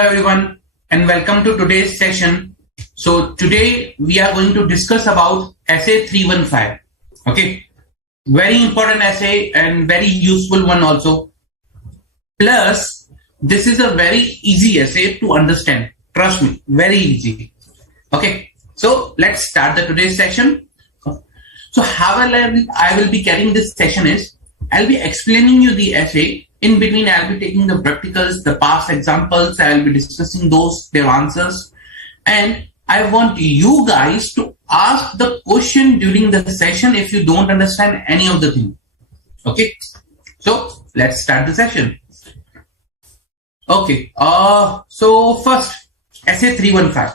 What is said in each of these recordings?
everyone, and welcome to today's session. So today we are going to discuss about essay 315. Okay, very important essay and very useful one also. Plus, this is a very easy essay to understand. Trust me, very easy. Okay, so let's start the today's session. So how I will be carrying this session is I'll be explaining you the essay. In between, I'll be taking the practicals, the past examples. I'll be discussing those, their answers. And I want you guys to ask the question during the session if you don't understand any of the thing. Okay. So let's start the session. Okay. So first, essay 315.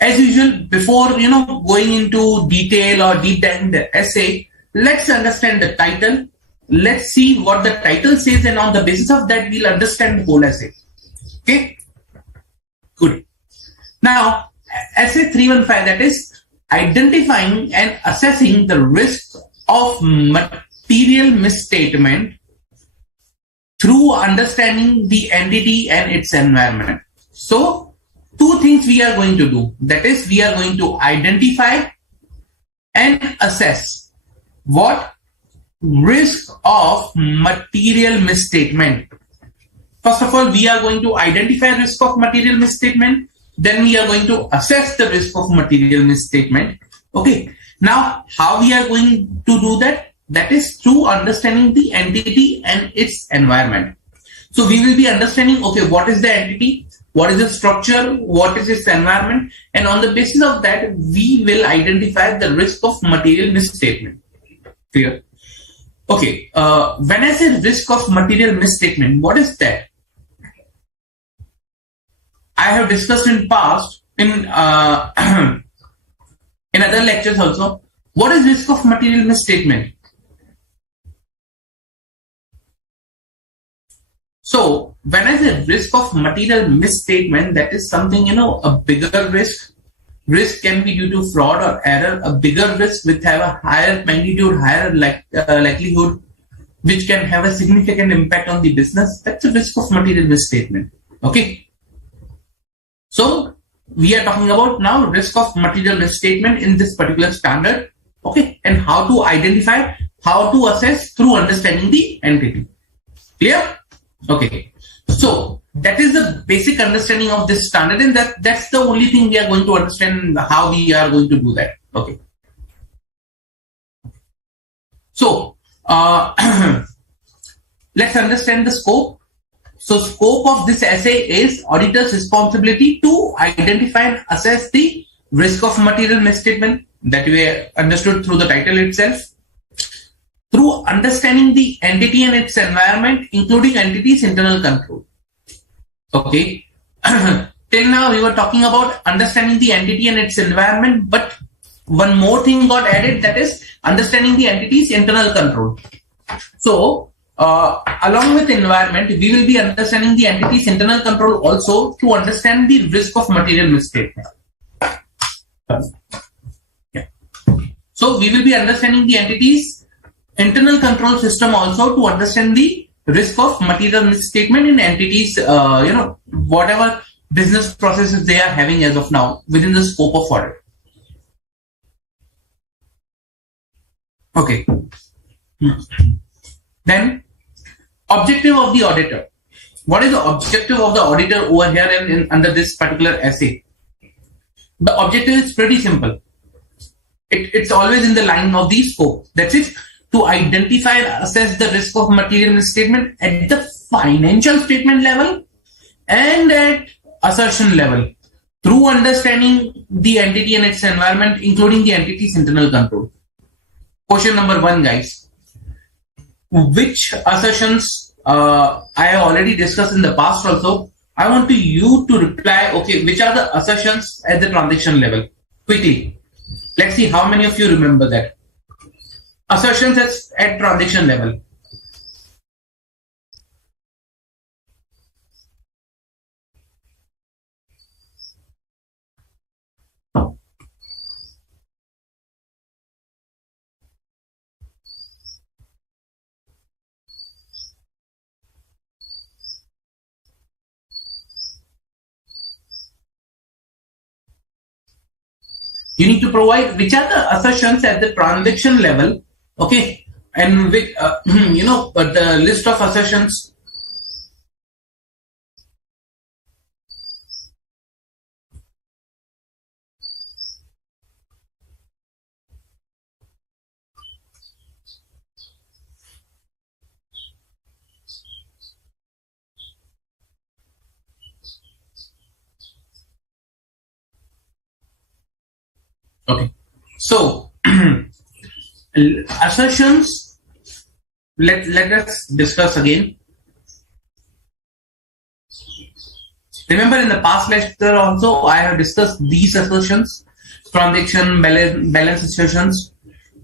As usual, before going into detail or deep dive in the essay, let's understand the title. Let's see what the title says, and on the basis of that, we'll understand the whole essay. Okay? Good. Now, essay 315, that is identifying and assessing the risk of material misstatement through understanding the entity and its environment. So, two things we are going to do. That is, we are going to identify and assess what risk of material misstatement. First of all, we are going to identify risk of material misstatement. Then we are going to assess the risk of material misstatement. Okay. Now, how we are going to do that? That is through understanding the entity and its environment. So we will be understanding, okay, what is the entity? What is the structure? What is its environment? And on the basis of that, we will identify the risk of material misstatement. Clear? Okay, when I say risk of material misstatement, what is that? I have discussed in past, in in other lectures also, what is risk of material misstatement? So, when I say risk of material misstatement, that is something, a bigger risk. Risk can be due to fraud or error, a bigger risk which have a higher magnitude, higher likelihood, which can have a significant impact on the business. That's a risk of material misstatement. Okay. So we are talking about now risk of material misstatement in this particular standard. Okay. And how to identify, how to assess through understanding the entity. Clear? Okay. So that is the basic understanding of this standard, and that's the only thing we are going to understand how we are going to do that. Okay. So let's understand the scope. So scope of this essay is auditor's responsibility to identify and assess the risk of material misstatement that we understood through the title itself. Through understanding the entity and its environment, including entity's internal control. Okay. Till now we were talking about understanding the entity and its environment, but one more thing got added, that is understanding the entity's internal control. So along with environment, we will be understanding the entity's internal control also to understand the risk of material misstatement. Yeah. So we will be understanding the entity's internal control system also to understand the risk of material misstatement in entities, whatever business processes they are having as of now within the scope of audit. Okay. Then, objective of the auditor. What is the objective of the auditor over here and under this particular essay? The objective is pretty simple. It's always in the line of the scope. That's it. To identify and assess the risk of material misstatement at the financial statement level and at assertion level through understanding the entity and its environment, including the entity's internal control. Question number 1, guys. Which assertions I have already discussed in the past also. I want you to reply, okay, which are the assertions at the transaction level? Quickly. Let's see how many of you remember that. Assertions at transaction level. You need to provide which are the assertions at the transaction level, okay, and with the list of assertions. Okay, so assertions. Let us discuss again. Remember, in the past lecture also I have discussed these assertions: transaction, balance assertions,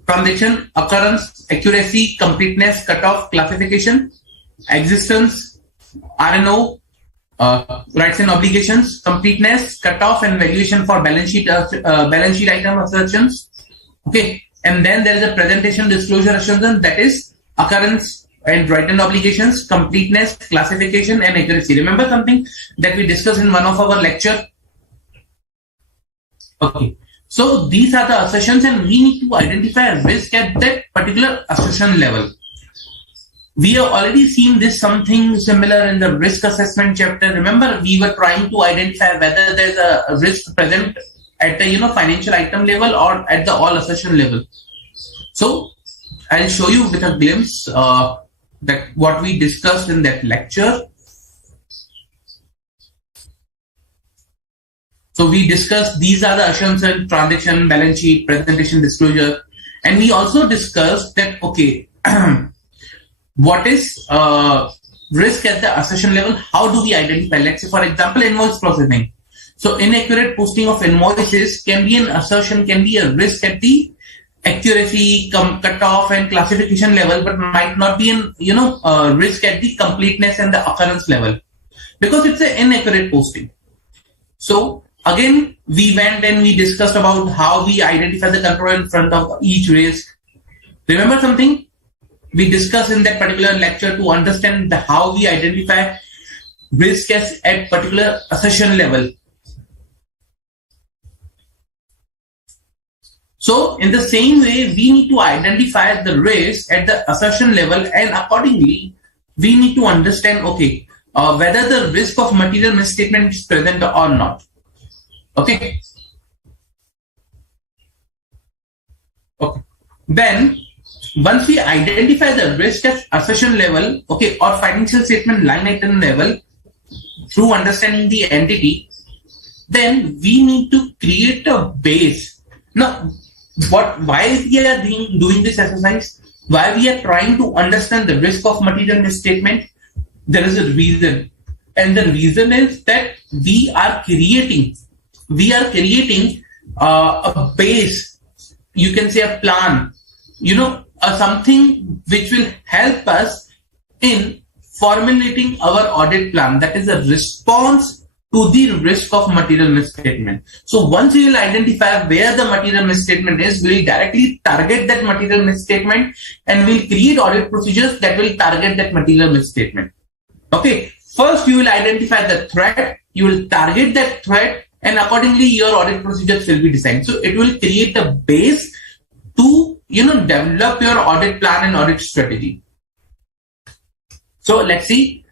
transaction, occurrence, accuracy, completeness, cutoff, classification, existence, RNO, rights and obligations, completeness, cutoff, and valuation for balance sheet item assertions. Okay, and then there is a presentation disclosure assertion, that is occurrence and right and obligations, completeness, classification, and accuracy. Remember something that we discussed in one of our lecture? Okay, so these are the assertions, and we need to identify a risk at that particular assertion level. We have already seen this something similar in the risk assessment chapter. Remember, we were trying to identify whether there's a risk present at the financial item level or at the all assertion level. So I'll show you with a glimpse that what we discussed in that lecture. So we discussed these are the assumptions: transaction, balance sheet, presentation, disclosure, and we also discussed that okay. What is risk at the assertion level? How do we identify? Let's say, for example, invoice processing. So inaccurate posting of invoices can be an assertion, can be a risk at the accuracy, cutoff, and classification level, but might not be an risk at the completeness and the occurrence level, because it's an inaccurate posting. So again, we went and we discussed about how we identify the control in front of each risk. Remember something? We discussed in that particular lecture to understand how we identify risk as at particular assertion level. So in the same way, we need to identify the risk at the assertion level, and accordingly, we need to understand, okay, whether the risk of material misstatement is present or not. Okay. Okay. Then, once we identify the risk at assertion level, okay, or financial statement line item level through understanding the entity, then we need to create a base. Now, why we are doing this exercise? Why we are trying to understand the risk of material misstatement? There is a reason, and the reason is that we are creating a base. You can say a plan. Something which will help us in formulating our audit plan, that is a response to the risk of material misstatement. So once we will identify where the material misstatement is, we will directly target that material misstatement, and we'll create audit procedures that will target that material misstatement. Okay, first you will identify the threat, you will target that threat, and accordingly your audit procedures will be designed. So it will create a base to develop your audit plan and audit strategy. So let's see,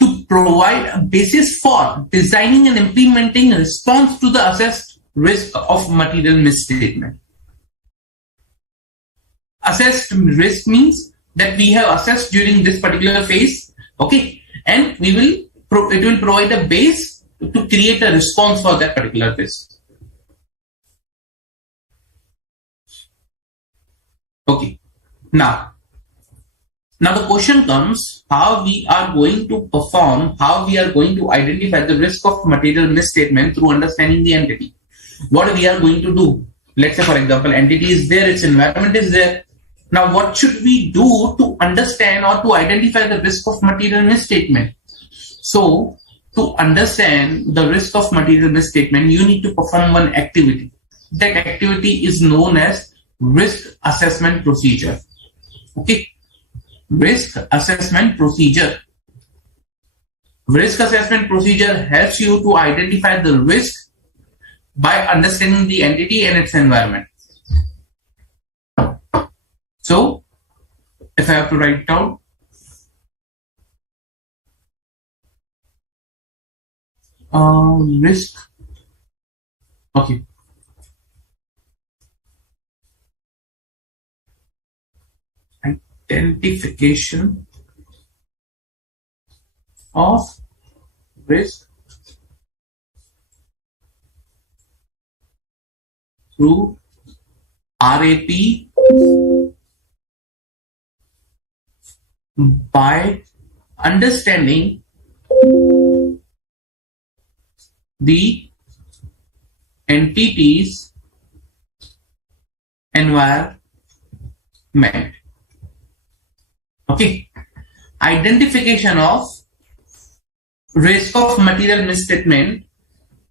to provide a basis for designing and implementing a response to the assessed risk of material misstatement. Assessed risk means that we have assessed during this particular phase, okay, and it will provide a base to create a response for that particular risk. Okay, now the question comes, how we are going to perform, how we are going to identify the risk of material misstatement through understanding the entity. What we are going to do? Let's say, for example, entity is there, its environment is there. Now, what should we do to understand or to identify the risk of material misstatement? So, to understand the risk of material misstatement, you need to perform one activity. That activity is known as risk assessment procedure. Okay, risk assessment procedure. Risk assessment procedure helps you to identify the risk by understanding the entity and its environment. So, if I have to write down, risk, okay. Identification of risk through AAPE by understanding the entity's environment. Okay. Identification of risk of material misstatement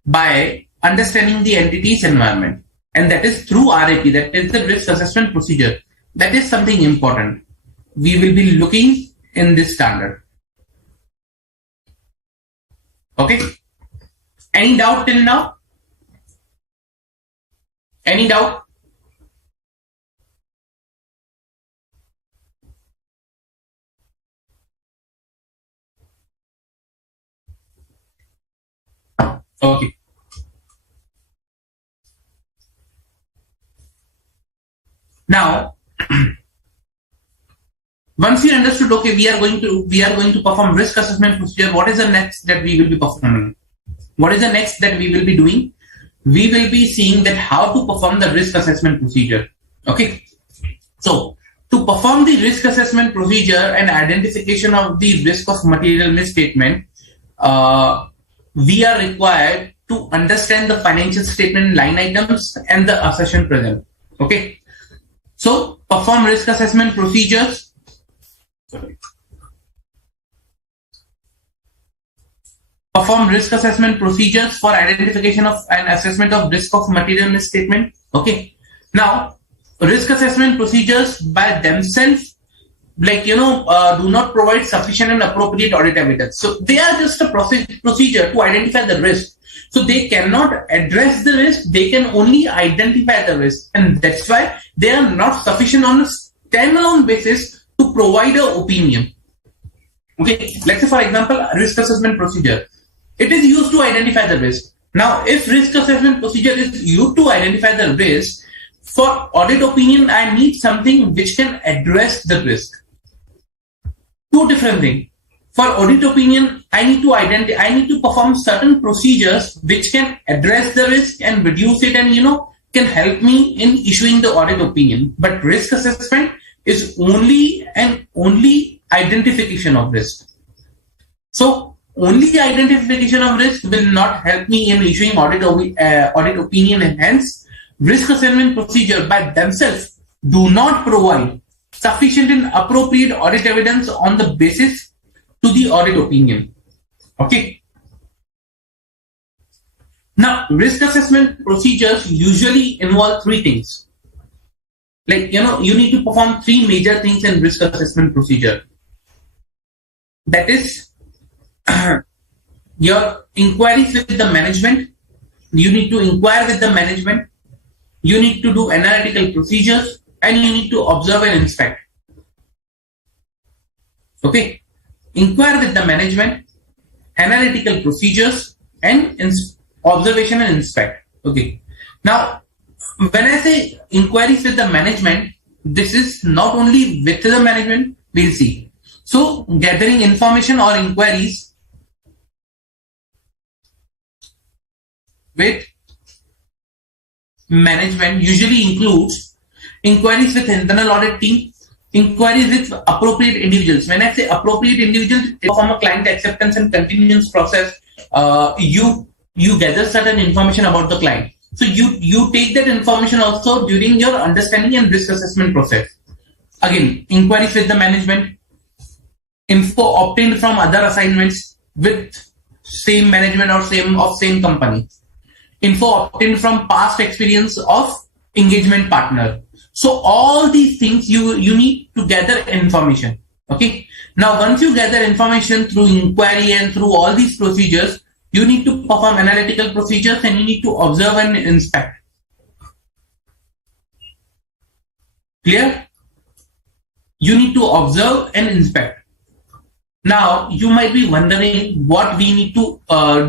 by understanding the entity's environment, and that is through RAP, that is the risk assessment procedure. That is something important. We will be looking in this standard. Okay. Any doubt till now? Any doubt? Okay. Now, once you understood, okay, we are going to perform risk assessment procedure. What is the next that we will be performing? What is the next that we will be doing? We will be seeing that how to perform the risk assessment procedure. Okay. So, to perform the risk assessment procedure and identification of the risk of material misstatement, we are required to understand the financial statement line items and the assertion present. Okay. So, perform risk assessment procedures. Perform risk assessment procedures for identification of and assessment of risk of material misstatement. Okay. Now, risk assessment procedures by themselves, like, do not provide sufficient and appropriate audit evidence. So they are just a procedure to identify the risk. So they cannot address the risk. They can only identify the risk. And that's why they are not sufficient on a standalone basis to provide an opinion. Okay. Let's say, for example, risk assessment procedure. It is used to identify the risk. Now, if risk assessment procedure is used to identify the risk, for audit opinion, I need something which can address the risk. Two different things. For audit opinion, I need to perform certain procedures which can address the risk and reduce it, and can help me in issuing the audit opinion. But risk assessment is only identification of risk. So only identification of risk will not help me in issuing audit opinion, and hence risk assessment procedure by themselves do not provide sufficient and appropriate audit evidence on the basis to the audit opinion. Okay. Now, risk assessment procedures usually involve three things. Like, you need to perform three major things in risk assessment procedure. That is, your inquiries with the management. You need to inquire with the management. You need to do analytical procedures, and you need to observe and inspect. Okay. Inquire with the management, analytical procedures, and observation and inspect. Okay. Now, when I say inquiries with the management, this is not only with the management, we'll see. So, gathering information or inquiries with management usually includes inquiries with internal audit team, inquiries with appropriate individuals. When I say appropriate individuals, from a client acceptance and continuance process, you gather certain information about the client. So you take that information also during your understanding and risk assessment process. Again, inquiries with the management, info obtained from other assignments with same management or same company, info obtained from past experience of engagement partner. So all these things you need to gather information. Okay. Now, once you gather information through inquiry and through all these procedures, you need to perform analytical procedures and you need to observe and inspect. Clear? You need to observe and inspect. Now, you might be wondering what we need to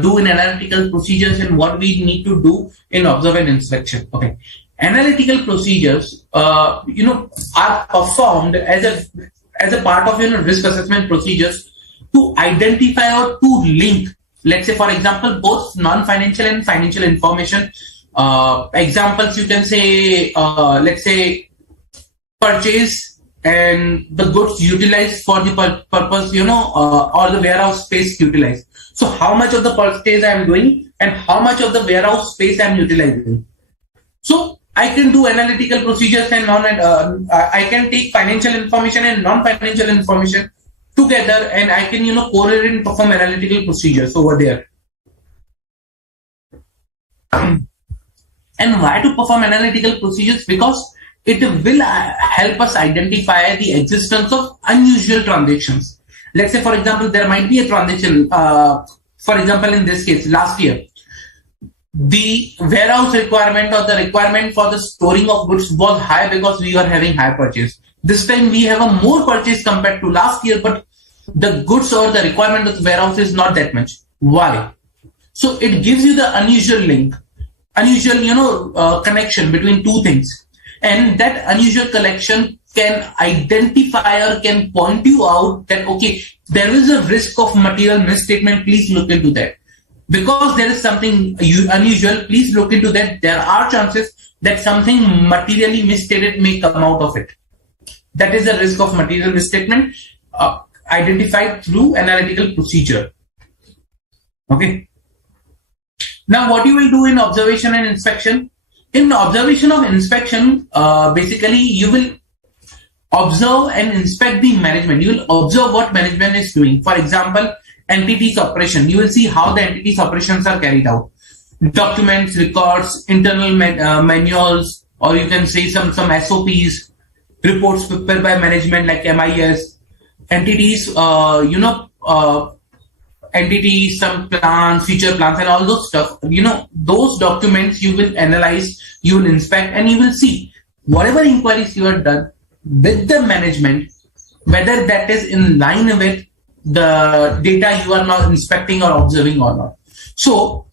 do in analytical procedures and what we need to do in observe and inspection. Okay. Analytical procedures, are performed as a part of, risk assessment procedures to identify or to link, let's say, for example, both non-financial and financial information. Examples, you can say, let's say, purchase and the goods utilized for the purpose, or the warehouse space utilized. So how much of the purchase I am doing and how much of the warehouse space I am utilizing. So I can do analytical procedures and I can take financial information and non-financial information together, and I can, correlate and perform analytical procedures over there. And why to perform analytical procedures? Because it will help us identify the existence of unusual transactions. Let's say, for example, there might be a transaction. For example, in this case, last year, the warehouse requirement or the requirement for the storing of goods was high because we were having high purchase. This time we have a more purchase compared to last year, but the goods or the requirement of the warehouse is not that much. Why? So it gives you the unusual link, connection between two things. And that unusual connection can identify or can point you out that, okay, there is a risk of material misstatement. Please look into that. Because there is something unusual, please look into that. There are chances that something materially misstated may come out of it. That is the risk of material misstatement identified through analytical procedure. Okay. Now, what you will do in observation and inspection? In observation of inspection, basically you will observe and inspect the management. You will observe what management is doing. For example, entities operation. You will see how the entities operations are carried out. Documents, records, internal manuals, or you can say some SOPs, reports prepared by management like MIS, entities, entities, some plans, future plans, and all those stuff. Those documents you will analyze, you will inspect, and you will see whatever inquiries you have done with the management, whether that is in line with the data you are now inspecting or observing or not. So,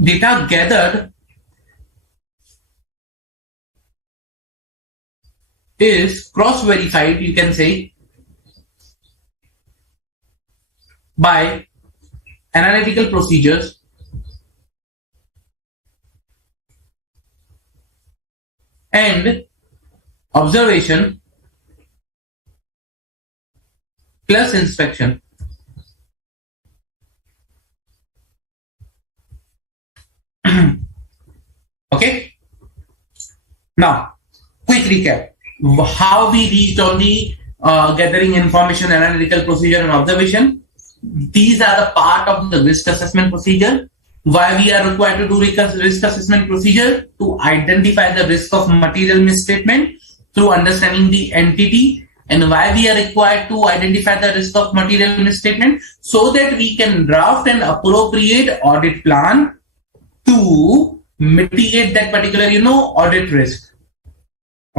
data gathered is cross-verified, you can say, by analytical procedures and observation plus inspection. Okay. Now, quick recap. How we reached on the gathering information, analytical procedure and observation. These are the part of the risk assessment procedure. Why we are required to do risk assessment procedure? To identify the risk of material misstatement through understanding the entity. And why we are required to identify the risk of material misstatement? So that we can draft an appropriate audit plan to mitigate that particular, audit risk.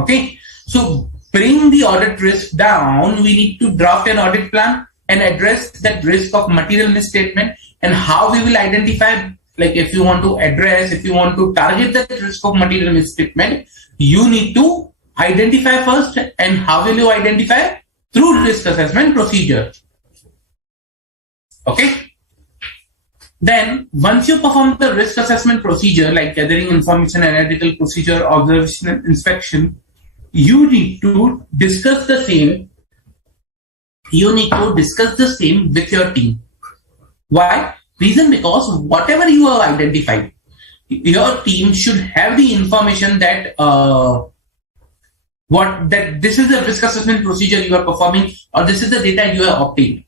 Okay. So bring the audit risk down, we need to draft an audit plan and address that risk of material misstatement, and how we will identify, like if you want to address, if you want to target that risk of material misstatement, you need to identify first. And how will you identify? Through risk assessment procedure. Okay. Then once you perform the risk assessment procedure, like gathering information, analytical procedure, observation and inspection, you need to discuss the same. You need to discuss the same with your team. Why? Reason because whatever you have identified, your team should have the information that this is the risk assessment procedure you are performing, or this is the data you have obtained.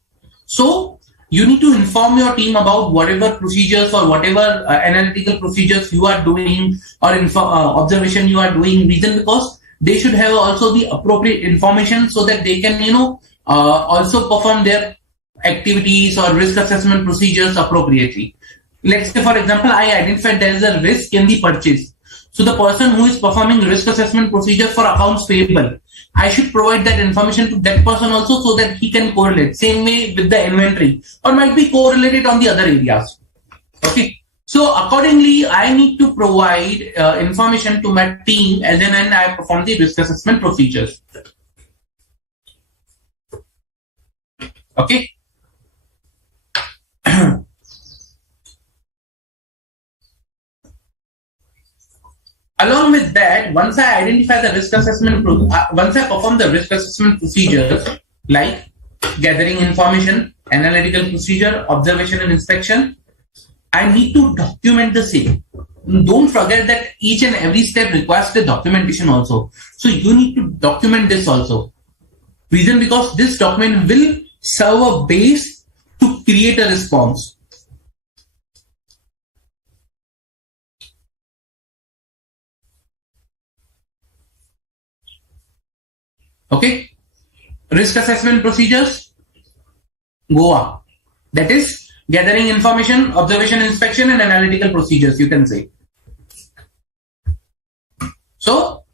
So you need to inform your team about whatever procedures or whatever analytical procedures you are doing, or observation you are doing. Reason because they should have also the appropriate information so that they can, also perform their activities or risk assessment procedures appropriately. Let's say, for example, I identified there is a risk in the purchase. So the person who is performing risk assessment procedure for accounts payable, I should provide that information to that person also so that he can correlate. Same way with the inventory, or might be correlated on the other areas. Okay. So accordingly, I need to provide information to my team as and when I perform the risk assessment procedures. Okay. Along with that, once I identify the risk assessment, once I perform the risk assessment procedures like gathering information, analytical procedure, observation and inspection, I need to document the same. Don't forget that each and every step requires the documentation also. So you need to document this also. Reason because this document will serve a base to create a response. Okay. Risk assessment procedures, Goa. That is gathering information, observation, inspection, and analytical procedures, you can say. So,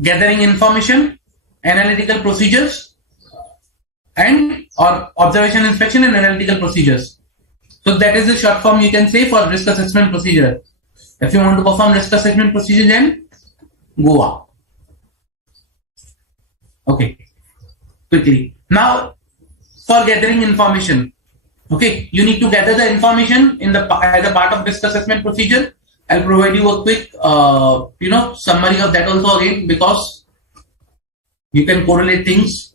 gathering information, analytical procedures, and or observation, inspection, and analytical procedures. So that is the short form you can say for risk assessment procedure. If you want to perform risk assessment procedure, then Goa. Okay, quickly. Now, for gathering information, okay, you need to gather the information in the as a part of risk assessment procedure. I'll provide you a quick, summary of that also again, because you can correlate things.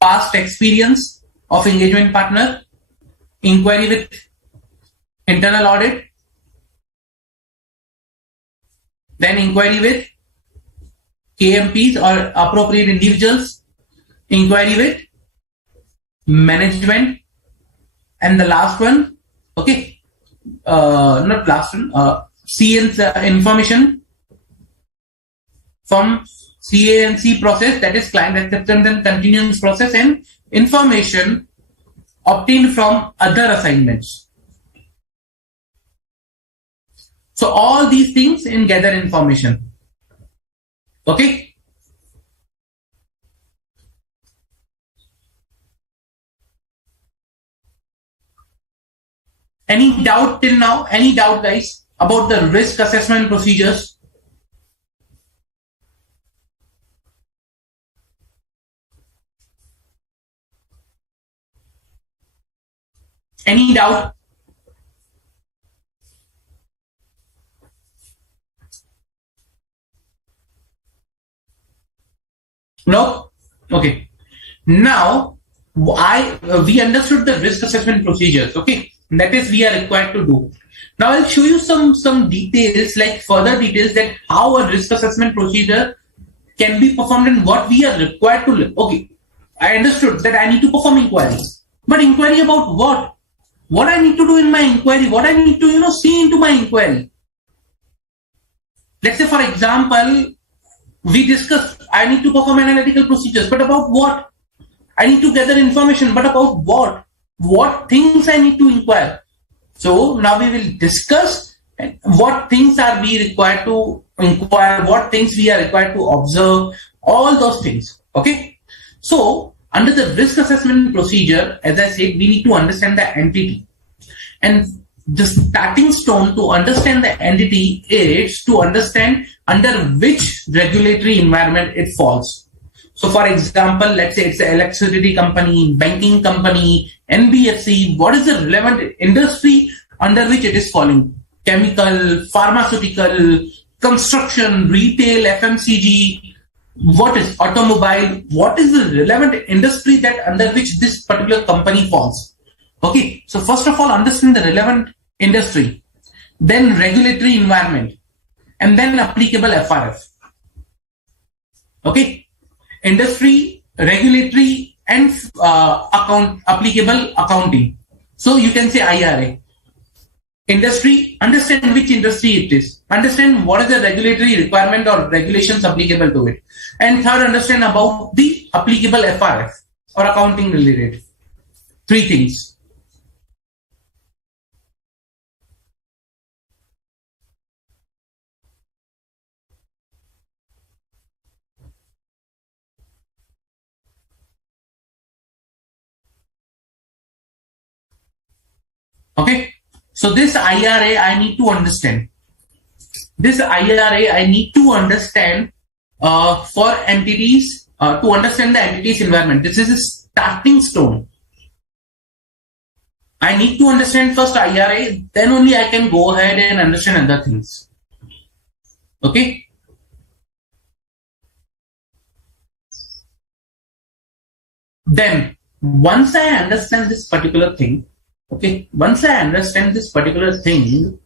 Past experience of engagement partner, inquiry with internal audit, then inquiry with KMPs or appropriate individuals, inquiry with management, and the last one, okay, not last one, CNC information from CANC process, that is client acceptance and continuance process, and information obtained from other assignments. So all these things in gather information. Okay. Any doubt till now? Any doubt, guys, about the risk assessment procedures? Any doubt? No? Okay. Now, we understood the risk assessment procedures. Okay. That is we are required to do. Now I'll show you some details, like further details, that how a risk assessment procedure can be performed and what we are required to. Okay, I understood that I need to perform inquiry, but inquiry about what? What I need to do in my inquiry? What I need to see into my inquiry? Let's say, for example, we discussed I need to perform analytical procedures, but about what? I need to gather information, but about what? What things I need to inquire? So now we will discuss what things are we required to inquire, what things we are required to observe, all those things. Okay. So under the risk assessment procedure, as I said, we need to understand the entity. And the starting stone to understand the entity is to understand under which regulatory environment it falls. So for example, let's say it's an electricity company, banking company, NBFC. What is the relevant industry under which it is falling? Chemical, pharmaceutical, construction, retail, FMCG. What is automobile? What is the relevant industry that under which this particular company falls? Okay. So first of all, understand the relevant industry, then regulatory environment, and then applicable FRF. Okay. Industry, regulatory, and applicable accounting. So you can say IRA. Industry, understand which industry it is. Understand what is the regulatory requirement or regulations applicable to it. And third, understand about the applicable FRF or accounting related. Three things. Okay. So this IRA, I need to understand. This IRA, I need to understand for entities, to understand the entity's environment. This is a starting stone. I need to understand first IRA, then only I can go ahead and understand other things. Okay. Then once I understand this particular thing, okay, once I understand this particular thing,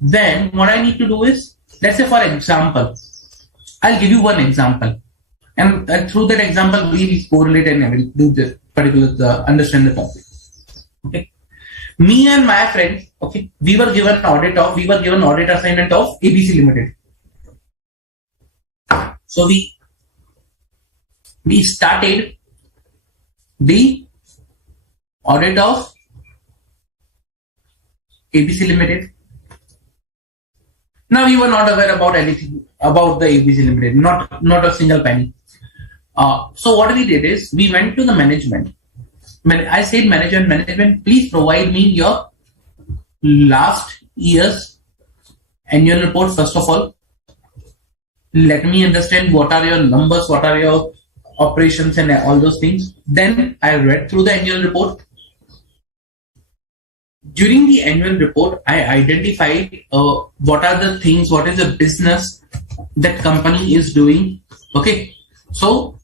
then what I need to do is, let's say for example, I'll give you one example, and through that example we will correlate and I will do this particular understand the topic. Okay, me and my friend, okay, we were given audit assignment of ABC Limited. So we started the audit of ABC Limited. Now we were not aware about anything about the ABC Limited, not a single penny. So what we did is we went to the management. I said, management, please provide me your last year's annual report first of all. Let me understand what are your numbers, what are your operations and all those things. Then I read through the annual report. During the annual report, I identified what are the things, what is the business that company is doing. Okay, so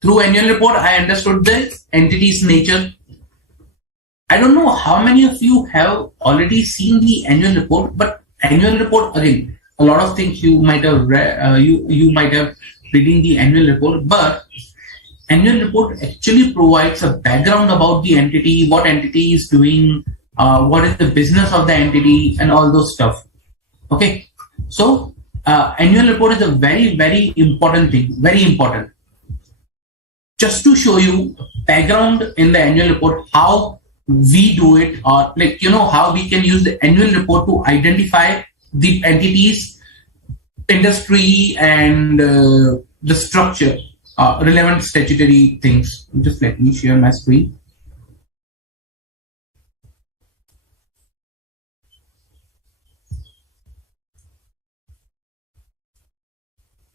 through annual report, I understood the entity's nature. I don't know how many of you have already seen the annual report, but annual report, again, a lot of things you might have read, you might have reading the annual report, but annual report actually provides a background about the entity, what entity is doing, what is the business of the entity, and all those stuff. Okay, so annual report is a very, very important thing, very important. Just to show you background in the annual report, how we do it, or like, you know, how we can use the annual report to identify the entities, industry, and the structure, relevant statutory things. Just let me share my screen.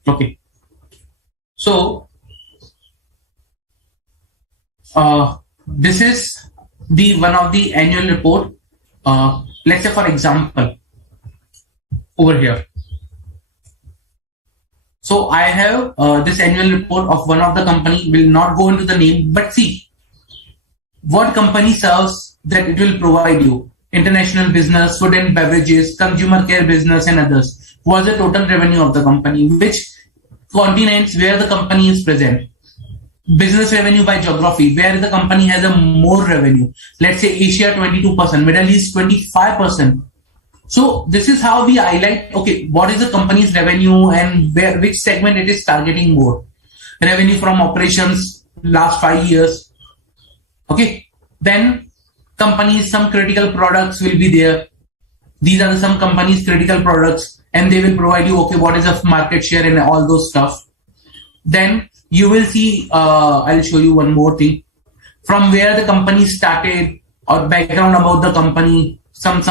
Okay. So this is the one of the annual report. Let's say for example, over here. So I have this annual report of one of the company, will not go into the name, but see what company serves, that it will provide you. International business, food and beverages, consumer care business, and others. Was the total revenue of the company, which continents where the company is present. Business revenue by geography, where the company has a more revenue. Let's say Asia 22%, Middle East 25%. So this is how we highlight, okay, what is the company's revenue and which segment it is targeting more. Revenue from operations last 5 years. Okay, then companies, some critical products will be there. These are some companies' critical products, and they will provide you, okay, what is the market share and all those stuff. Then you will see, I'll show you one more thing. From where the company started, or background about the company, some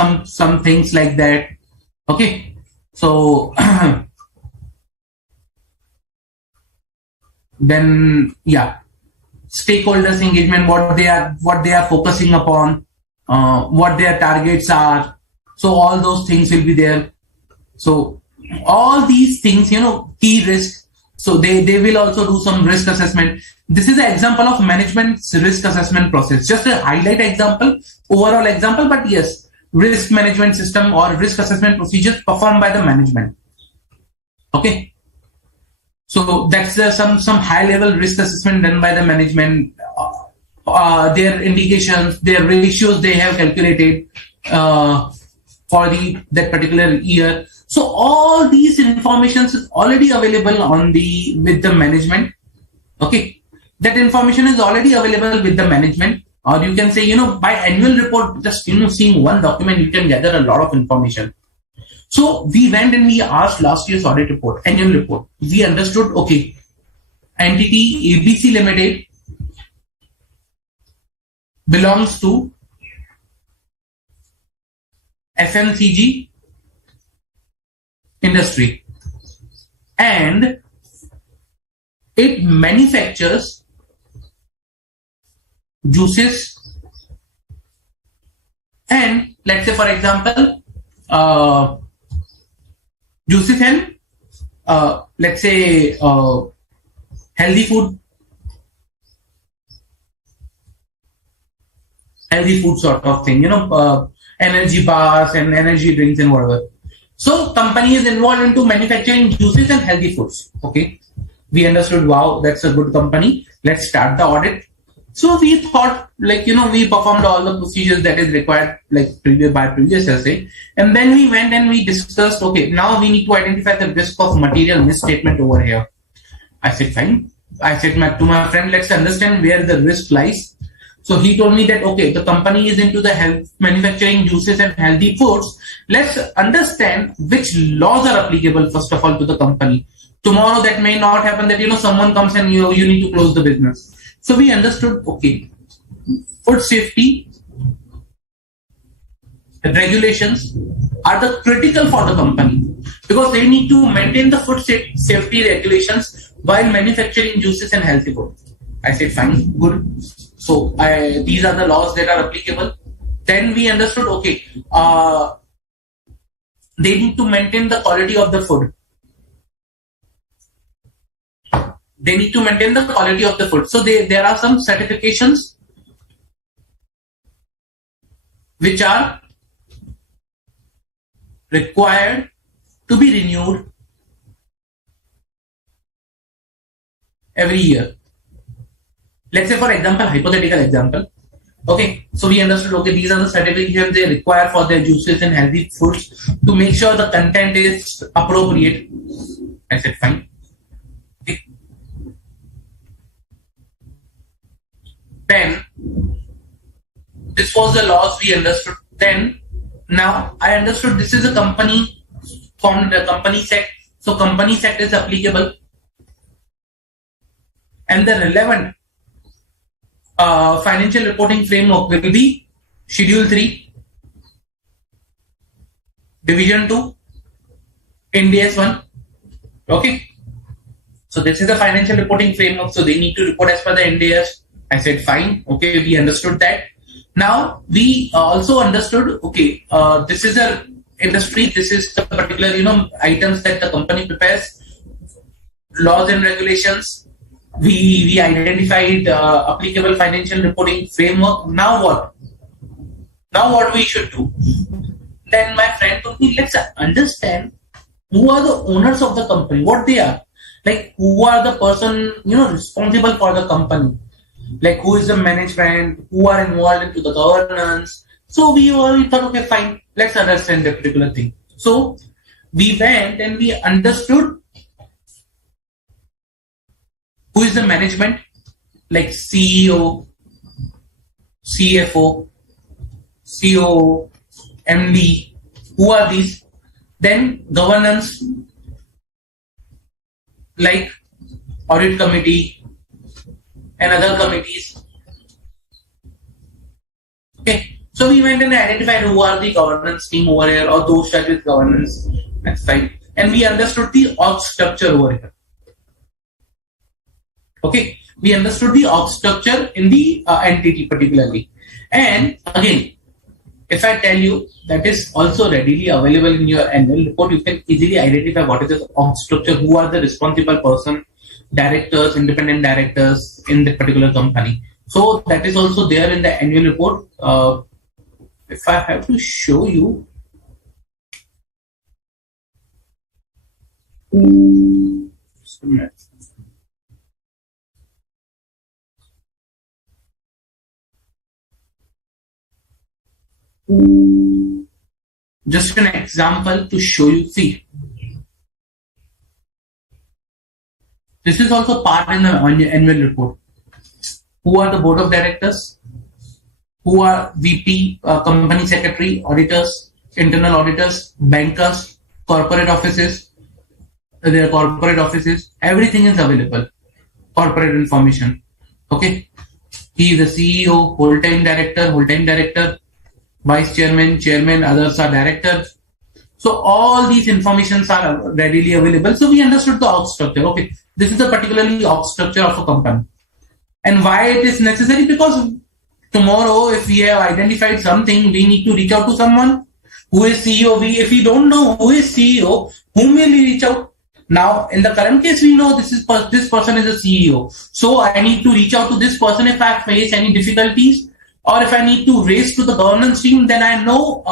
things like that. Okay, so then yeah, stakeholders engagement, what they are focusing upon, what their targets are. So all those things will be there. So all these things, you know, key risk. So they will also do some risk assessment. This is an example of management's risk assessment process. Just a highlight example, overall example, but yes, risk management system or risk assessment procedures performed by the management. Okay. So that's some high level risk assessment done by the management. their indications, their ratios they have calculated for that particular year. So all these informations is already available on with the management. Okay, that information is already available with the management, or you can say, by annual report, just seeing one document, you can gather a lot of information. So we went and we asked last year's audit report, annual report. We understood, okay, entity ABC Limited belongs to FMCG industry, and it manufactures juices, and let's say, for example, juices and let's say healthy food sort of thing, energy bars and energy drinks and whatever. So company is involved into manufacturing juices and healthy foods. Okay, we understood, wow, that's a good company, let's start the audit. So we thought, we performed all the procedures that is required, by previous essay, and then we went and we discussed, okay, now we need to identify the risk of material misstatement over here. I said, fine. I said to my friend, let's understand where the risk lies. So he told me that, okay, the company is into the manufacturing juices and healthy foods. Let's understand which laws are applicable, first of all, to the company. Tomorrow that may not happen that, someone comes and you need to close the business. So we understood, okay, food safety regulations are the critical for the company, because they need to maintain the food safety regulations while manufacturing juices and healthy food. I said, fine, good. So these are the laws that are applicable. Then we understood, okay, they need to maintain the quality of the food. They need to maintain the quality of the food. So there are some certifications which are required to be renewed every year. Let's say, for example, hypothetical example. Okay, so we understood, okay, these are the certifications they require for their juices and healthy foods to make sure the content is appropriate. I said, fine. Okay. Then, this was the laws we understood. Then, now I understood this is a company formed a company sect. So company sect is applicable. And the relevant financial reporting framework will be Schedule 3, Division 2, Ind AS 1. Okay. So this is the financial reporting framework. So they need to report as per the Ind AS. I said, fine. Okay, we understood that. Now we also understood, okay, this is a industry. This is the particular, items that the company prepares, laws and regulations. We identified applicable financial reporting framework. Now what? Now what we should do? Then my friend told me, let's understand who are the owners of the company, what they are. Like, who are the person, responsible for the company. Like, who is the management, who are involved into the governance. So we thought, okay, fine, let's understand that particular thing. So we went and we understood who is the management, like CEO, CFO, COO, MD, who are these? Then governance, like audit committee and other committees. Okay, so we went and identified who are the governance team over here, or those that with governance. That's fine. And we understood the org structure over here. Okay, we understood the org structure in the entity particularly. And again, if I tell you that is also readily available in your annual report, you can easily identify what is the org structure, who are the responsible person, directors, independent directors in the particular company. So that is also there in the annual report. If I have to show you, just a minute. Just an example to show you. See, this is also part in the annual report. Who are the board of directors? Who are VP, company secretary, auditors, internal auditors, bankers, corporate offices, their corporate offices, everything is available. Corporate information. Okay. He is the CEO, whole-time director, vice chairman, chairman, others are directors. So all these informations are readily available. So we understood the org structure. Okay. This is a particularly org structure of a company. And why it is necessary? Because tomorrow, if we have identified something, we need to reach out to someone who is CEO. If we don't know who is CEO, whom will we reach out? Now, in the current case, we know this person is a CEO. So I need to reach out to this person if I face any difficulties, or if I need to raise to the governance team, then I know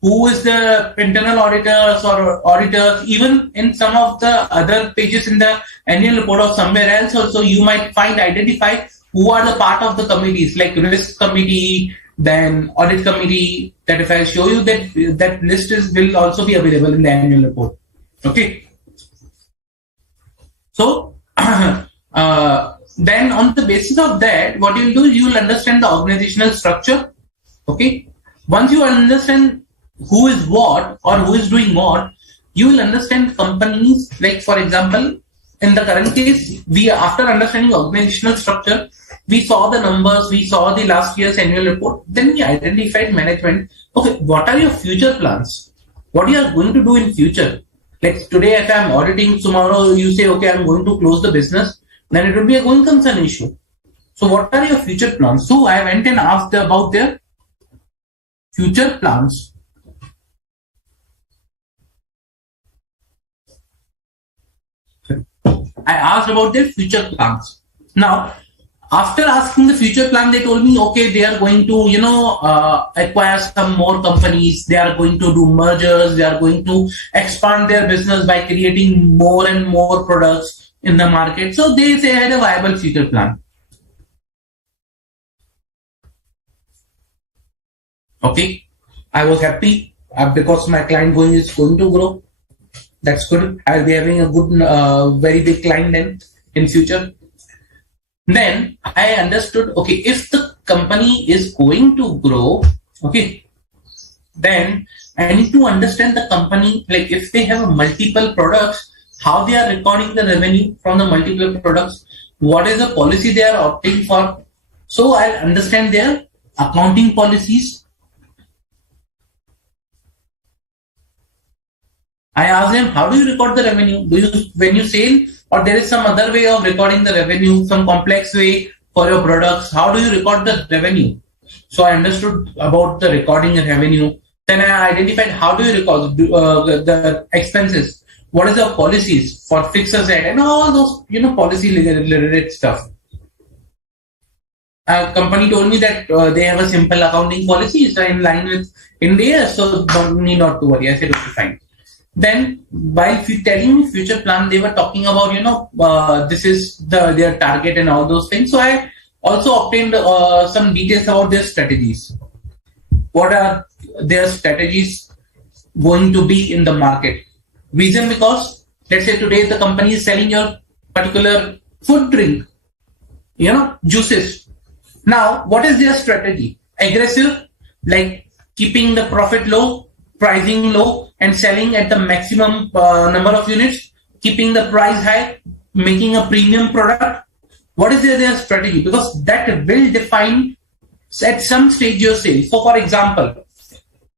who is the internal auditors or auditors. Even in some of the other pages in the annual report or somewhere else also, you might identify who are the part of the committees, like risk committee, then audit committee. That if I show you that list will also be available in the annual report. Okay. So then on the basis of that, what you'll do is you'll understand the organizational structure. Okay. Once you understand who is what or who is doing what, you will understand companies. Like for example, in the current case, after understanding organizational structure, we saw the numbers, we saw the last year's annual report, then we identified management. Okay, what are your future plans? What you are going to do in future? Like today, if I'm auditing, tomorrow you say, okay, I'm going to close the business, then it will be a going concern issue. So what are your future plans? So I went and asked about their future plans. I asked about their future plans. Now, after asking the future plan, they told me, okay, they are going to, acquire some more companies. They are going to do mergers. They are going to expand their business by creating more and more products in the market. So they had a viable future plan. Okay. I was happy because my client is going to grow. That's good. I'll be having a good, very big client then in future. Then I understood, okay, if the company is going to grow, okay, then I need to understand the company, like if they have multiple products, how they are recording the revenue from the multiple products, what is the policy they are opting for. So I'll understand their accounting policies. I asked them, how do you record the revenue? When you sell, or there is some other way of recording the revenue, some complex way for your products? How do you record the revenue? So I understood about the recording revenue. Then I identified how do you record the expenses? What is the policies for fixed asset and all those policy related stuff. A company told me that they have a simple accounting policy, so in line with India, so don't need not to worry. I said okay, fine. Then while telling me future plan, they were talking about this is their target and all those things. So I also obtained some details about their strategies. What are their strategies going to be in the market? Reason because let's say today the company is selling your particular food drink, juices. Now what is their strategy? Aggressive, like keeping the profit low, pricing low, and selling at the maximum number of units, keeping the price high, making a premium product. What is their strategy? Because that will define at some stage your sales. So for example,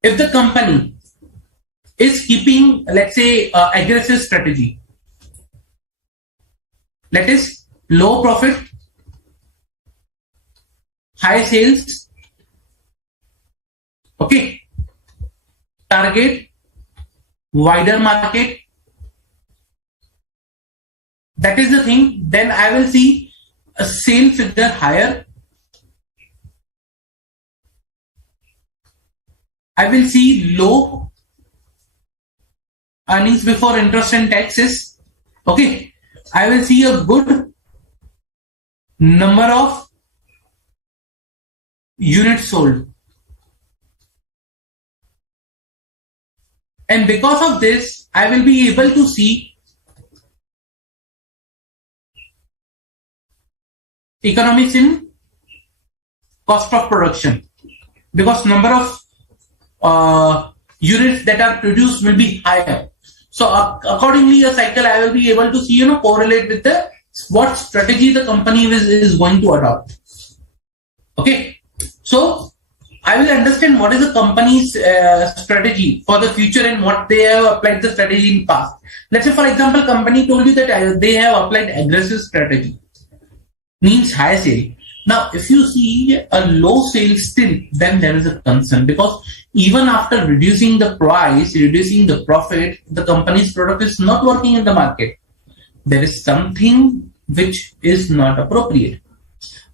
if the company is keeping, let's say, aggressive strategy, that is low profit, high sales, okay, target wider market, that is the thing, then I will see a sale figure higher. I will see low earnings before interest and taxes. Okay, I will see a good number of units sold. And because of this, I will be able to see economics in cost of production, because number of units that are produced will be higher. So accordingly, a cycle I will be able to see, correlate with the what strategy the company is going to adopt. Okay, so I will understand what is the company's strategy for the future and what they have applied the strategy in past. Let's say, for example, company told you that they have applied aggressive strategy, means high sale. Now, if you see a low sale still, then there is a concern, because even after reducing the price, reducing the profit, the company's product is not working in the market. There is something which is not appropriate.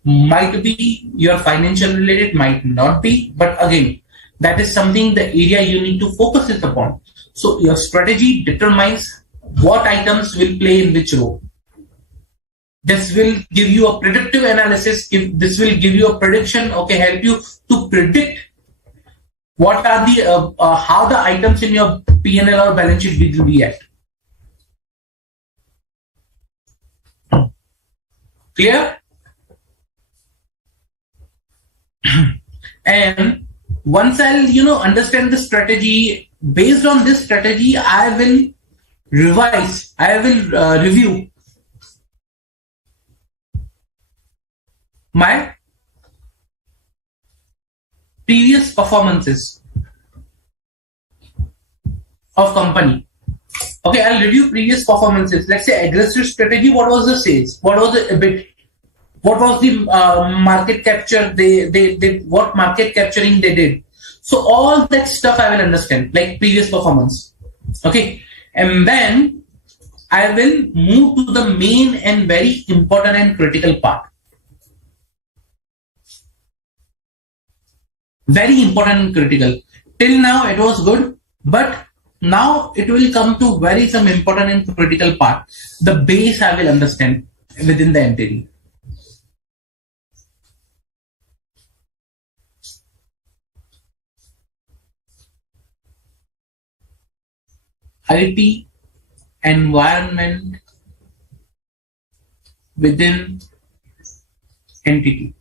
Might be your financial related, might not be, but again, that is something the area you need to focus it upon. So your strategy determines what items will play in which role. This will give you a predictive analysis. This will give you a prediction. Okay, help you to predict what are the how the items in your P&L or balance sheet will be at. Clear? And once I'll understand the strategy, based on this strategy, I will revise. I will review my previous performances of company. Okay, I'll review previous performances. Let's say aggressive strategy. What was the sales? What was the EBIT? What was the market capture they did? What market capturing they did? So all that stuff I will understand, like previous performance. Okay, and then I will move to the main and very important and critical part. Very important and critical. Till now it was good, but now it will come to very some important and critical part. The base I will understand within the entity. IT environment within entity.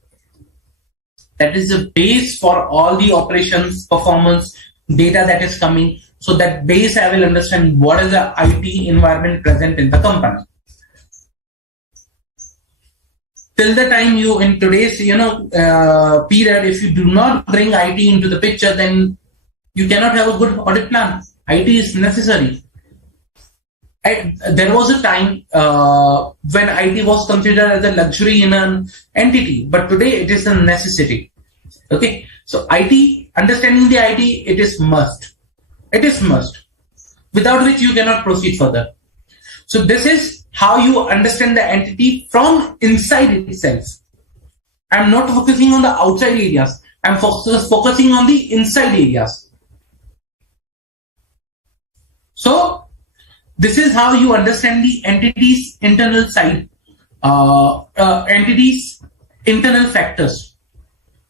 That is the base for all the operations, performance, data that is coming. So that base I will understand what is the IT environment present in the company. Till the time you in today's period, if you do not bring IT into the picture, then you cannot have a good audit plan. IT is necessary. There was a time when IT was considered as a luxury in an entity, but today it is a necessity. Okay, so IT, understanding the IT, it is must. It is must, without which you cannot proceed further. So this is how you understand the entity from inside itself. I'm not focusing on the outside areas. I'm focusing on the inside areas. So this is how you understand the entity's internal side, entity's internal factors,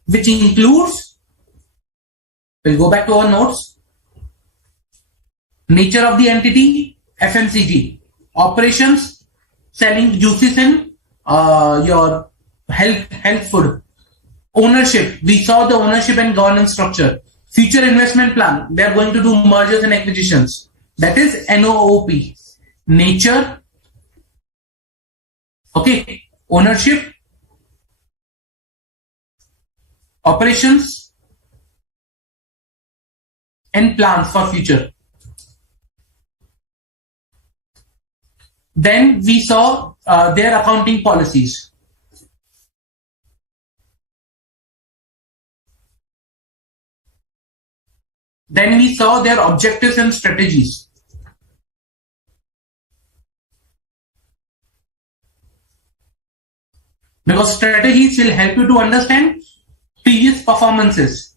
which includes, we'll go back to our notes, nature of the entity, FMCG, operations, selling juices and your health food, ownership, we saw the ownership and governance structure, future investment plan, they are going to do mergers and acquisitions. That is NOOP, nature, okay, ownership, operations, and plans for future. Then we saw their accounting policies. Then we saw their objectives and strategies. Because strategies will help you to understand previous performances.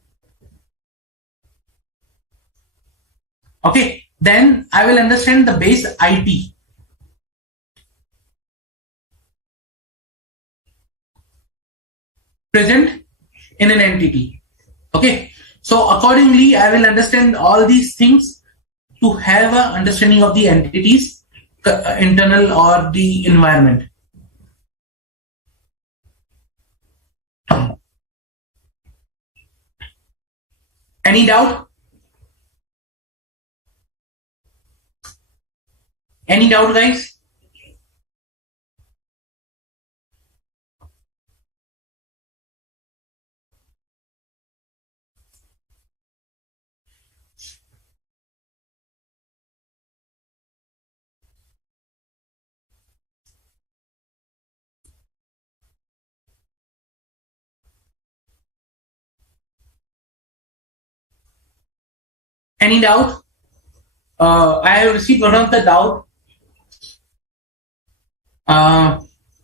Okay, then I will understand the base IT. Present in an entity. Okay, so accordingly I will understand all these things to have an understanding of the entities, internal or the environment. Any doubt? Any doubt, guys? Any doubt? I have received one of the doubt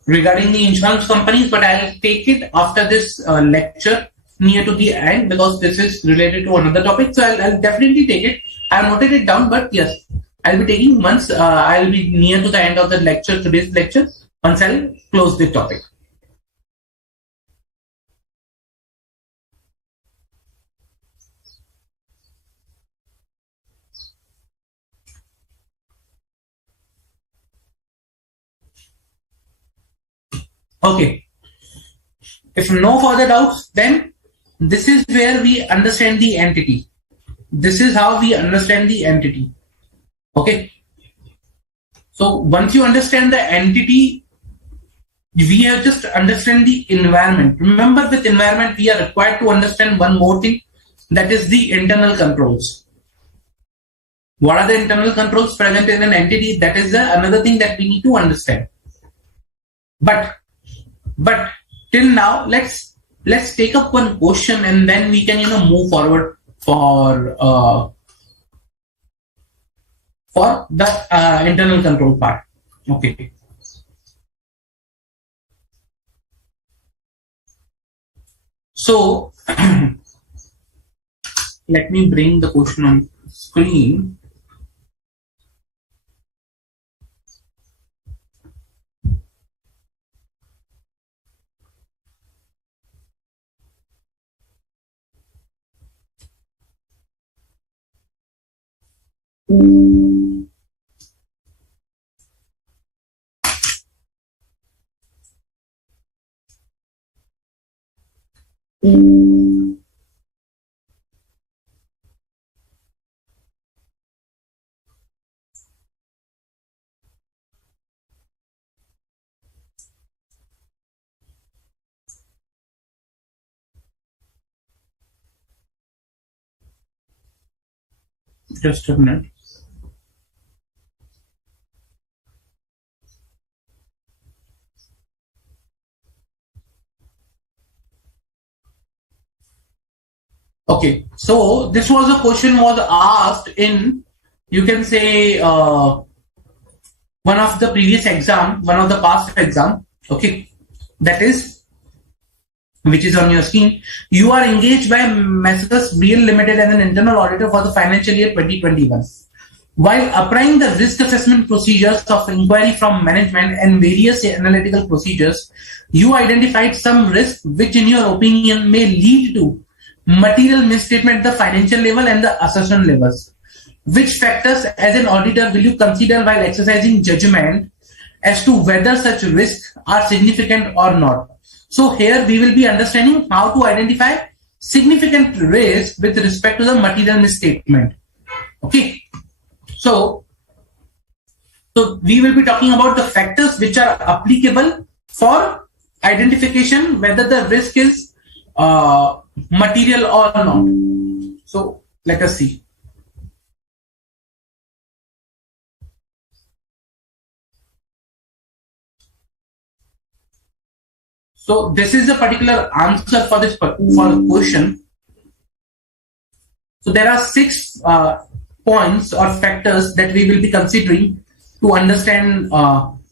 regarding the insurance companies, but I'll take it after this lecture near to the end, because this is related to another topic. So I'll definitely take it. I've noted it down, but yes, I'll be taking once I'll be near to the end of the lecture, today's lecture, once I'll close the topic. Okay. If no further doubts, then this is where we understand the entity. This is how we understand the entity. Okay. So once you understand the entity, we have just understand the environment. Remember, with environment, we are required to understand one more thing, that is the internal controls. What are the internal controls present in an entity? That is another thing that we need to understand. But till now, let's take up one question, and then we can move forward for the internal control part. Okay. So let me bring the question on screen. Just a minute. Okay, so this was a question was asked in, you can say, one of the previous exam, one of the past exam. Okay, that is, which is on your screen. You are engaged by Messrs. Real Limited as an internal auditor for the financial year 2021. While applying the risk assessment procedures of inquiry from management and various analytical procedures, you identified some risk which, in your opinion, may lead to material misstatement at the financial level and the assertion levels. Which factors, as an auditor, will you consider while exercising judgment as to whether such risks are significant or not? So here we will be understanding how to identify significant risk with respect to the material misstatement. Okay. So we will be talking about the factors which are applicable for identification whether the risk is material or not. So let us see. So this is a particular answer for this question. So there are 6 points or factors that we will be considering to understand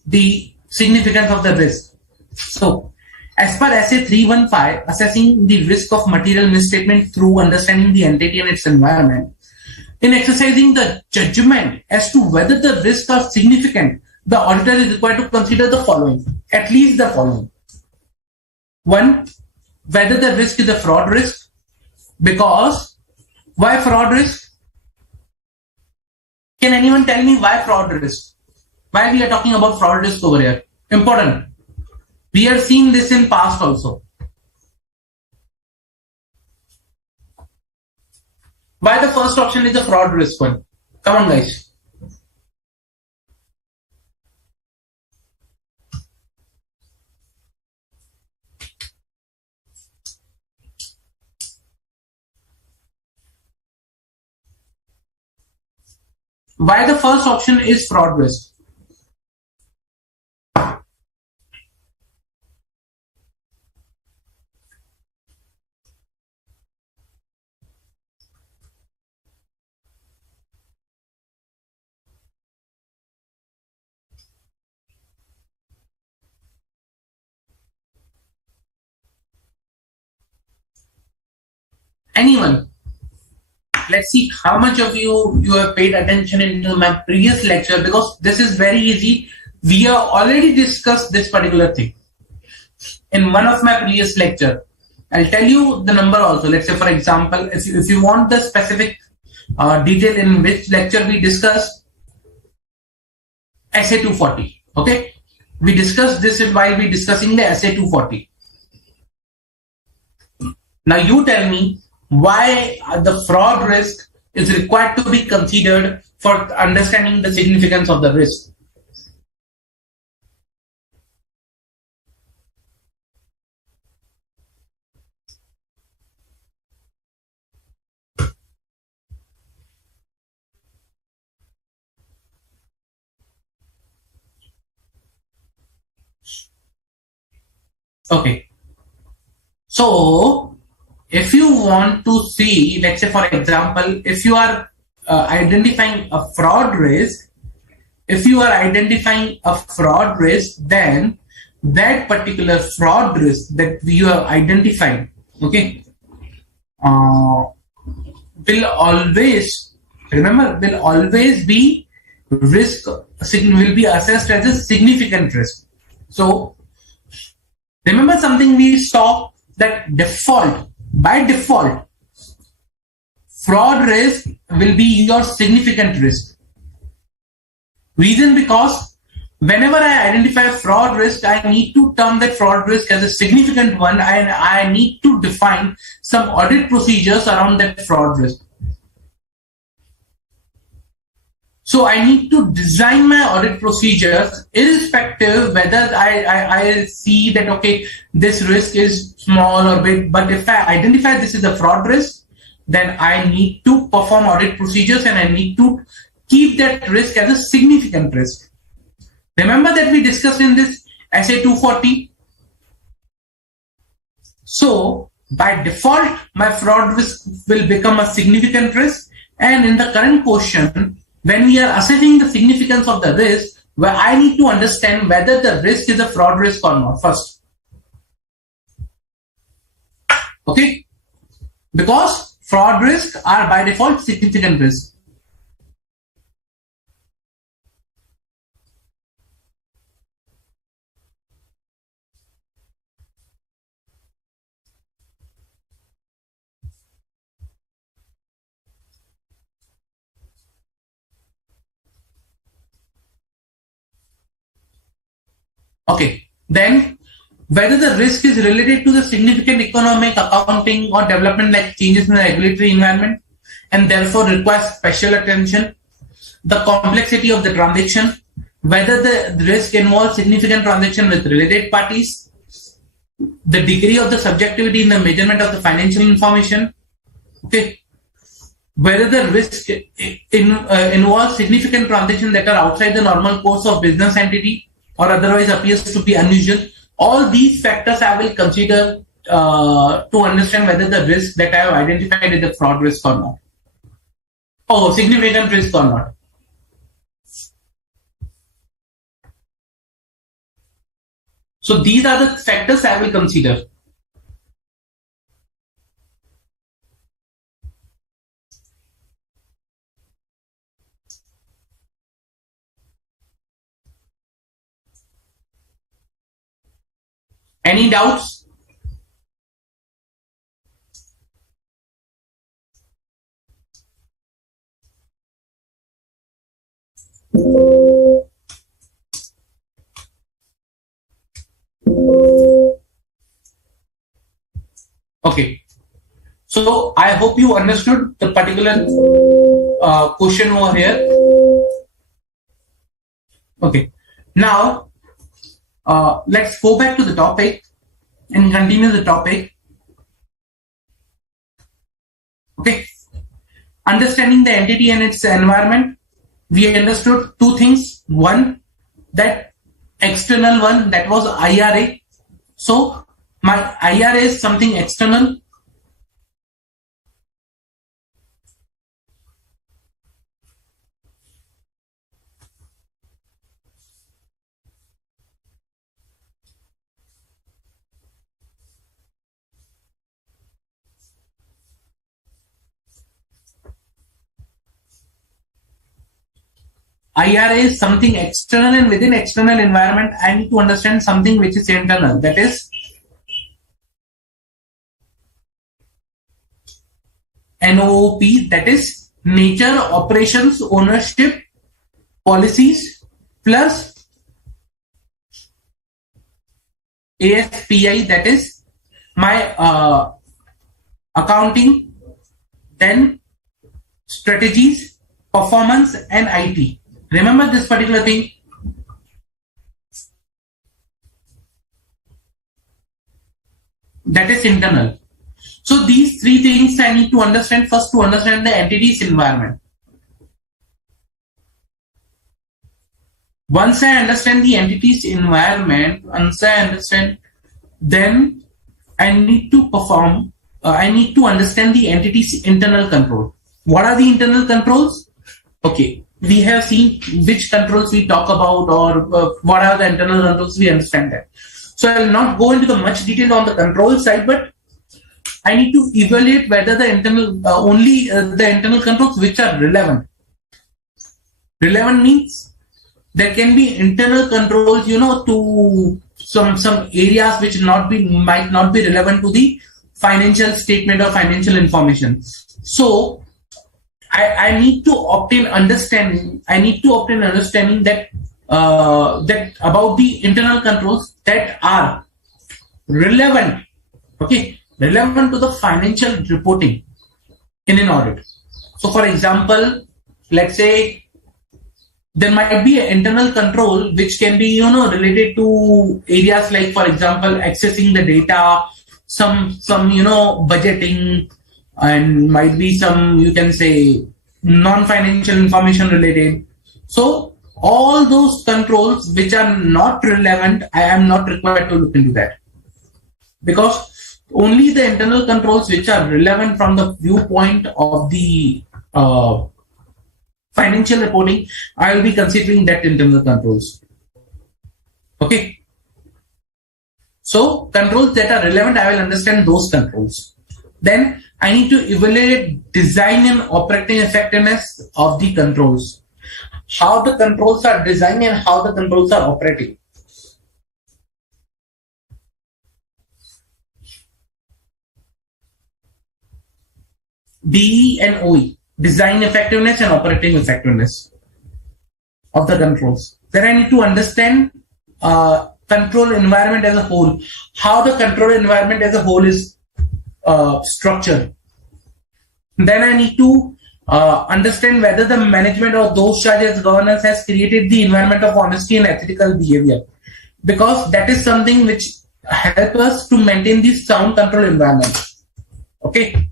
the significance of the risk. So as per SA 315, assessing the risk of material misstatement through understanding the entity and its environment. In exercising the judgment as to whether the risks are significant, the auditor is required to consider the following, at least the following. 1, whether the risk is a fraud risk. Because why fraud risk? Can anyone tell me why fraud risk? Why we are talking about fraud risk over here? Important. We have seen this in past also. Why the first option is the fraud risk one? Come on, guys. Why the first option is fraud risk? Anyone? Let's see how much of you have paid attention in my previous lecture, because this is very easy. We have already discussed this particular thing in one of my previous lecture. I'll tell you the number also. Let's say, for example, if you want the specific detail in which lecture we discussed SA 240. Okay, we discussed this while we discussing the SA 240. Now you tell me why the fraud risk is required to be considered for understanding the significance of the risk. Okay, so if you want to see, let's say for example, if you are identifying a fraud risk, then that particular fraud risk that you have identified, okay, will always be will be assessed as a significant risk. So remember something we saw, that by default, fraud risk will be your significant risk. Reason because whenever I identify fraud risk, I need to term that fraud risk as a significant one, and I need to define some audit procedures around that fraud risk. So I need to design my audit procedures irrespective whether I see that, okay, this risk is small or big, but if I identify this is a fraud risk, then I need to perform audit procedures and I need to keep that risk as a significant risk. Remember that we discussed in this SA 240. So by default, my fraud risk will become a significant risk, and in the current question, when we are assessing the significance of the risk, where I need to understand whether the risk is a fraud risk or not first. Okay? Because fraud risks are by default significant risks. Okay, then whether the risk is related to the significant economic, accounting, or development like changes in the regulatory environment and therefore requires special attention, the complexity of the transaction, whether the risk involves significant transaction with related parties, the degree of the subjectivity in the measurement of the financial information, okay, whether the risk involves significant transactions that are outside the normal course of business entity or otherwise appears to be unusual. All these factors I will consider to understand whether the risk that I have identified is a fraud risk or not. Oh, significant risk or not. So these are the factors I will consider. Any doubts? Okay. So I hope you understood the particular question over here. Okay. Now let's go back to the topic and continue the topic. Okay. Understanding the entity and its environment. We understood two things. One, that external one, that was IRA. So my IRA is something external. IRA is something external, and within external environment, I need to understand something which is internal. That is NOOP, that is nature, operations, ownership, policies, plus ASPI, that is my accounting, then strategies, performance, and IT. Remember this particular thing. That is internal. So these three things I need to understand first to understand the entity's environment. Once I understand the entity's environment, then I need to perform, I need to understand the entity's internal control. What are the internal controls? Okay, we have seen which controls we talk about, or what are the internal controls, we understand that. So I will not go into the much detail on the control side, but I need to evaluate whether the internal, only the internal controls which are relevant. Relevant means there can be internal controls, to some areas which might not be relevant to the financial statement or financial information. So I need to obtain understanding. I need to obtain understanding that that about the internal controls that are relevant. Okay, relevant to the financial reporting in an audit. So, for example, let's say there might be an internal control which can be related to areas like, for example, accessing the data, some budgeting, and might be some, you can say, non-financial information related. So all those controls which are not relevant, I am not required to look into that, because only the internal controls which are relevant from the viewpoint of the financial reporting, I will be considering that internal controls. Okay. So controls that are relevant, I will understand those controls. Then I need to evaluate design and operating effectiveness of the controls. How the controls are designed and how the controls are operating. DE and OE, design effectiveness and operating effectiveness of the controls. Then I need to understand control environment as a whole, how the control environment as a whole is structured. Then I need to understand whether the management of those charges governance has created the environment of honesty and ethical behavior, because that is something which helps us to maintain the sound control environment. Okay.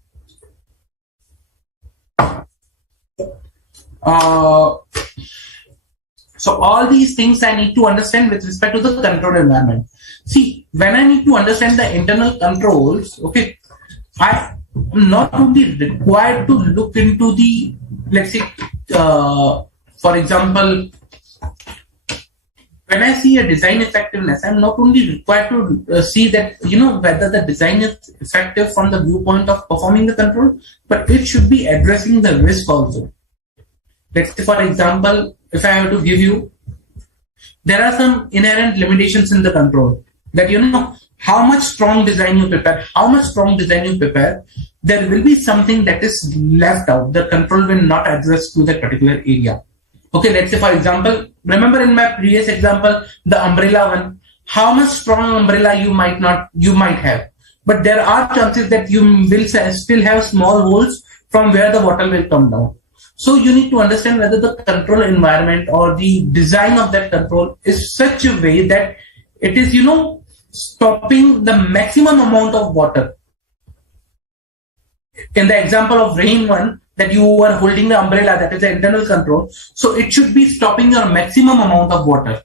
So all these things I need to understand with respect to the control environment. See, when I need to understand the internal controls, okay, I am not only required to look into the, let's say, for example, when I see a design effectiveness, I'm not only required to see that, whether the design is effective from the viewpoint of performing the control, but it should be addressing the risk also. Let's say, for example, if I have to give you, there are some inherent limitations in the control that, how much strong design you prepare, there will be something that is left out. The control will not address to that particular area. Okay, let's say, for example, remember in my previous example, the umbrella one, how much strong umbrella you might have. but there are chances that you will still have small holes from where the water will come down. So you need to understand whether the control environment or the design of that control is such a way that it is, stopping the maximum amount of water. In the example of rain one, that you are holding the umbrella, that is the internal control. So it should be stopping your maximum amount of water.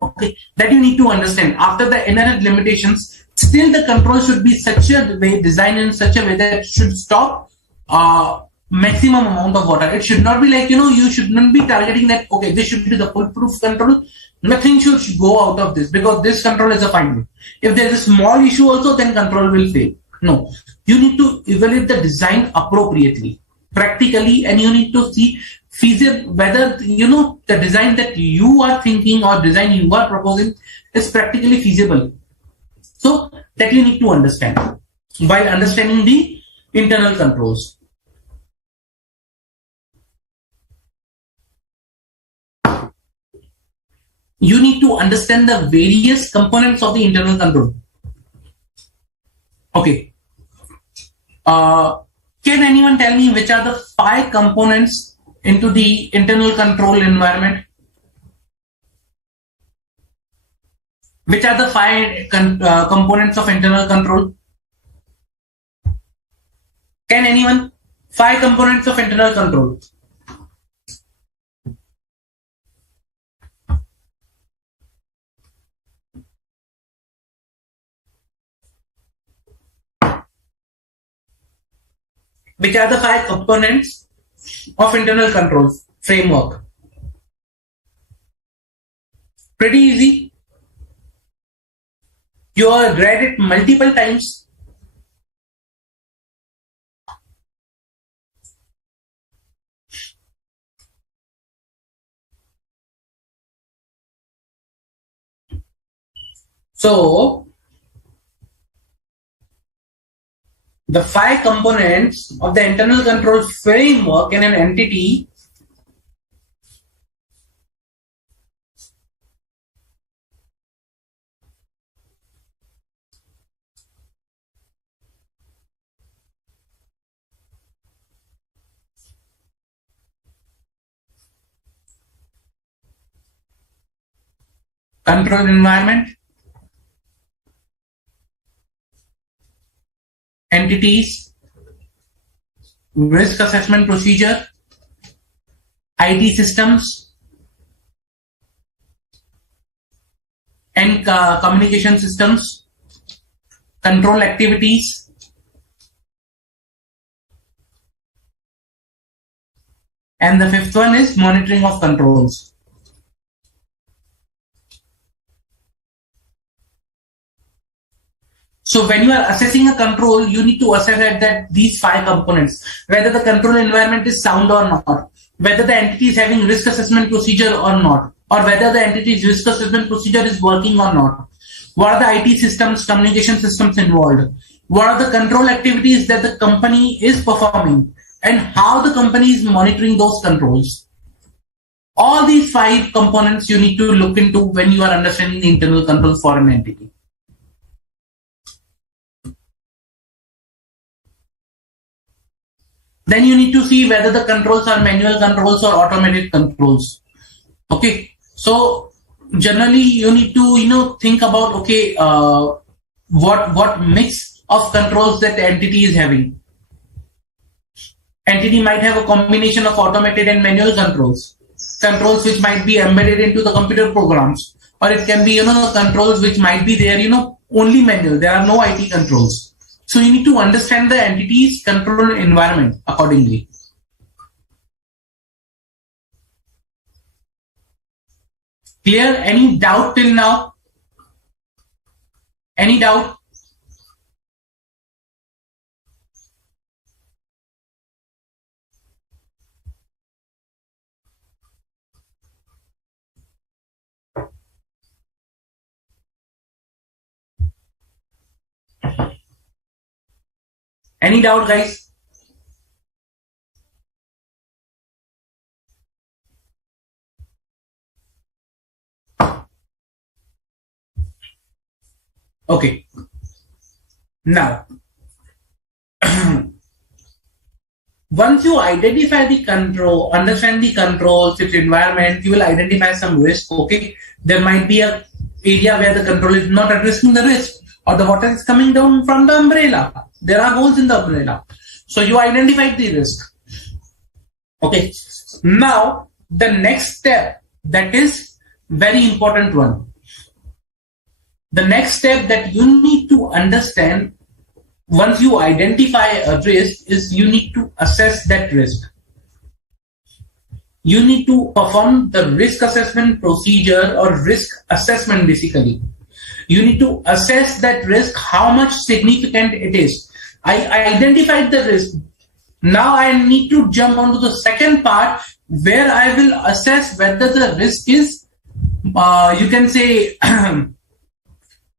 Okay, that you need to understand. After the inherent limitations, still the control should be such a way, designed in such a way that it should stop maximum amount of water. It should not be like, you should not be targeting that, okay, this should be the foolproof control. Nothing should go out of this because this control is a finding. If there is a small issue also, then control will fail. No, you need to evaluate the design appropriately, practically, and you need to see feasible whether the design that you are thinking or design you are proposing is practically feasible. So that you need to understand while understanding the internal controls. You need to understand the various components of the internal control. Okay. Can anyone tell me which are the 5 components into the internal control environment? Which are the 5 components of internal control? Can anyone? 5 components of internal control. Which are the 5 components of internal control framework? Pretty easy. You have read it multiple times. So, the 5 components of the internal control framework in an entity control environment, entities, risk assessment procedure, IT systems, and communication systems, control activities, and the 5th one is monitoring of controls. So when you are assessing a control, you need to assess that these 5 components, whether the control environment is sound or not, whether the entity is having risk assessment procedure or not, or whether the entity's risk assessment procedure is working or not. What are the IT systems, communication systems involved? What are the control activities that the company is performing, and how the company is monitoring those controls? All these 5 components you need to look into when you are understanding the internal controls for an entity. Then you need to see whether the controls are manual controls or automated controls. Okay, so generally you need to think about, okay, what mix of controls that the entity is having. Entity might have a combination of automated and manual controls which might be embedded into the computer programs, or it can be controls which might be there only manual. There are no IT controls. So you need to understand the entity's control environment accordingly. Clear? Any doubt till now? Any doubt? Any doubt, guys? Okay. Now, once you identify the control, understand the controls, its environment, you will identify some risk. Okay, there might be a area where the control is not addressing the risk, or the water is coming down from the umbrella. There are holes in the umbrella. So you identified the risk. Okay. Now the next step, that is very important one. The next step that you need to understand once you identify a risk is you need to assess that risk. You need to perform the risk assessment procedure or risk assessment basically. You need to assess that risk, how much significant it is. I identified the risk. Now I need to jump onto the second part where I will assess whether the risk is, you can say,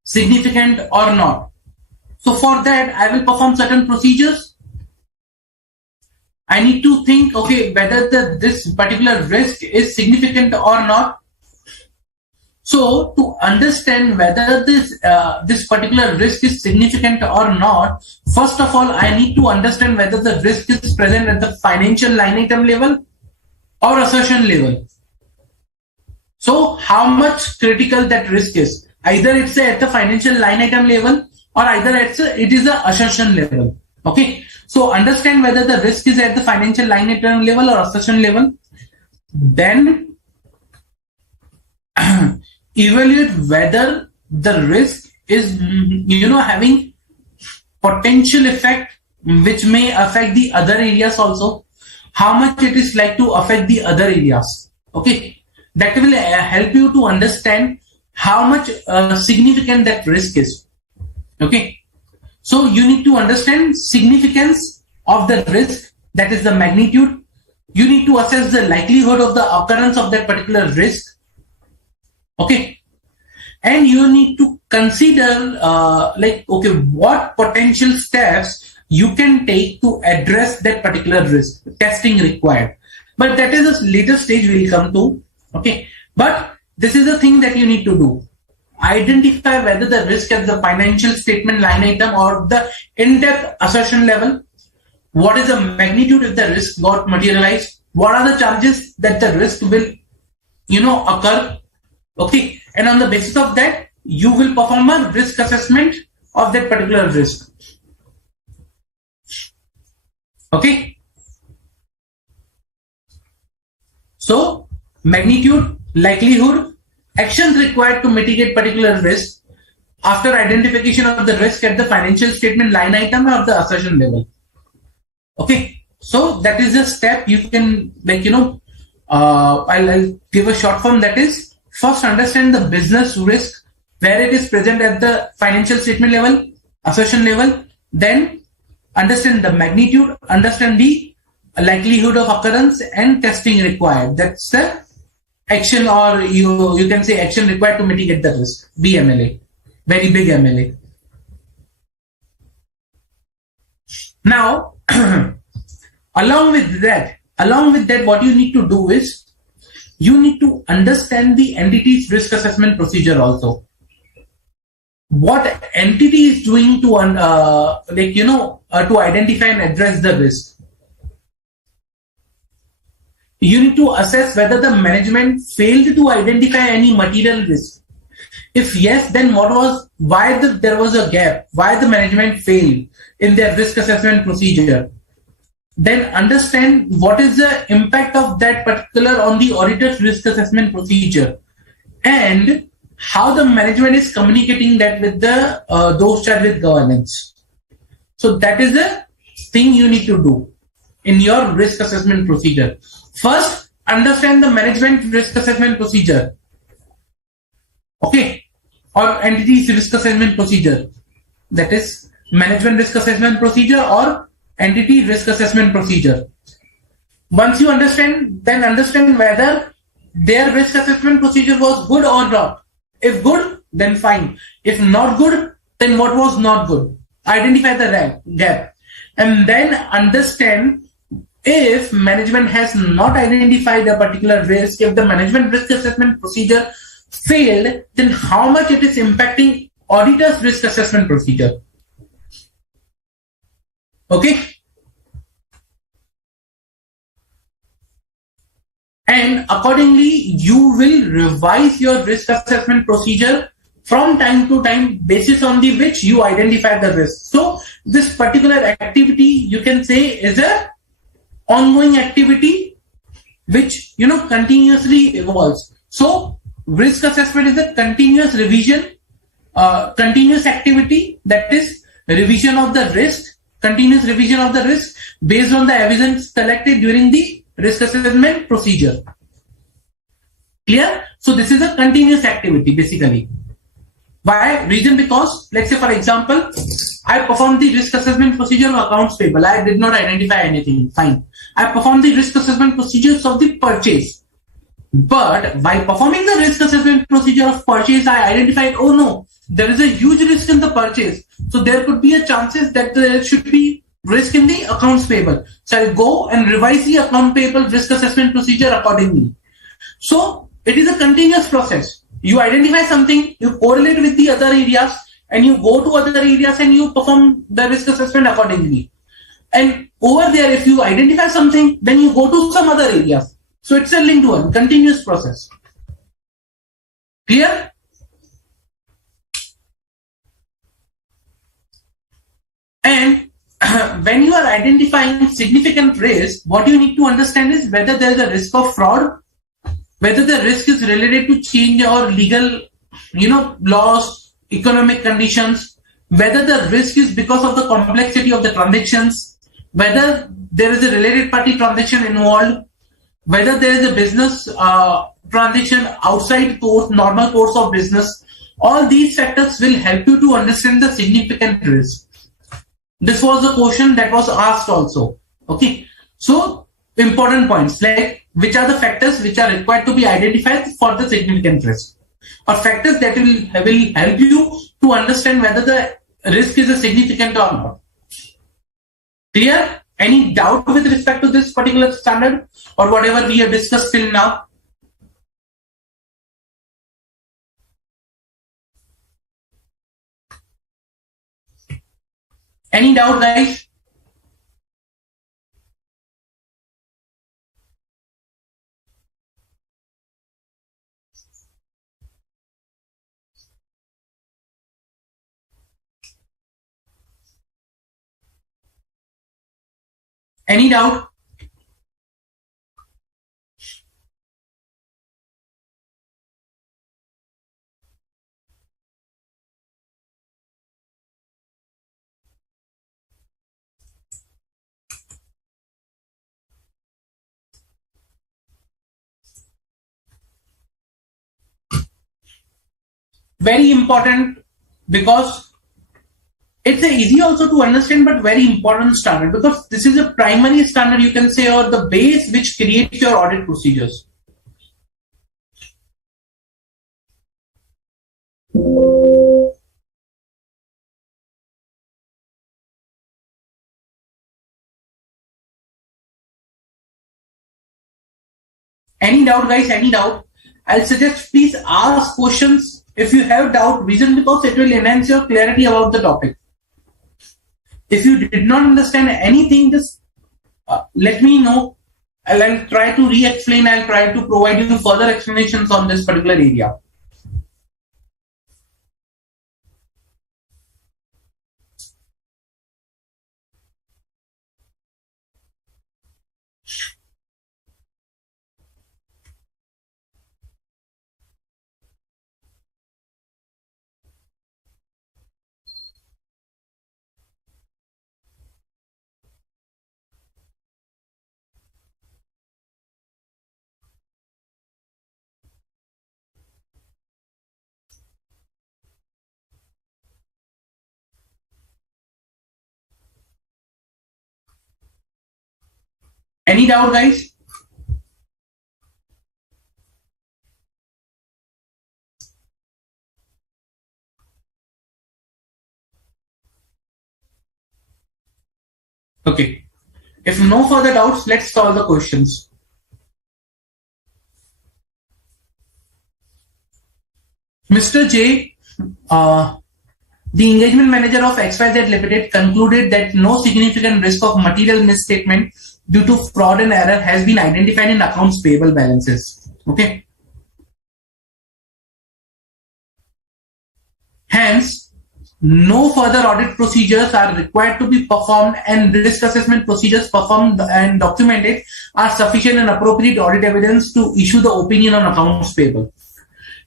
significant or not. So for that, I will perform certain procedures. I need to think, okay, whether this particular risk is significant or not. So to understand whether this particular risk is significant or not, first of all, I need to understand whether the risk is present at the financial line item level or assertion level. So how much critical that risk is. Either it's at the financial line item level or either it is the assertion level. Okay. So understand whether the risk is at the financial line item level or assertion level. Then evaluate whether the risk is, having potential effect which may affect the other areas also. How much it is like to affect the other areas. Okay. That will help you to understand how much significant that risk is. Okay. So you need to understand significance of the risk, that is the magnitude. You need to assess the likelihood of the occurrence of that particular risk. Okay. And you need to consider what potential steps you can take to address that particular risk, testing required. But that is a later stage we'll come to. Okay. But this is the thing that you need to do. Identify whether the risk at the financial statement line item or the in-depth assertion level. What is the magnitude if the risk got materialized? What are the chances that the risk will, occur? Okay. And on the basis of that, you will perform a risk assessment of that particular risk. Okay. So magnitude, likelihood, actions required to mitigate particular risk after identification of the risk at the financial statement line item or the assertion level. Okay. So that is a step you can I'll give a short form, that is, first understand the business risk where it is present at the financial statement level, assertion level, then understand the magnitude, understand the likelihood of occurrence and testing required. That's the action, or you can say action required to mitigate the risk. BMLA, very big MLA. Now, along with that, what you need to do is you need to understand the entity's risk assessment procedure also. What entity is doing to identify and address the risk. You need to assess whether the management failed to identify any material risk. If yes, then why there was a gap? Why the management failed in their risk assessment procedure? Then understand what is the impact of that particular on the auditor's risk assessment procedure, and how the management is communicating that with the those charged with governance. So that is the thing you need to do in your risk assessment procedure. First, understand the management risk assessment procedure. Okay. Or entity's risk assessment procedure. That is management risk assessment procedure or entity risk assessment procedure. Once you understand, then understand whether their risk assessment procedure was good or not. If good, then fine. If not good, then what was not good? Identify the gap. And then understand if management has not identified a particular risk, if the management risk assessment procedure failed, then how much it is impacting auditor's risk assessment procedure. Okay. And accordingly, you will revise your risk assessment procedure from time to time basis on the which you identify the risk. So this particular activity you can say is a ongoing activity which continuously evolves. So risk assessment is a continuous revision, continuous activity, that is revision of the risk, continuous revision of the risk based on the evidence collected during the risk assessment procedure. Clear? So this is a continuous activity basically. Why? Reason because, let's say for example, I performed the risk assessment procedure of accounts payable. I did not identify anything. Fine. I performed the risk assessment procedures of the purchase. But by performing the risk assessment procedure of purchase, I identified, oh no, there is a huge risk in the purchase. So there could be a chances that there should be risk in the accounts payable. So I'll go and revise the account payable risk assessment procedure accordingly. So it is a continuous process. You identify something, you correlate with the other areas, and you go to other areas and you perform the risk assessment accordingly. And over there, if you identify something, then you go to some other areas. So it's a linked one, continuous process. Clear? And when you are identifying significant risk, what you need to understand is whether there is a risk of fraud, whether the risk is related to change or legal, laws, economic conditions, whether the risk is because of the complexity of the transactions, whether there is a related party transaction involved, whether there is a business transaction outside normal course of business. All these factors will help you to understand the significant risk. This was a question that was asked also. Okay. So important points like which are the factors which are required to be identified for the significant risk, or factors that will help you to understand whether the risk is a significant or not. Clear? Any doubt with respect to this particular standard or whatever we have discussed till now? Any doubt, guys? Any doubt? Very important, because it's easy also to understand, but very important standard, because this is a primary standard, you can say, or the base which creates your audit procedures. Any doubt, guys? Any doubt? I'll suggest please ask questions if you have doubt. Reason because it will enhance your clarity about the topic. If you did not understand anything, just let me know. I'll try to re-explain. I'll try to provide you further explanations on this particular area. Any doubt, guys? Okay. If no further doubts, let's solve the questions. Mr. J, The engagement manager of XYZ Limited concluded that no significant risk of material misstatement due to fraud and error has been identified in accounts payable balances. Okay. Hence, no further audit procedures are required to be performed, and risk assessment procedures performed and documented are sufficient and appropriate audit evidence to issue the opinion on accounts payable.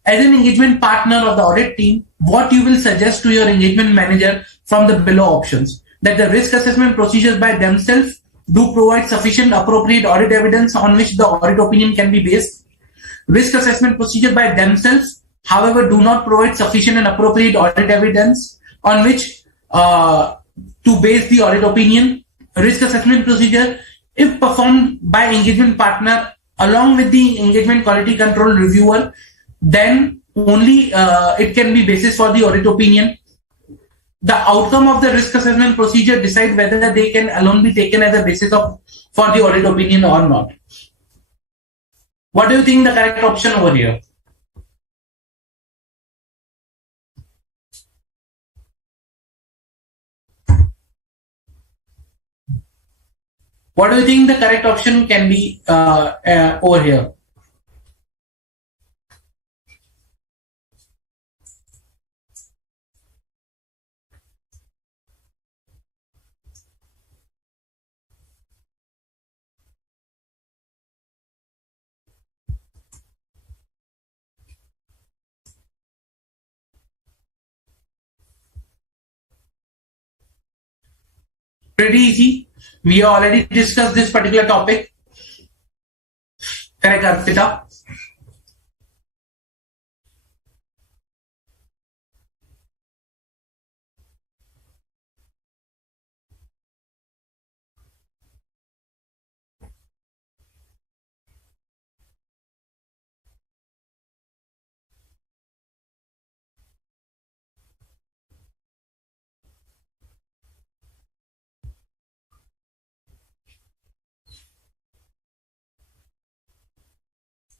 As an engagement partner of the audit team, what you will suggest to your engagement manager from the below options: that the risk assessment procedures by themselves do provide sufficient appropriate audit evidence on which the audit opinion can be based. Risk assessment procedures by themselves, however, do not provide sufficient and appropriate audit evidence on which to base the audit opinion. Risk assessment procedure, if performed by engagement partner along with the engagement quality control reviewer, then only it can be basis for the audit opinion. The outcome of the risk assessment procedure decide whether they can alone be taken as a basis for the audit opinion or not. What do you think the correct option over here? What do you think the correct option can be over here? Pretty easy. We already discussed this particular topic. Correct, Arpita?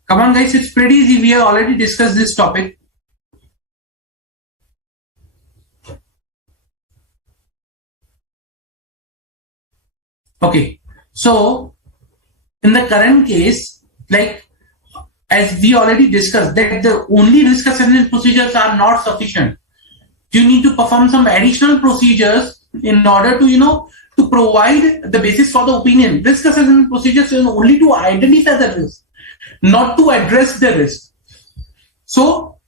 Come on, guys, it's pretty easy. We have already discussed this topic. Okay, so in the current case, like as we already discussed, that the only risk assessment procedures are not sufficient. You need to perform some additional procedures in order to, to provide the basis for the opinion. Risk assessment procedures is only to identify the risk, not to address the risk. So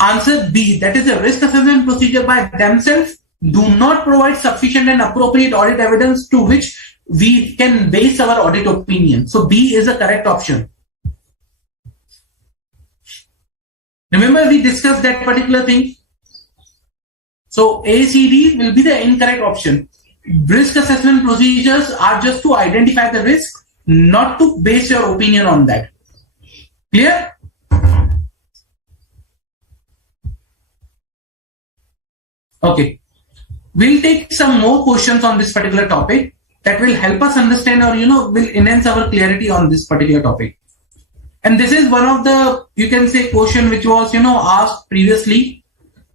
answer B, that is, a risk assessment procedure by themselves do not provide sufficient and appropriate audit evidence to which we can base our audit opinion. So B is the correct option. Remember, we discussed that particular thing. So A, C, D will be the incorrect option. Risk assessment procedures are just to identify the risk, not to base your opinion on that. Clear? Okay. We'll take some more questions on this particular topic that will help us understand, or will enhance our clarity on this particular topic. And this is one of the, you can say, question which was asked previously.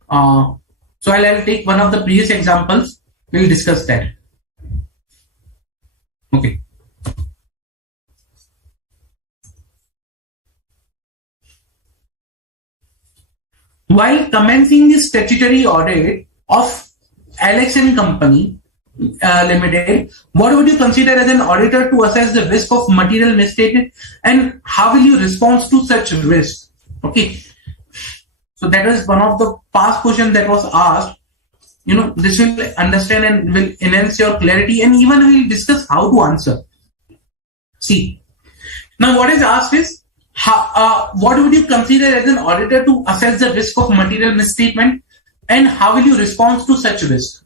So I'll take one of the previous examples. We'll discuss that. Okay. While commencing the statutory audit of Alex & Company Limited, what would you consider as an auditor to assess the risk of material misstatement, and how will you respond to such risk? Okay. So that is one of the past questions that was asked. This will understand and will enhance your clarity, and even we'll discuss how to answer. See, now what is asked is, what would you consider as an auditor to assess the risk of material misstatement, and how will you respond to such risk?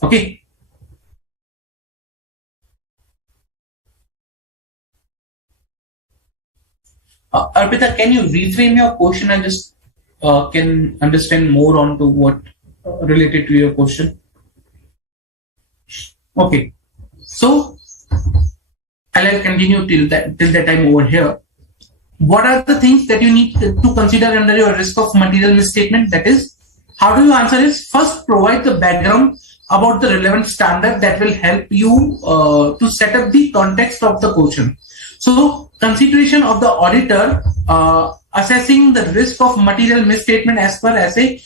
Okay. Arpita, can you reframe your question? I just can understand more onto what related to your question. Okay. So I'll continue till that time over here. What are the things that you need to consider under your risk of material misstatement? That is, How do you answer is first provide the background about the relevant standard that will help you to set up the context of the question. So consideration of the auditor assessing the risk of material misstatement as per SA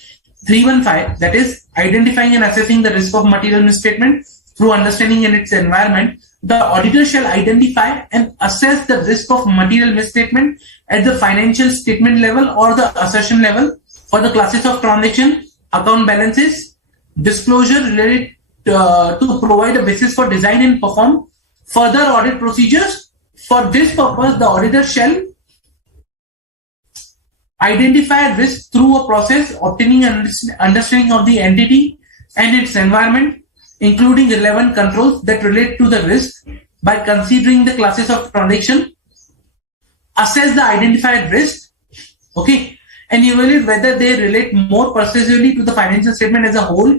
315, that is identifying and assessing the risk of material misstatement through understanding in its environment. The auditor shall identify and assess the risk of material misstatement at the financial statement level or the assertion level for the classes of transaction, account balances, disclosure related to provide a basis for design and perform further audit procedures. For this purpose, the auditor shall identify risk through a process obtaining an understanding of the entity and its environment, including relevant controls that relate to the risk by considering the classes of transaction, assess the identified risk, okay, and evaluate whether they relate more persuasively to the financial statement as a whole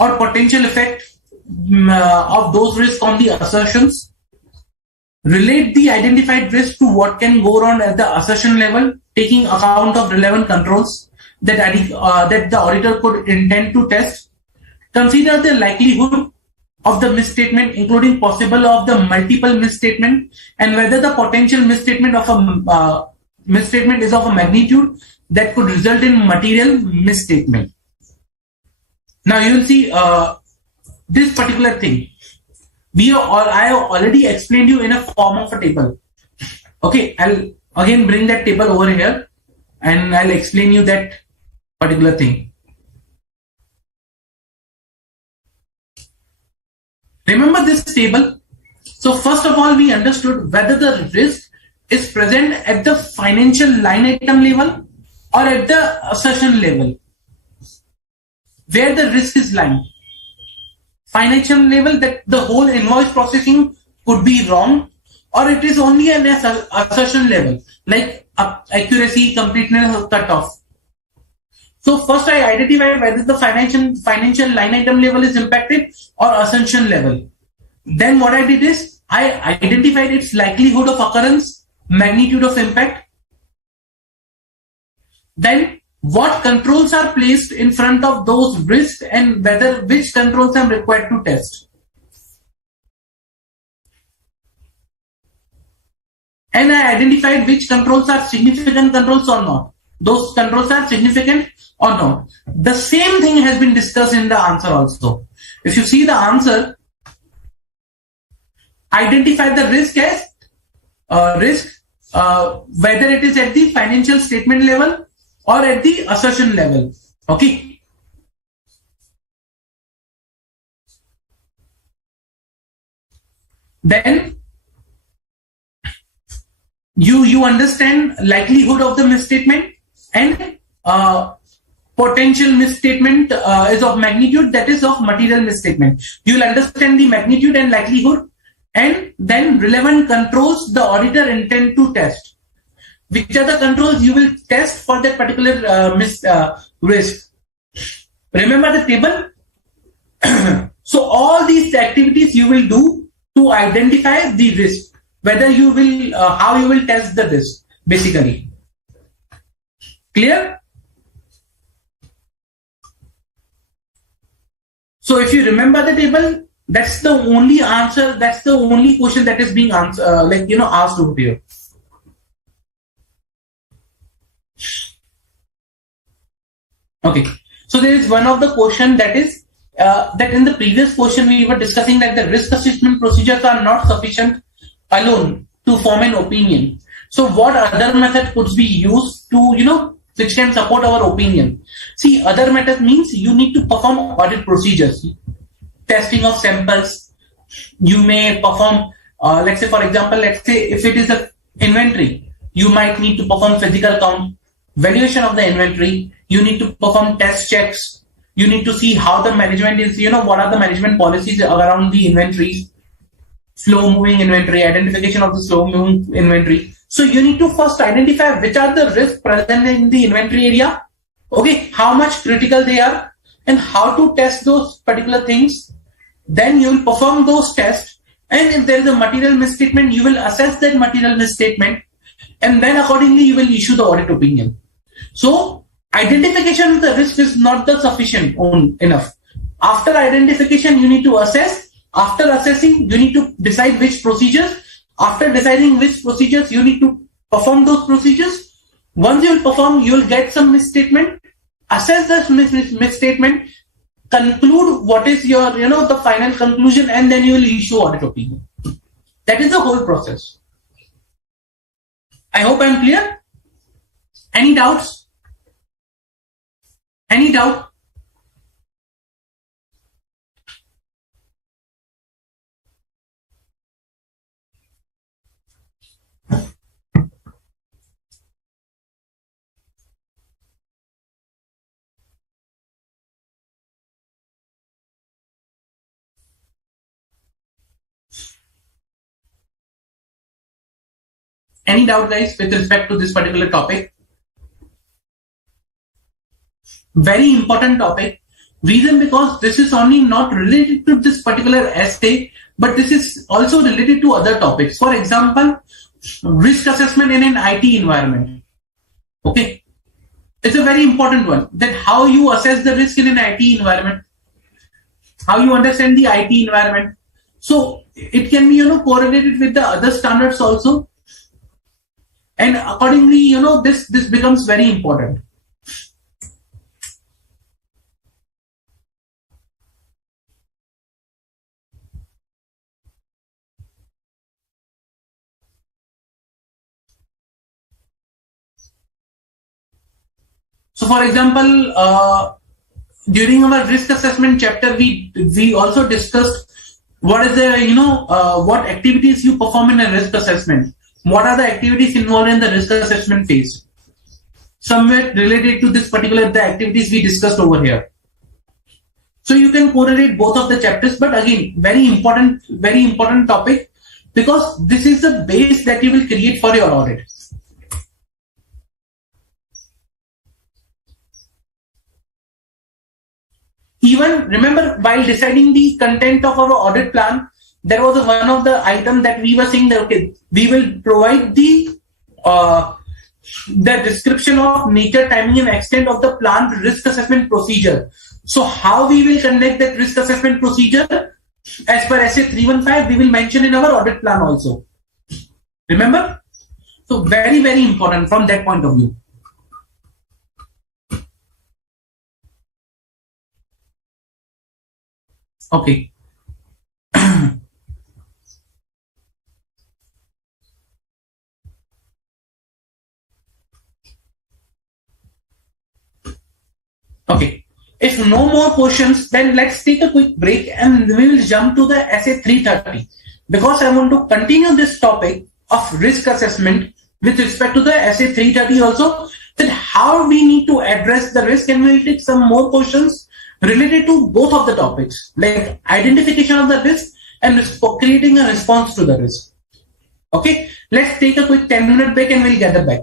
or potential effect of those risks on the assertions. Relate the identified risk to what can go wrong at the assertion level, taking account of relevant controls that the auditor could intend to test. Consider the likelihood of the misstatement, including possible of the multiple misstatement, and whether the potential misstatement of a misstatement is of a magnitude that could result in material misstatement. Now you will see this particular thing. I have already explained you in a form of a table. Okay, I'll again bring that table over here and I'll explain you that particular thing. Remember this table? So first of all, we understood whether the risk is present at the financial line item level or at the assertion level. Where the risk is lying. Financial level, that the whole invoice processing could be wrong, or it is only an assertion level, like accuracy, completeness, or cutoff. So first I identify whether the financial line item level is impacted or assumption level. Then what I did is I identified its likelihood of occurrence, magnitude of impact. Then what controls are placed in front of those risks and which controls I'm required to test. And I identified which controls are significant controls or not. Those controls are significant or not. The same thing has been discussed in the answer also. If you see the answer, identify the risk as whether it is at the financial statement level or at the assertion level. Okay. Then you understand likelihood of the misstatement and potential misstatement is of magnitude, that is of material misstatement. You will understand the magnitude and likelihood, and then relevant controls the auditor intend to test. Which are the controls you will test for that particular risk? Remember the table? So all these activities you will do to identify the risk, whether you will, how you will test the risk, basically. Clear? So if you remember the table, that's the only answer, that's the only question that is being asked over here. Okay, so there is one of the question that is that in the previous question we were discussing that the risk assessment procedures are not sufficient alone to form an opinion. So what other method could be used to, which can support our opinion? See, other method means you need to perform audit procedures, testing of samples. You may perform, let's say for example, if it is a inventory, you might need to perform physical count, valuation of the inventory. You need to perform test checks. You need to see how the management is, what are the management policies around the inventories, slow moving inventory, identification of the slow moving inventory. So you need to first identify which are the risks present in the inventory area, okay, how much critical they are, and how to test those particular things. Then you will perform those tests, and if there is a material misstatement, you will assess that material misstatement, and then accordingly you will issue the audit opinion. So Identification of the risk is not the sufficient enough. After identification, you need to assess. After assessing, you need to decide which procedures. After deciding which procedures, you need to perform those procedures. Once you will perform, you will get some misstatement. Assess the misstatement. Conclude what is your, the final conclusion, and then you will issue audit opinion. That is the whole process. I hope I am clear. Any doubts? Any doubt? Any doubt, guys, with respect to this particular topic? Very important topic. Reason because this is only not related to this particular essay, but this is also related to other topics. For example, risk assessment in an IT environment. Okay. It's a very important one, that how you assess the risk in an IT environment, how you understand the IT environment. So it can be, correlated with the other standards also. And accordingly, this becomes very important. So, for example, during our risk assessment chapter, we also discussed what is the what activities you perform in a risk assessment. What are the activities involved in the risk assessment phase? Somewhere related to this particular the activities we discussed over here. So you can correlate both of the chapters, but again, very important topic, because this is the base that you will create for your audit. Even remember, while deciding the content of our audit plan, there was one of the items that we were saying that, okay, we will provide the description of nature, timing, and extent of the planned risk assessment procedure. So how we will conduct that risk assessment procedure as per SA 315, we will mention in our audit plan also. Remember? So very important from that point of view. Okay. Okay. If no more questions, then let's take a quick break and we will jump to the SA 330, because I want to continue this topic of risk assessment with respect to the SA 330 also, that how we need to address the risk, and we'll take some more questions related to both of the topics, like identification of the risk and creating a response to the risk. Okay, let's take a quick 10-minute break and we'll gather back.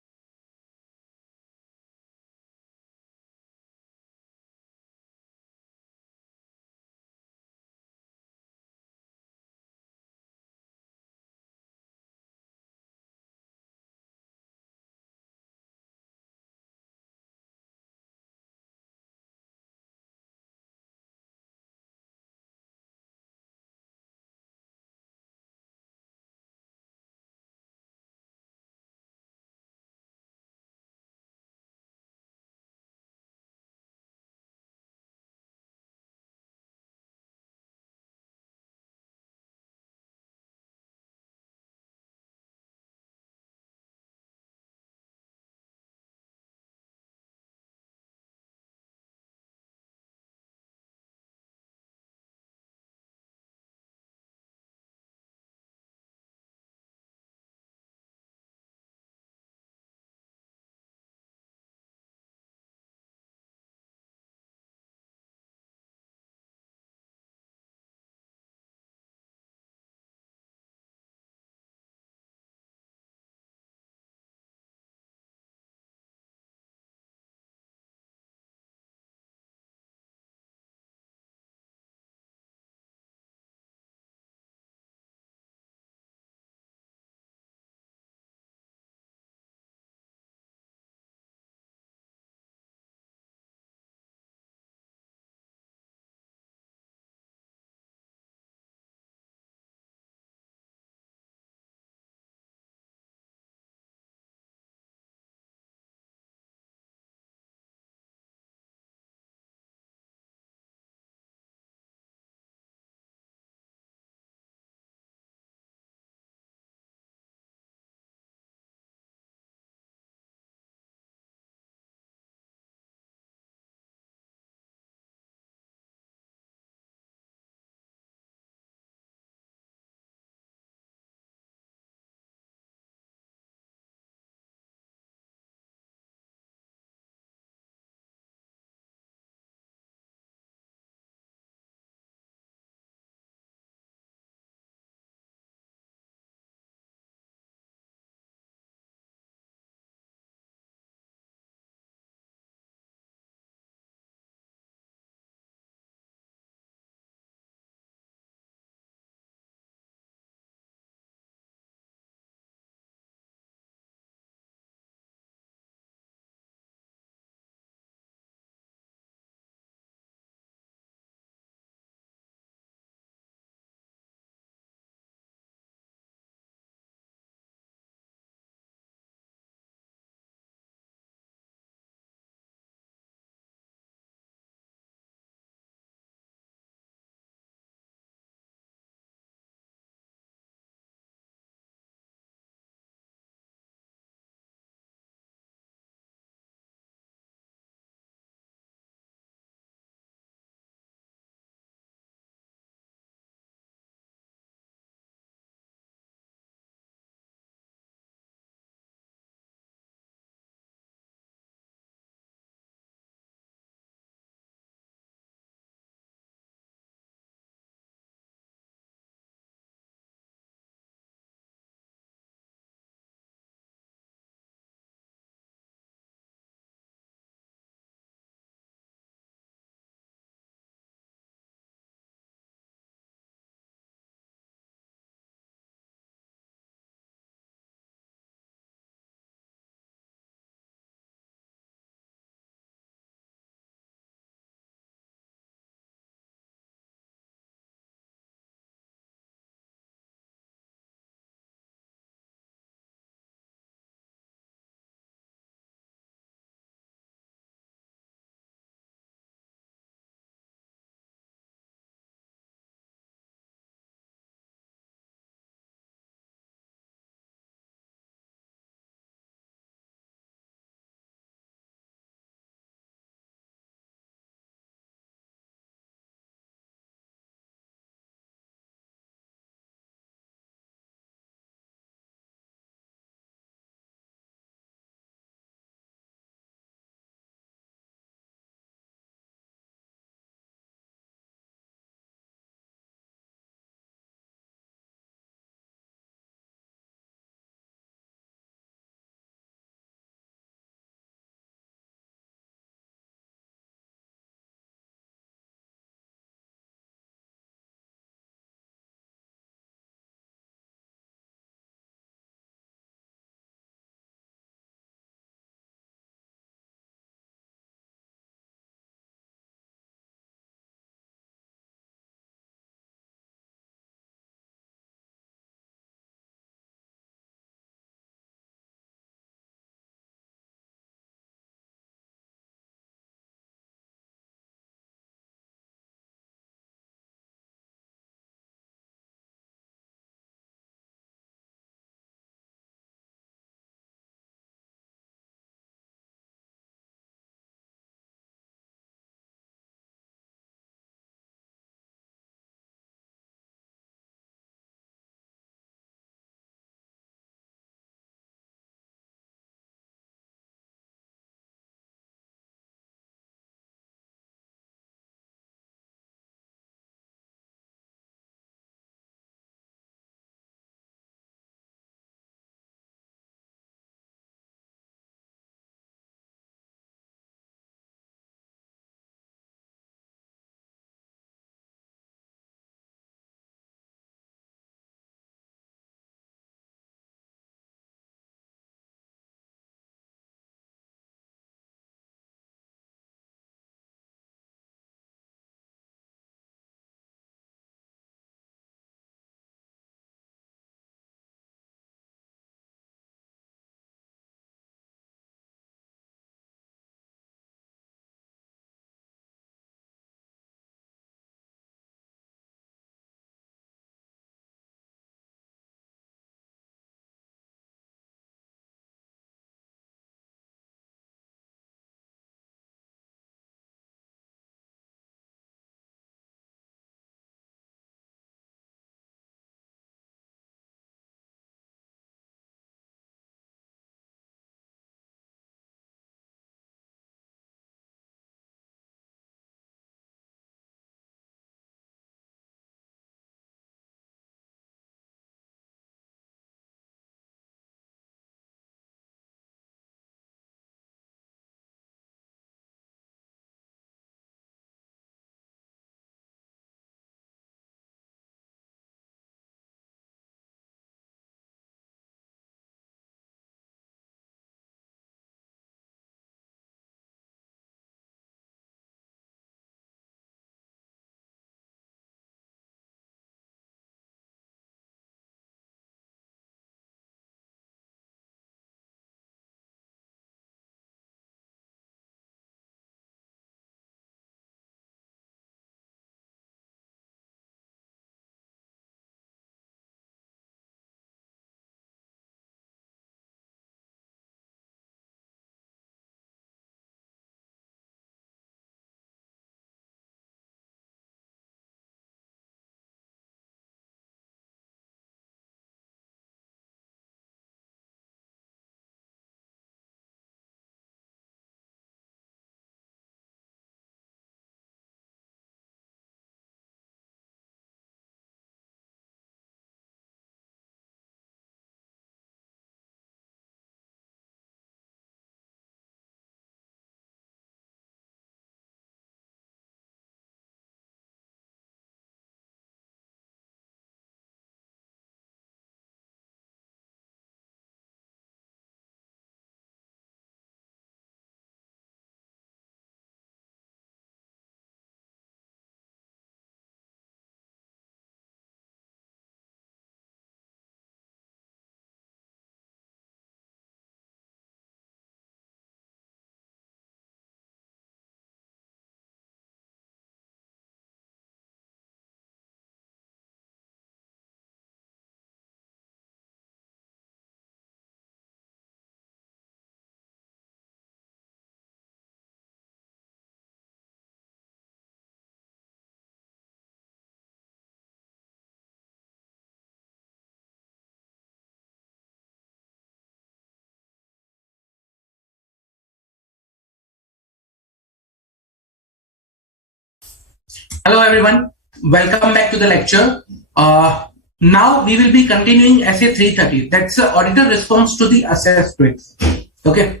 Hello everyone, welcome back to the lecture. Now we will be continuing essay 330. That's the auditor response to the assessed risk. Okay.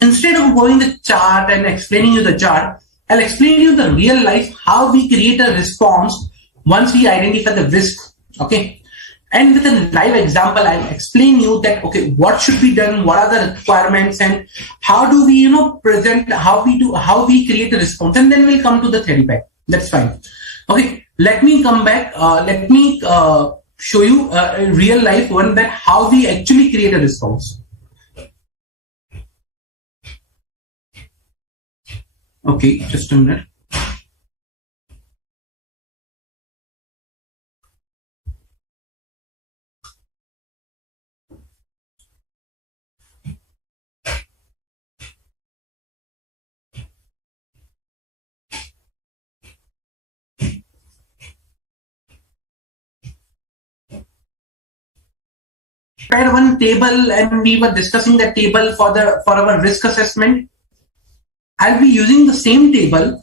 Instead of going the chart and explaining you the chart, I'll explain you the real life how we create a response once we identify the risk. Okay. And with a live example, I'll explain you that, okay, what should be done, what are the requirements, and how do we, present, how we create a response, and then we'll come to the theory back. That's fine. Okay, let me come back. Let me show you a real life one that how we actually create a response. Okay, just a minute. Had one table and we were discussing that table for our risk assessment. I'll be using the same table.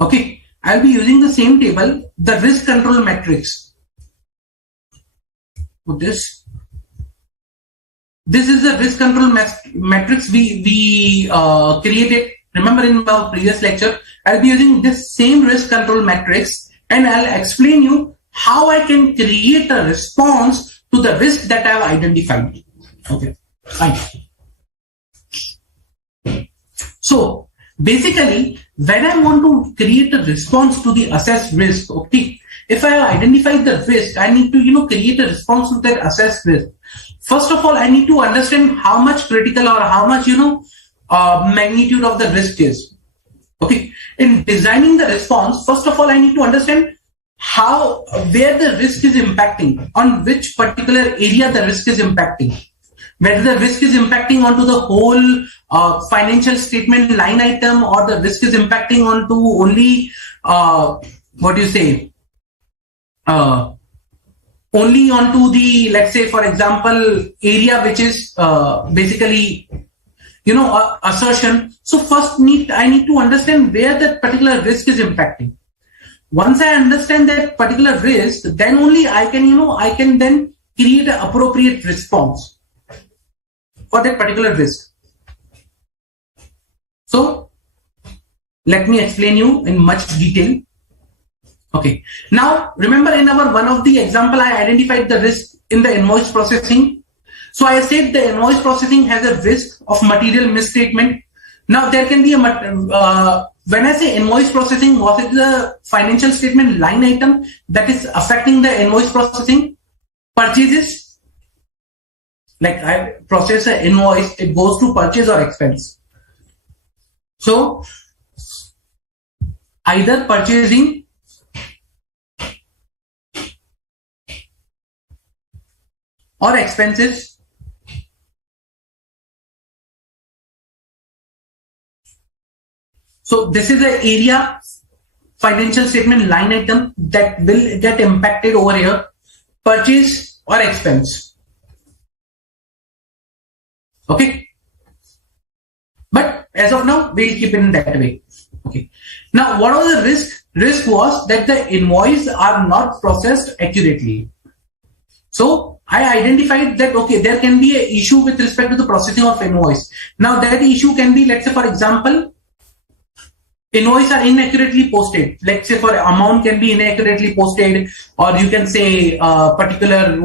Okay, I'll be using the same table, the risk control matrix. This is the risk control matrix we created. Remember in our previous lecture, I'll be using this same risk control matrix, and I'll explain you how I can create a response to the risk that I have identified. Okay, fine. So basically, when I want to create a response to the assessed risk, okay, if I have identified the risk, I need to create a response to that assessed risk. First of all, I need to understand how much critical or how much magnitude of the risk is. Okay, in designing the response, first of all, I need to understand where the risk is impacting, on which particular area the risk is impacting, whether the risk is impacting onto the whole financial statement line item, or the risk is impacting onto only only onto the, let's say for example, area which is basically assertion. So first I need to understand where that particular risk is impacting. Once I understand that particular risk, then only I can then create an appropriate response for that particular risk. So let me explain you in much detail. Okay. Now remember, in our one of the example, I identified the risk in the invoice processing. So I said the invoice processing has a risk of material misstatement. Now there can be when I say invoice processing, was it the financial statement line item that is affecting the invoice processing? Purchases, like I process an invoice, it goes to purchase or expense. So either purchasing or expenses. So this is the area financial statement line item that will get impacted over here, purchase or expense. Okay. But as of now, we'll keep it in that way. Okay. Now, what was the risk? Risk was that the invoice are not processed accurately. So I identified that, okay, there can be an issue with respect to the processing of invoice. Now that issue can be, let's say for example, invoice are inaccurately posted. Let's say for amount can be inaccurately posted, or you can say particular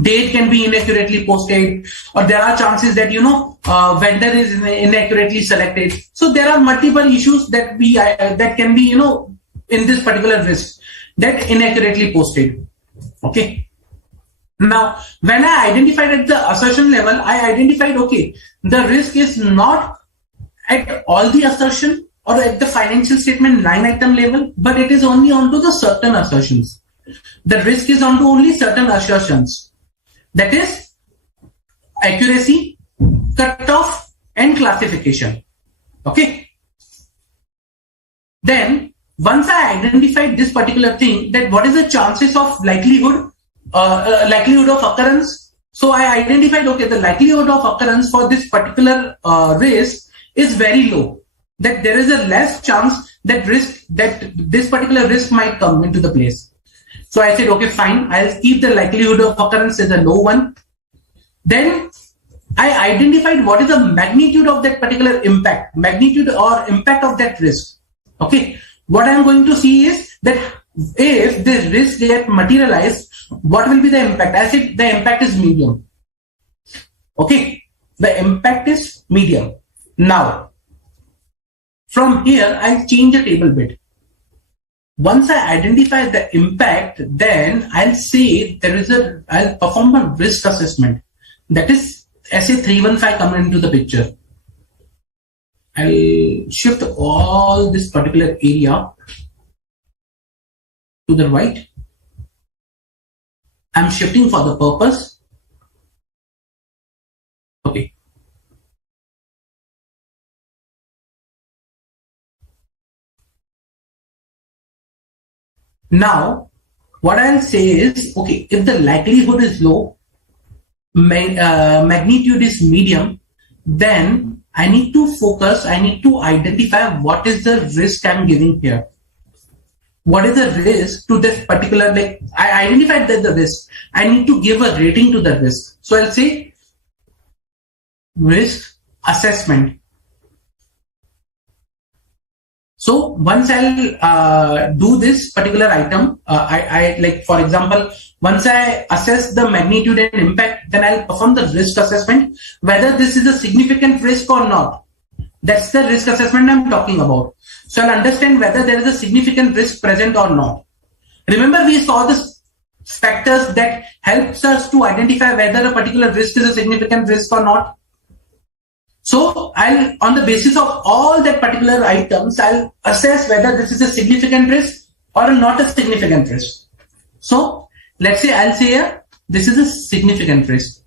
date can be inaccurately posted, or there are chances that vendor is inaccurately selected. So there are multiple issues that that can be in this particular risk, that inaccurately posted. Okay. Now when I identified at the assertion level, I identified, okay, the risk is not at all the assertion or at the financial statement line item level, but it is only onto the certain assertions. The risk is onto only certain assertions. That is accuracy, cutoff, and classification. Okay. Then once I identified this particular thing, that what is the chances of likelihood of occurrence. So I identified, okay, the likelihood of occurrence for this particular risk is very low. That there is a less chance that this particular risk might come into the place. So I said, okay, fine, I'll keep the likelihood of occurrence as a low one. Then I identified what is the magnitude of that particular impact, magnitude or impact of that risk. Okay, what I'm going to see is that if this risk get materialized, what will be the impact? I said the impact is medium. Okay, the impact is medium. Now, from here, I'll change the table bit. Once I identify the impact, then I'll say I'll perform a risk assessment. That is SA315 coming into the picture. I'll shift all this particular area to the right. I'm shifting for the purpose. Okay. Now, what I'll say is, okay, if the likelihood is low, magnitude is medium, then I need to focus, I need to identify what is the risk I'm giving here. What is the risk to this particular, like I identified that the risk, I need to give a rating to the risk. So I'll say risk assessment. So once I'll do this particular item, I like, for example, once I assess the magnitude and impact, then I'll perform the risk assessment, whether this is a significant risk or not. That's the risk assessment I'm talking about. So I'll understand whether there is a significant risk present or not. Remember, we saw the factors that helps us to identify whether a particular risk is a significant risk or not. So I'll, on the basis of all that particular items, I'll assess whether this is a significant risk or not a significant risk. So let's say I'll say this is a significant risk.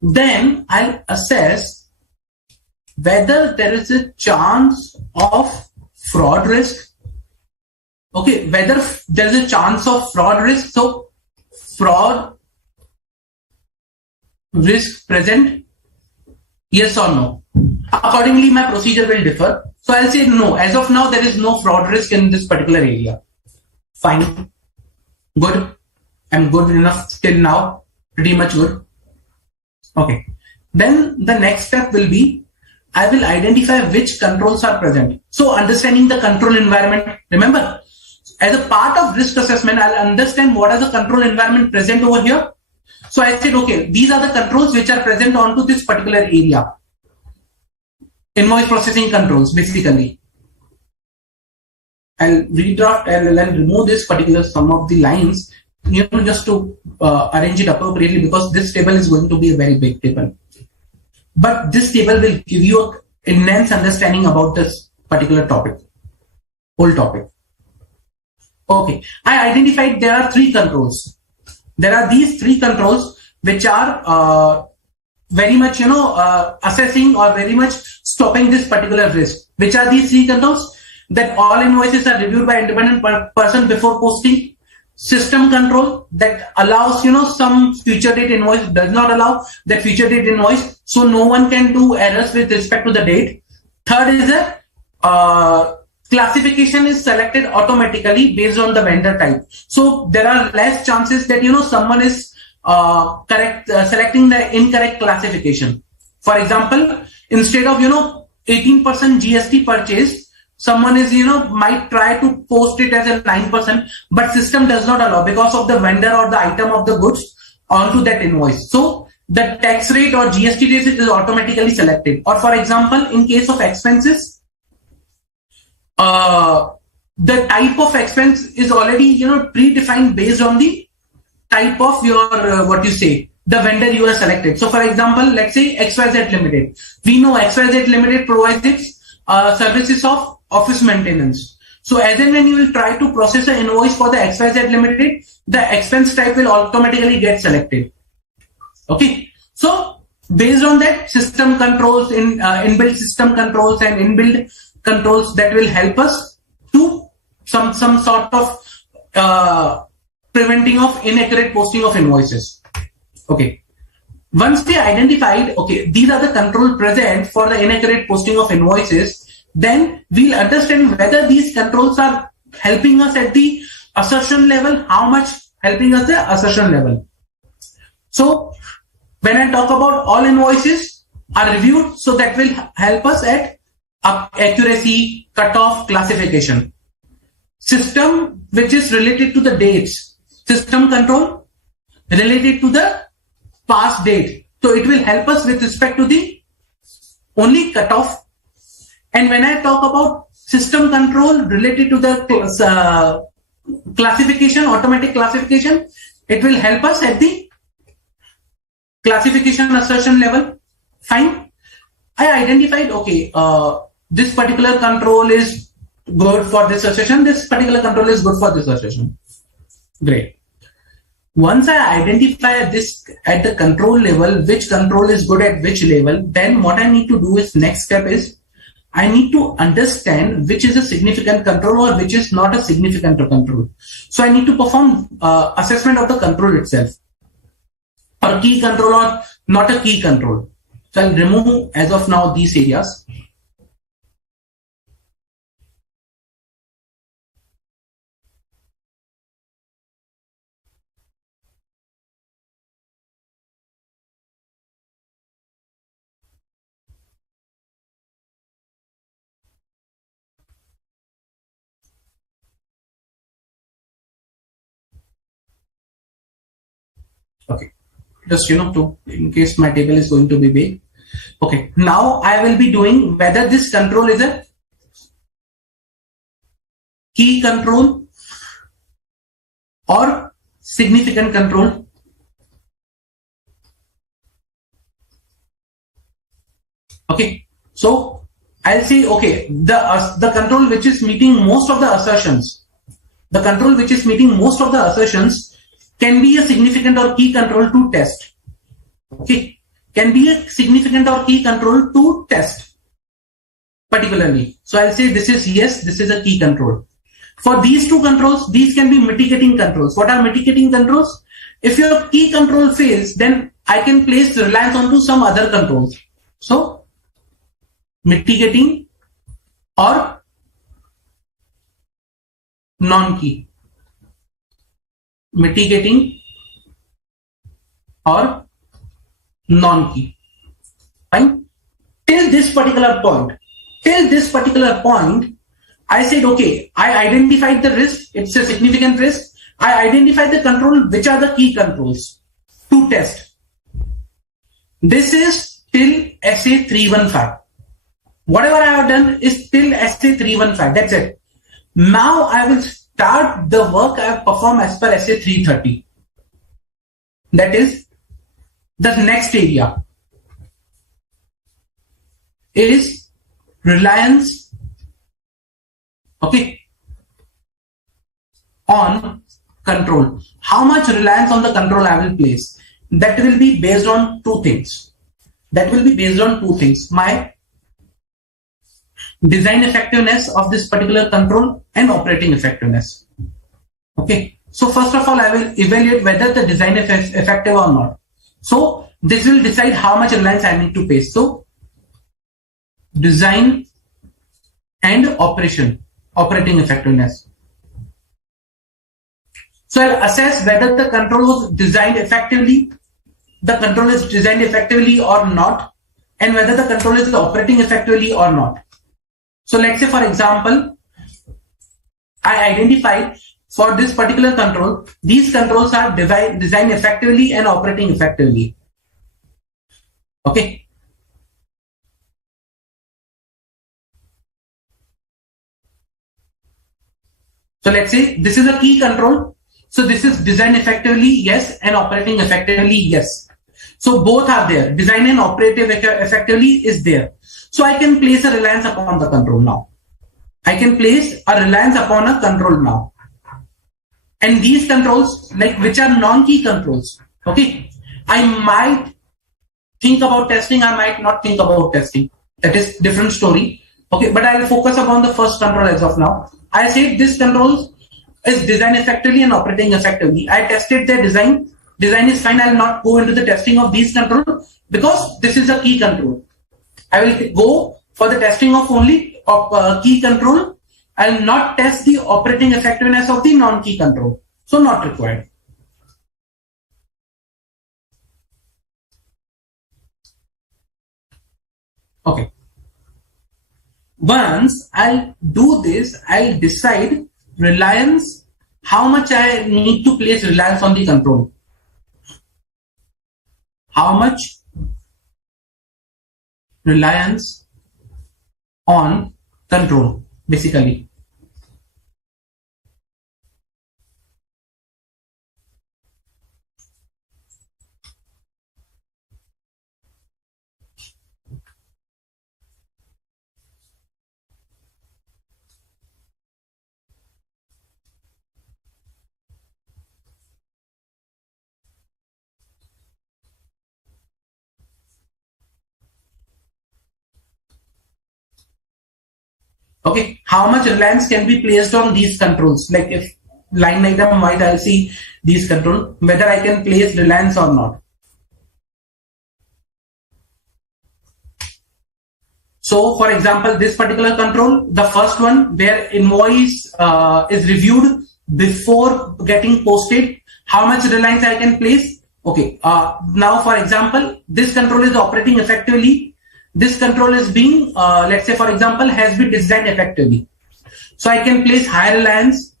Then I'll assess whether there is a chance of fraud risk. Okay, whether there is a chance of fraud risk. So fraud risk present, yes or no. Accordingly, my procedure will differ. So I'll say no. As of now, there is no fraud risk in this particular area. Fine. Good. I'm good enough till now. Pretty much good. Okay. Then the next step will be, I will identify which controls are present. So understanding the control environment. Remember, as a part of risk assessment, I'll understand what are the control environment present over here. So I said, okay, these are the controls which are present onto this particular area. Invoice processing controls, basically. I'll redraft and then remove this particular some of the lines, just to arrange it appropriately, because this table is going to be a very big table. But this table will give you an immense understanding about this particular topic, whole topic. Okay, I identified there are three controls. There are these three controls which are very much, assessing or very much stopping this particular risk. Which are these three controls? That all invoices are reviewed by independent person before posting. System control that allows, some future date invoice does not allow that future date invoice. So no one can do errors with respect to the date. Third is a classification is selected automatically based on the vendor type. So there are less chances that, someone is selecting the incorrect classification. For example, instead of, 18% GST purchase, someone is, might try to post it as a 9%, but system does not allow because of the vendor or the item of the goods onto that invoice. So the tax rate or GST rate is automatically selected. Or for example, in case of expenses, the type of expense is already, predefined based on the type of your, the vendor you are selected. So for example, let's say XYZ Limited. We know XYZ Limited provides its services of office maintenance. So as and when you will try to process an invoice for the XYZ Limited, the expense type will automatically get selected. Okay. So based on that, system controls, inbuilt system controls and inbuilt controls that will help us to some sort of preventing of inaccurate posting of invoices. Okay. Once we identified, okay, these are the control present for the inaccurate posting of invoices, Then we'll understand whether these controls are helping us at the assertion level, how much helping us the assertion level. So when I talk about all invoices are reviewed, so that will help us at accuracy, cutoff, classification. System which is related to the dates, system control related to the past date. So it will help us with respect to the only cutoff. And when I talk about system control related to the classification, automatic classification, it will help us at the classification assertion level. Fine. I identified, okay, this particular control is good for this assertion, this particular control is good for this assertion. Great. Once I identify this at the control level, which control is good at which level, then what I need to do is, next step is, I need to understand which is a significant control or which is not a significant control. So I need to perform assessment of the control itself, or key control or not a key control. So I'll remove as of now these areas. Okay, just in case my table is going to be big. Okay, now I will be doing whether this control is a key control or significant control. Okay, so I'll say, okay, the control which is meeting most of the assertions, can be a significant or key control to test. Okay, can be a significant or key control to test particularly. So I'll say this is yes, this is a key control. For these two controls, these can be mitigating controls. What are mitigating controls? If your key control fails, then I can place reliance onto some other controls. So mitigating or non-key. Mitigating or non-key. Fine. Till this particular point, I said, okay, I identified the risk. It's a significant risk. I identified the control, which are the key controls to test. This is till SA 315. Whatever I have done is till SA 315. That's it. Now I will start the work I have performed as per SA 330. That is the next area is reliance, okay, on control. How much reliance on the control I will place? That will be based on two things. My design effectiveness of this particular control and operating effectiveness. Okay. So first of all, I will evaluate whether the design is effective or not. So this will decide how much reliance I need to pay. So design and operating effectiveness. So I'll assess whether the control was designed effectively, or not, and whether the control is operating effectively or not. So let's say, for example, I identified for this particular control, these controls are designed effectively and operating effectively. Okay. So let's say this is a key control. So this is designed effectively, yes, and operating effectively, yes. So both are there. Design and operative effectively is there. So I can place a reliance upon the control now. And these controls, like which are non-key controls, okay, I might think about testing, I might not think about testing. That is different story. Okay, but I will focus upon the first control as of now. I said this control is designed effectively and operating effectively. I tested their design. Design is fine. I will not go into the testing of these controls because this is a key control. I will go for the testing of only key control. I'll not test the operating effectiveness of the non-key control. So not required. Okay. Once I'll do this, I'll decide reliance, how much I need to place reliance on the control. How much reliance on control, basically. Okay, how much reliance can be placed on these controls? Like if line item wise, I'll see these control, whether I can place reliance or not. So for example, this particular control, the first one where invoice is reviewed before getting posted, how much reliance I can place? Okay, now for example, this control is operating effectively. This control is being, let's say for example, has been designed effectively. So I can place high reliance.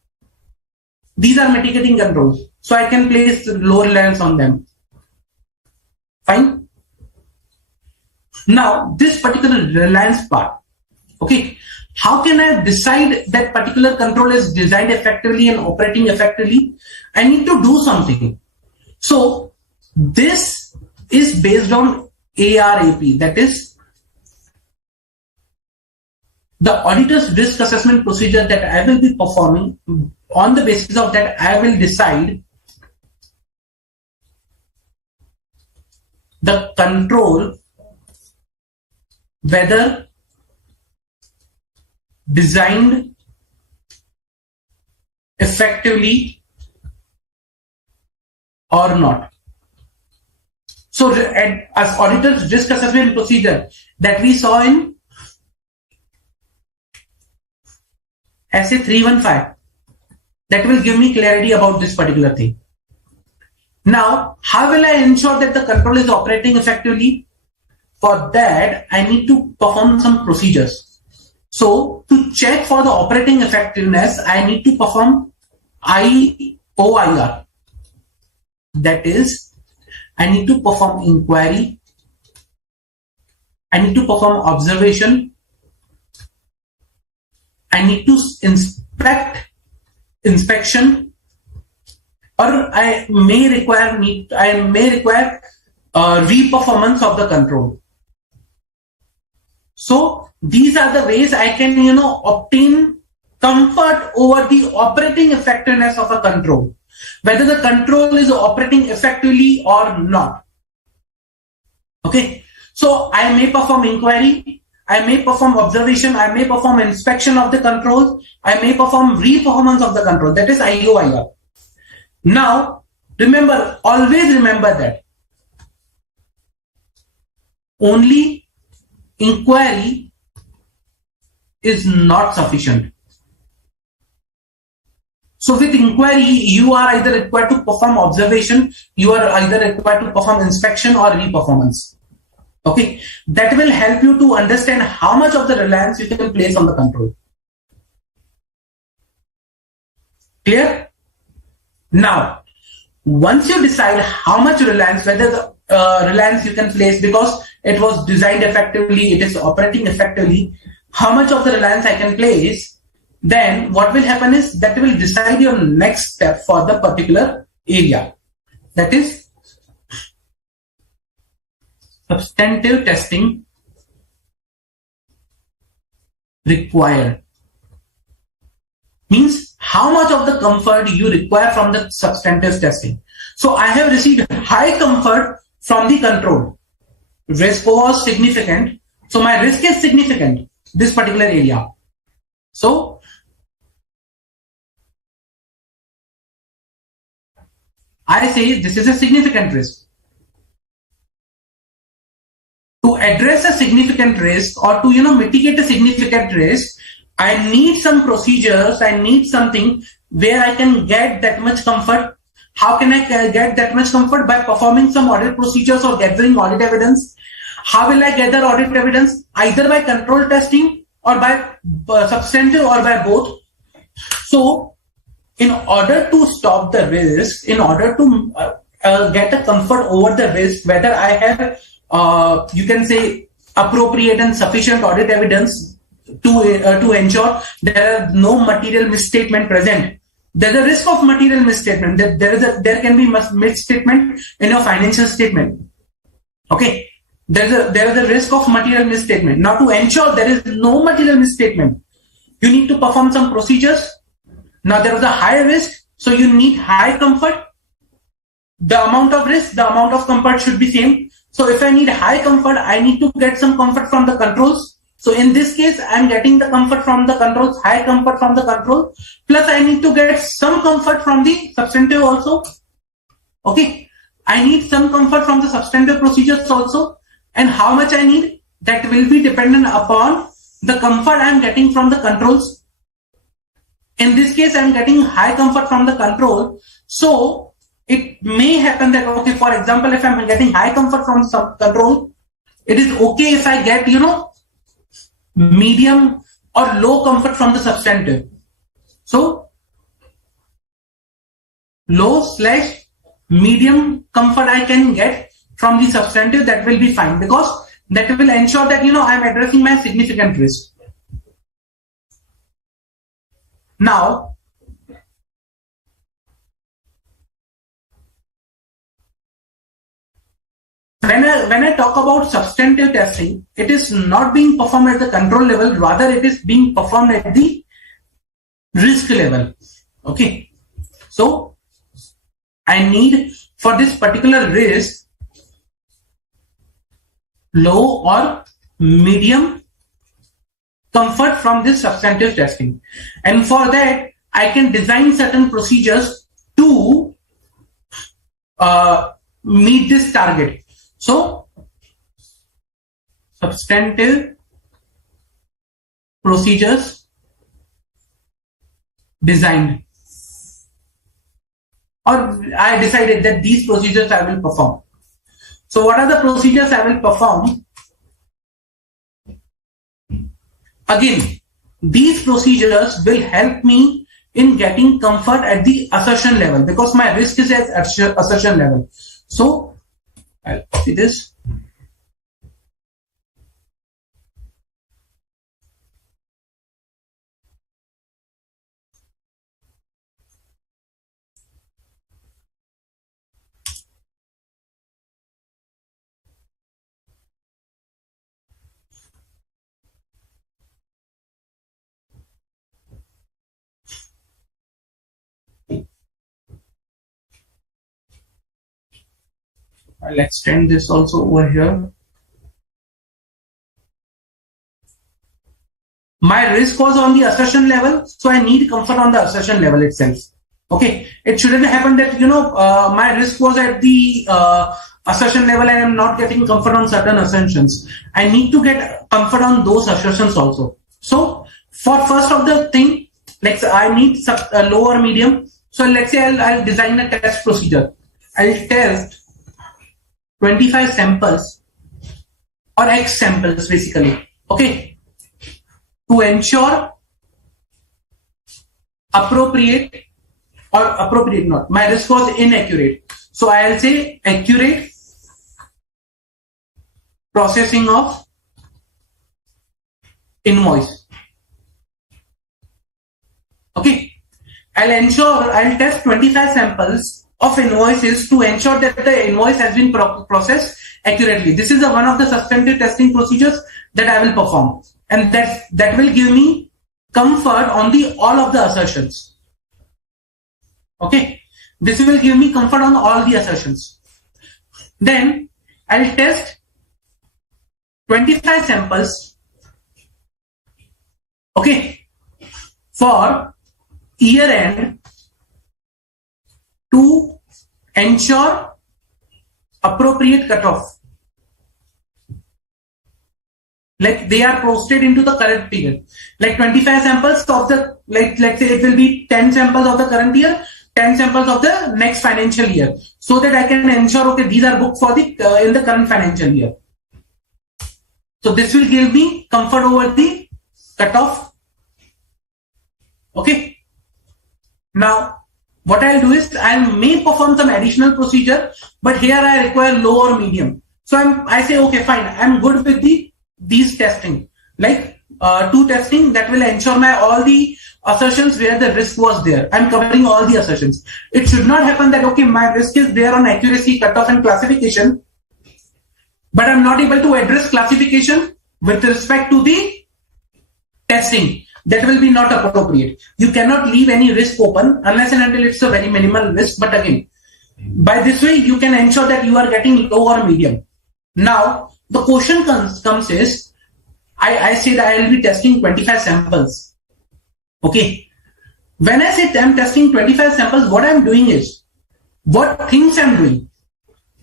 These are mitigating controls. So I can place low reliance on them. Fine. Now this particular reliance part, okay, how can I decide that particular control is designed effectively and operating effectively? I need to do something. So this is based on AAPE, that is the auditor's risk assessment procedure that I will be performing. On the basis of that, I will decide the control whether designed effectively or not. So as auditor's risk assessment procedure that we saw in SA 315, that will give me clarity about this particular thing. Now, how will I ensure that the control is operating effectively? For that, I need to perform some procedures. So to check for the operating effectiveness, I need to perform IOIR. That is, I need to perform inquiry. I need to perform observation. I need to inspection, or I may require re-performance of the control. So these are the ways I can, obtain comfort over the operating effectiveness of a control, whether the control is operating effectively or not. Okay, so I may perform inquiry, I may perform observation, I may perform inspection of the controls, I may perform re-performance of the control, that is IOIR. Now, always remember that only inquiry is not sufficient. So with inquiry, you are either required to perform observation, you are either required to perform inspection or re-performance. Okay, that will help you to understand how much of the reliance you can place on the control. Clear? Now, once you decide how much reliance, whether the reliance you can place because it was designed effectively, it is operating effectively, how much of the reliance I can place, then what will happen is that will decide your next step for the particular area. That is substantive testing required. Means how much of the comfort you require from the substantive testing. So I have received high comfort from the control. Risk was significant. So my risk is significant, this particular area. So I say this is a significant risk. To to address a significant risk or to mitigate a significant risk, I need some procedures, I need something where I can get that much comfort. How can I get that much comfort? By performing some audit procedures or gathering audit evidence. How will I gather audit evidence? Either by control testing or by substantive or by both. So in order to stop the risk, in order to get a comfort over the risk, whether I have, you can say, appropriate and sufficient audit evidence to ensure there are no material misstatement present. There's a risk of material misstatement. That there can be misstatement in your financial statement. Okay, there is a risk of material misstatement. Now, to ensure there is no material misstatement, you need to perform some procedures. Now, there is a high risk, so you need high comfort. The amount of risk, the amount of comfort should be same. So, if I need high comfort, I need to get some comfort from the controls. So in this case, I'm getting the comfort from the controls, high comfort from the control, plus I need to get some comfort from the substantive also. Okay, I need some comfort from the substantive procedures also. And how much I need, that will be dependent upon the comfort I'm getting from the controls. In this case, I'm getting high comfort from the control. So it may happen that, okay, for example, if I'm getting high comfort from the control, it is okay if I get, medium or low comfort from the substantive. So low/medium comfort I can get from the substantive, that will be fine, because that will ensure that I'm addressing my significant risk. Now when I talk about substantive testing, it is not being performed at the control level, rather it is being performed at the risk level. Okay, so I need for this particular risk low or medium comfort from this substantive testing, and for that I can design certain procedures to meet this target. So, substantive procedures designed, or I decided that these procedures I will perform. So, what are the procedures I will perform? Again, these procedures will help me in getting comfort at the assertion level, because my risk is at assertion level. So, I'll copy this. I'll extend this also over here. My risk was on the assertion level, so I need comfort on the assertion level itself. Okay, it shouldn't happen that my risk was at the assertion level and I'm not getting comfort on certain assertions. I need to get comfort on those assertions also. So for first of the thing, let's say I need low or medium. So let's say I'll design a test procedure. I'll test 25 samples or X samples basically, okay, to ensure appropriate not, my risk was inaccurate. So I'll say accurate processing of invoice. Okay, I'll test 25 samples of invoices to ensure that the invoice has been processed accurately. This is one of the substantive testing procedures that I will perform, and that will give me comfort on all of the assertions. Okay, this will give me comfort on all the assertions. Then I'll test 25 samples, okay, for year end to ensure appropriate cutoff. Like they are posted into the current period. Like 25 samples of the, like let's say it will be 10 samples of the current year, 10 samples of the next financial year, so that I can ensure, okay, these are booked for the in the current financial year. So this will give me comfort over the cutoff. Okay. Now, what I'll do is I may perform some additional procedure, but here I require low or medium. So I say, okay, fine, I'm good with these testing, like two testing that will ensure my all the assertions where the risk was there. I'm covering all the assertions. It should not happen that, okay, my risk is there on accuracy, cutoff, and classification, but I'm not able to address classification with respect to the testing. That will be not appropriate. You cannot leave any risk open unless and until it's a very minimal risk. But again, by this way, you can ensure that you are getting low or medium. Now, the question comes is, I said I will be testing 25 samples. Okay. When I say I'm testing 25 samples, what I'm doing is, what things I'm doing.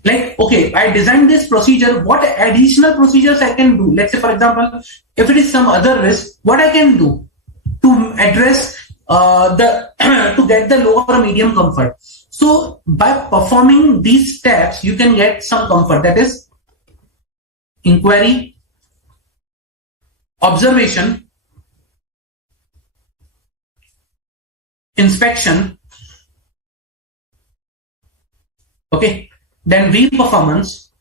Like, okay, I designed this procedure, what additional procedures I can do? Let's say, for example, if it is some other risk, what I can do to address to get the low or medium comfort. So by performing these steps, you can get some comfort. That is inquiry, observation, inspection, okay, then re-performance,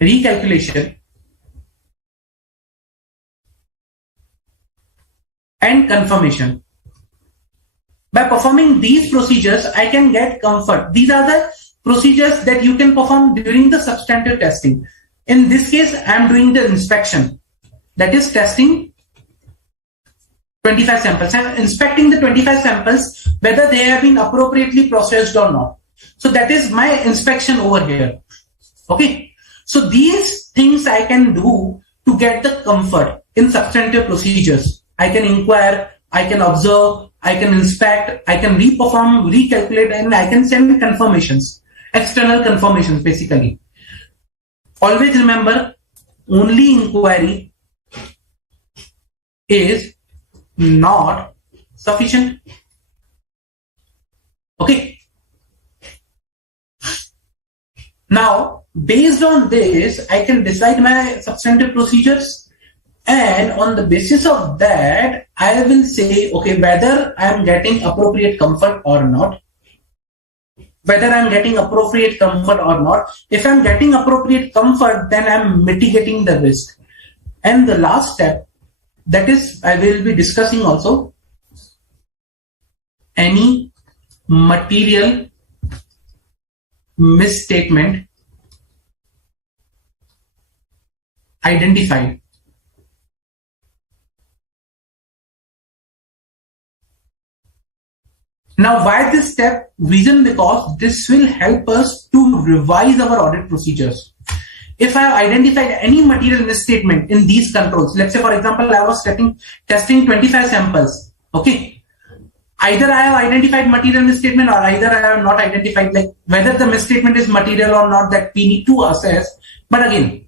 recalculation, and confirmation. By performing these procedures, I can get comfort. These are the procedures that you can perform during the substantive testing. In this case, I am doing the inspection. That is testing 25 samples. I am inspecting the 25 samples, whether they have been appropriately processed or not. So that is my inspection over here. Okay. So these things I can do to get the comfort in substantive procedures. I can inquire, I can observe, I can inspect, I can re-perform, recalculate, and I can send confirmations, external confirmations basically. Always remember, only inquiry is not sufficient. Okay. Now, based on this, I can decide my substantive procedures. And on the basis of that, I will say, okay, whether I'm getting appropriate comfort or not. Whether I'm getting appropriate comfort or not. If I'm getting appropriate comfort, then I'm mitigating the risk. And the last step, that is, I will be discussing also, any material misstatement identified. Now, why this step? Reason because this will help us to revise our audit procedures. If I have identified any material misstatement in these controls, let's say, for example, I was testing 25 samples. Okay. Either I have identified material misstatement or either I have not identified, like whether the misstatement is material or not, that we need to assess. But again,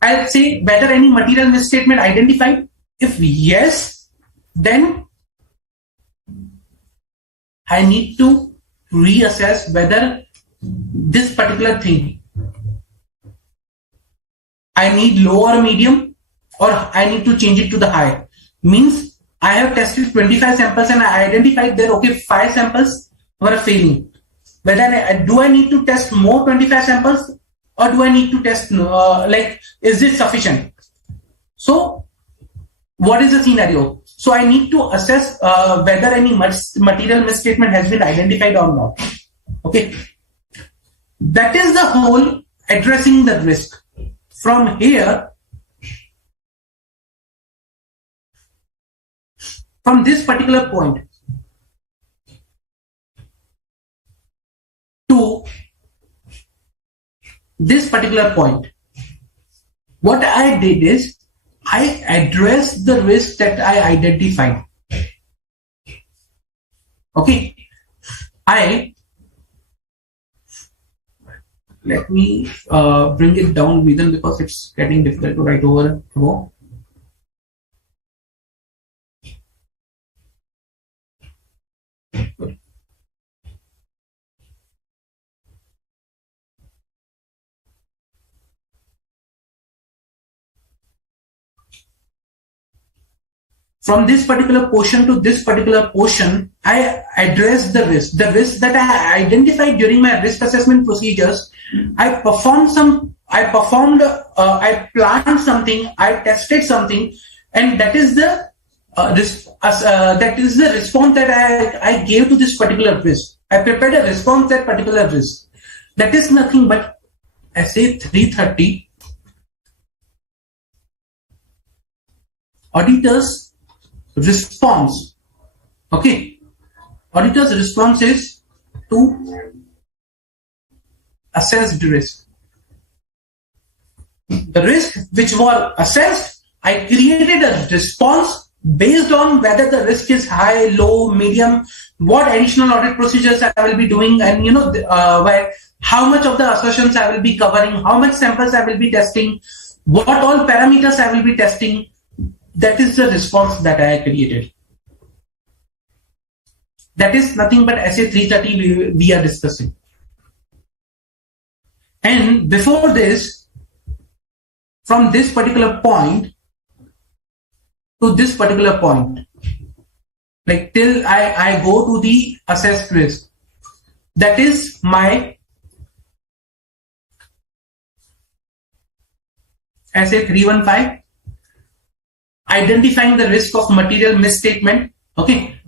I'll say whether any material misstatement identified. If yes, then I need to reassess whether this particular thing I need low or medium, or I need to change it to the high. Means I have tested 25 samples and I identified that, okay, 5 samples were failing. Whether do I need to test more 25 samples, or do I need to test is this sufficient? So what is the scenario? So I need to assess whether any material misstatement has been identified or not. Okay. That is the whole addressing the risk. From here, from this particular point to this particular point, what I did is I addressed the risk that I identified. Okay. I Let me bring it down reason because it's getting difficult to write over above. From this particular portion to this particular portion, I address the risk. The risk that I identified during my risk assessment procedures, I planned something, I tested something, and that is the response that I gave to this particular risk. I prepared a response to that particular risk. That is nothing but SA 330 auditor's response. Okay, auditor's response is to assessed risk. The risk which was assessed, I created a response based on whether the risk is high, low, medium, what additional audit procedures I will be doing, and how much of the assertions I will be covering, how much samples I will be testing, what all parameters I will be testing. That is the response that I created. That is nothing but SA 330 we are discussing. And before this, from this particular point to this particular point, like till I go to the assessed risk, that is my SA 315. Identifying the risk of material misstatement. Okay.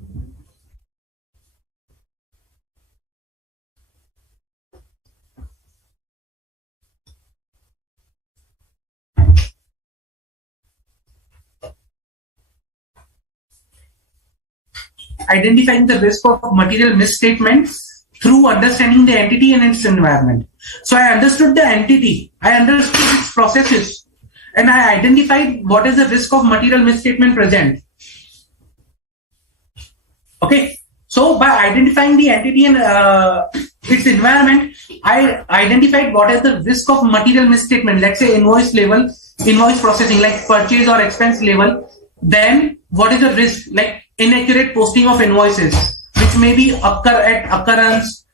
Identifying the risk of material misstatements through understanding the entity and its environment. So I understood the entity, I understood its processes, and I identified what is the risk of material misstatement present. Okay, so by identifying the entity and its environment, I identified what is the risk of material misstatement, let's say invoice level, invoice processing like purchase or expense level. Then what is the risk, like inaccurate posting of invoices, which may be occurrence,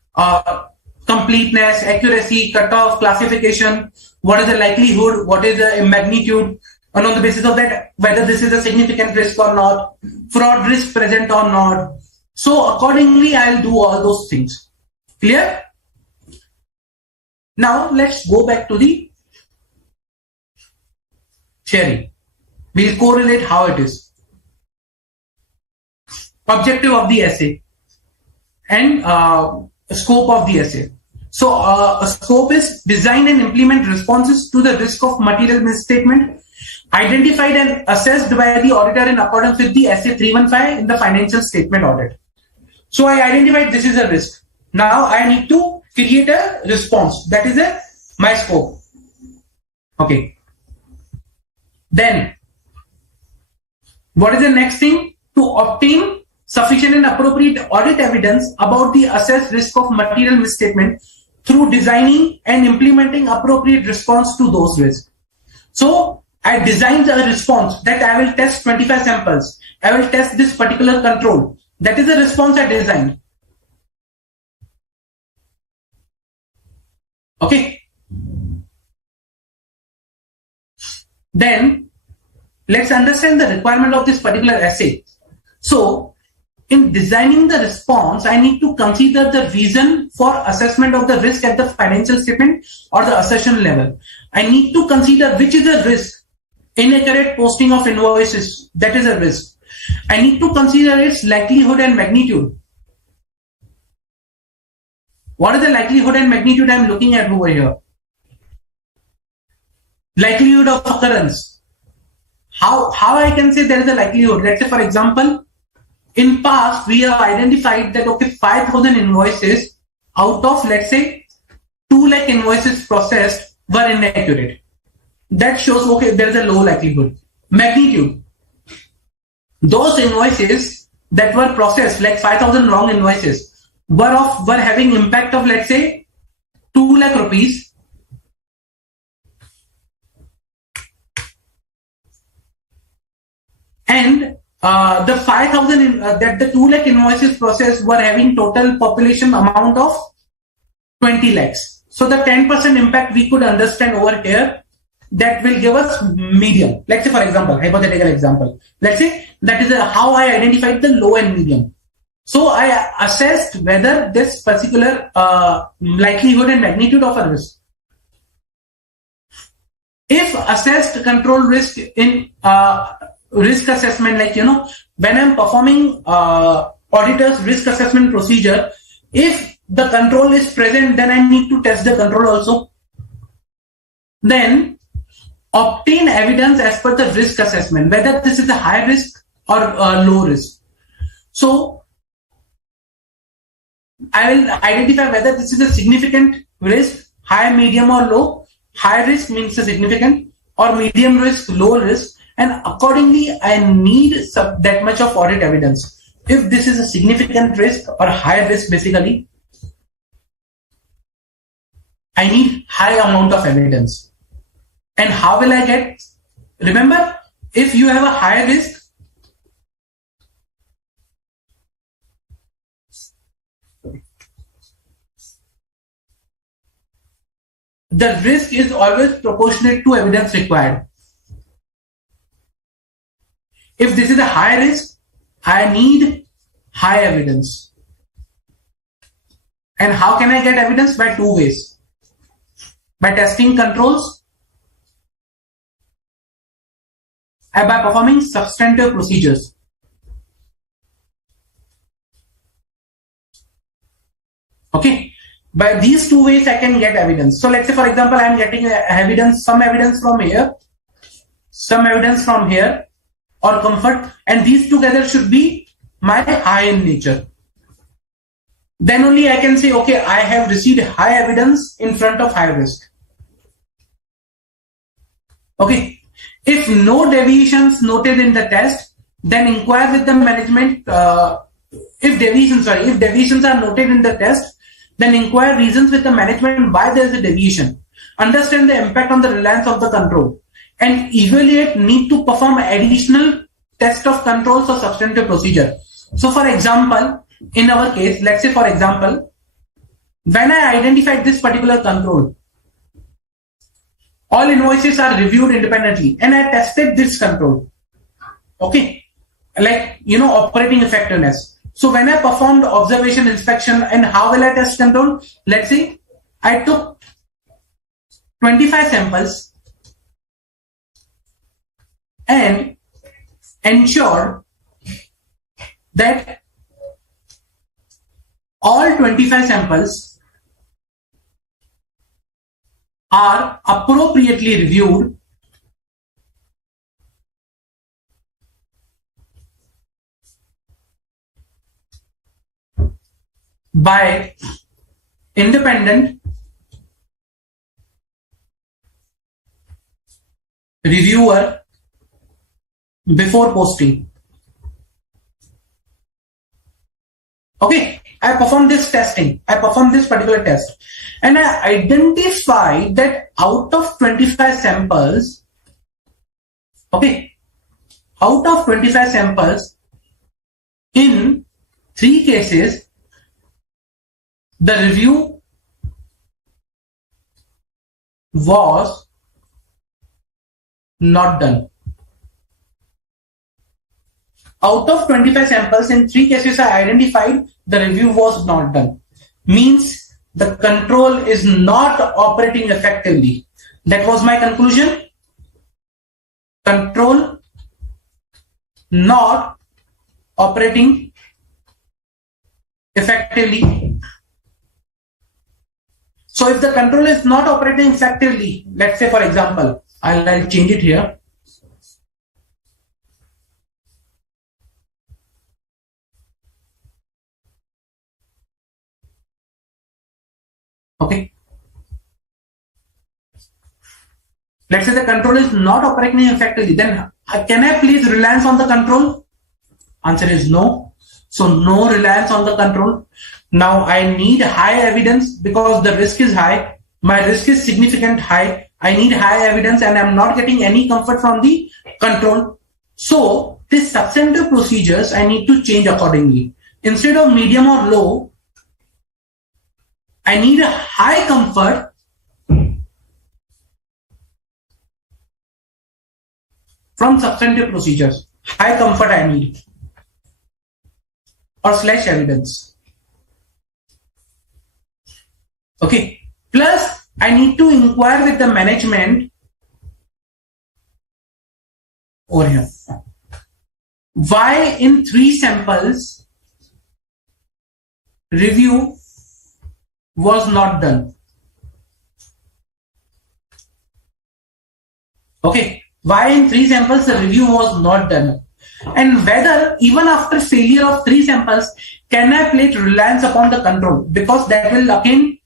completeness, accuracy, cutoff, classification, what is the likelihood, what is the magnitude, and on the basis of that, whether this is a significant risk or not, fraud risk present or not. So accordingly, I'll do all those things. Clear? Now let's go back to the theory. We'll correlate how it is. Objective of the essay and scope of the essay. So a scope is design and implement responses to the risk of material misstatement identified and assessed by the auditor in accordance with the SA 315 in the financial statement audit. So I identified this is a risk. Now I need to create a response. That is my scope. Okay. Then what is the next thing? To obtain sufficient and appropriate audit evidence about the assessed risk of material misstatement through designing and implementing appropriate response to those risks. So I designed a response that I will test 25 samples. I will test this particular control. That is the response I designed. Okay. Then let's understand the requirement of this particular essay. So in designing the response, I need to consider the reason for assessment of the risk at the financial statement or the assertion level. I need to consider which is a risk. Inaccurate posting of invoices, that is a risk. I need to consider its likelihood and magnitude. What is the likelihood and magnitude I am looking at over here? Likelihood of occurrence. How I can say there is a likelihood? Let's say, for example, in past, we have identified that, okay, 5,000 invoices out of, let's say, 2 lakh invoices processed were inaccurate. That shows, okay, there is a low likelihood. Magnitude. Those invoices that were processed, like 5,000 wrong invoices, were having impact of, let's say, 2 lakh rupees. And the 5,000 that the 2 lakh invoices processed were having total population amount of 20 lakhs. So the 10% impact we could understand over here, that will give us medium. Let's say, for example, hypothetical example. Let's say that is how I identified the low and medium. So I assessed whether this particular likelihood and magnitude of a risk. If assessed control risk in risk assessment, like, when I'm performing auditor's risk assessment procedure, if the control is present, then I need to test the control also. Then obtain evidence as per the risk assessment, whether this is a high risk or low risk. So I will identify whether this is a significant risk, high, medium or low. High risk means a significant, or medium risk, low risk, and accordingly I need that much of audit evidence. If this is a significant risk or high risk, basically I need high amount of evidence. And how will I get? Remember, if you have a high risk, the risk is always proportionate to evidence required. If this is a high risk, I need high evidence. And how can I get evidence? By 2 ways. By testing controls and by performing substantive procedures. Okay. By these 2 ways, I can get evidence. So let's say, for example, I am getting some evidence from here, some evidence from here, or comfort, and these together should be my high in nature. Then only I can say, okay, I have received high evidence in front of high risk. Okay. If no deviations noted in the test, then inquire with the management. If deviations are noted in the test, then inquire reasons with the management why there is a deviation. Understand the impact on the reliance of the control, and evaluate need to perform additional test of controls or substantive procedure. So for example, in our case, let's say for example, when I identified this particular control, all invoices are reviewed independently and I tested this control. Okay. Like, operating effectiveness. So when I performed observation inspection, and how will I test control? Let's say I took 25 samples and ensured that all 25 samples are appropriately reviewed by independent reviewer before posting. Okay, I performed this testing. I performed this particular test, and I identified that out of 25 samples, in 3 cases, the review was not done. Out of 25 samples, in 3 cases, I identified the review was not done. Means the control is not operating effectively. That was my conclusion. Control not operating effectively. So if the control is not operating effectively, let's say for example, I'll change it here. Okay. Let's say the control is not operating effectively. Then can I place reliance on the control? Answer is no. So no reliance on the control. Now I need high evidence because the risk is high. My risk is significant high. I need high evidence and I'm not getting any comfort from the control. So This substantive procedures I need to change accordingly. Instead of medium or low, I need a high comfort from substantive procedures. High comfort I need, or slash evidence. Okay. Plus, I need to inquire with the management over here. Why in 3 samples review was not done? Okay. Why in 3 samples the review was not done? And whether even after failure of 3 samples, can I place reliance upon the control? Because that will again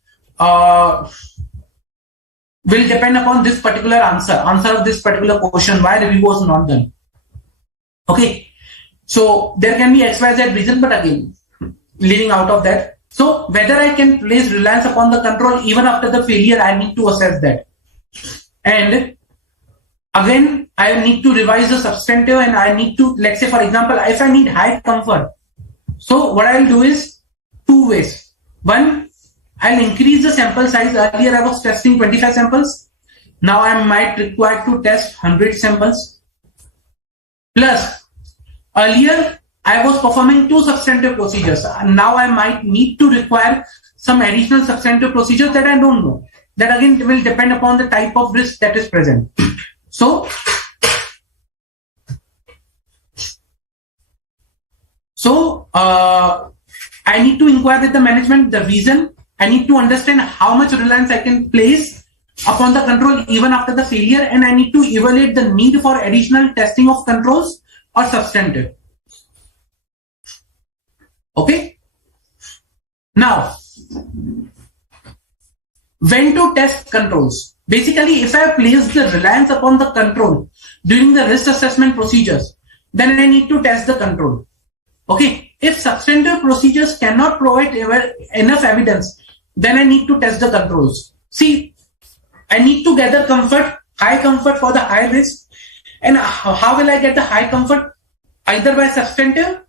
will depend upon this particular answer of this particular question, why review was not done. Okay. So there can be XYZ reason, but again, leaving out of that. So whether I can place reliance upon the control even after the failure, I need to assess that. And again, I need to revise the substantive, and I need to, let's say for example, if I need high comfort, so what I'll do is 2 ways. One, I'll increase the sample size. Earlier I was testing 25 samples. Now I might require to test 100 samples. Plus, earlier I was performing 2 substantive procedures. Now I might need to require some additional substantive procedures that I don't know. That again will depend upon the type of risk that is present. So I need to inquire with the management the reason. I need to understand how much reliance I can place upon the control even after the failure, and I need to evaluate the need for additional testing of controls or substantive. Okay. Now, when to test controls? Basically, if I place the reliance upon the control during the risk assessment procedures, then I need to test the control. Okay. If substantive procedures cannot provide enough evidence, then I need to test the controls. See, I need to gather comfort, high comfort for the high risk. And how will I get the high comfort? Either by substantive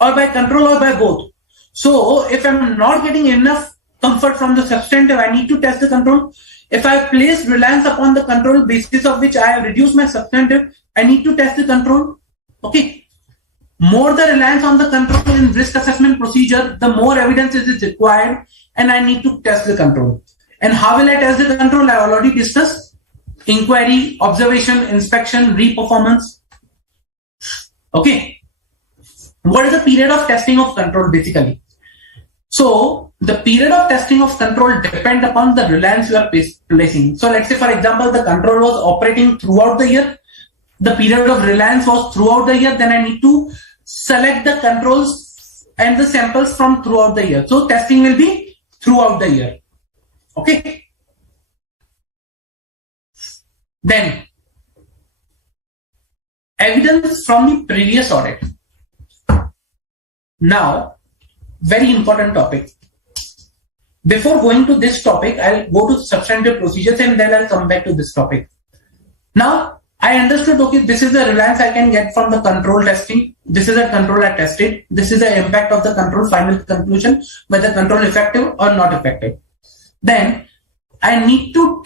or by control or by both. So if I'm not getting enough comfort from the substantive, I need to test the control. If I place reliance upon the control basis of which I have reduced my substantive, I need to test the control. Okay. More the reliance on the control in risk assessment procedure, the more evidence is required, and I need to test the control. And how will I test the control? I already discussed. Inquiry, observation, inspection, re-performance. Okay. What is the period of testing of control basically? So the period of testing of control depends upon the reliance you are placing. So let's say for example, the control was operating throughout the year. The period of reliance was throughout the year. Then I need to select the controls and the samples from throughout the year. So testing will be throughout the year. Okay. Then evidence from the previous audit. Now, very important topic. Before going to this topic, I'll go to substantive procedures and then I'll come back to this topic. Now, I understood, okay, this is the reliance I can get from the control testing. This is the control I tested. This is the impact of the control, final conclusion, whether control effective or not effective. Then I need to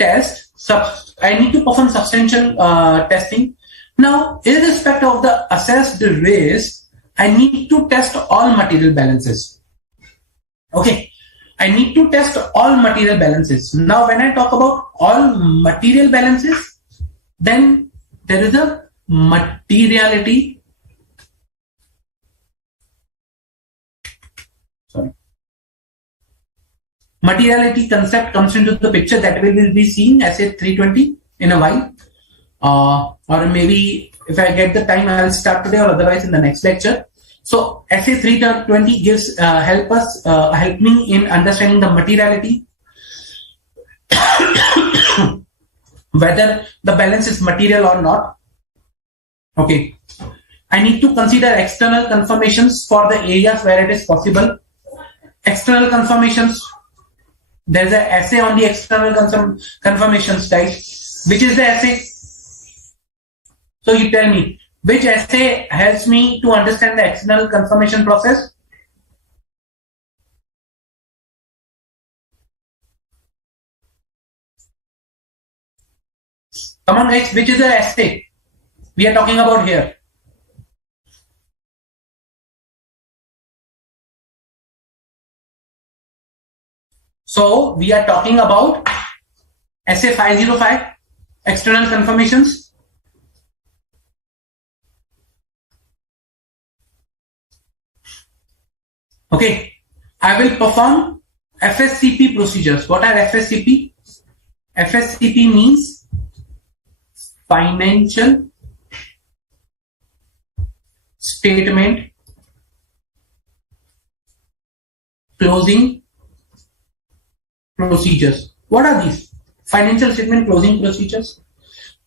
I need to perform substantial testing. Now, irrespective of the assessed risk, I need to test all material balances. Okay. I need to test all material balances. Now, when I talk about all material balances, then there is a materiality. Materiality concept comes into the picture that we will be seeing Essay 320 in a while. Or maybe if I get the time, I'll start today or otherwise in the next lecture. So Essay 320 gives help me in understanding the materiality, whether the balance is material or not. Okay. I need to consider external confirmations for the areas where it is possible. External confirmations. There's an essay on the external confirmations type. Which is the essay? So you tell me, Which essay helps me to understand the external confirmation process? Come on guys, which is the essay we are talking about here? So we are talking about essay 505, external confirmations. Okay, I will perform FSCP procedures. What are FSCP? FSCP means financial statement closing procedures. What are these? Financial statement closing procedures.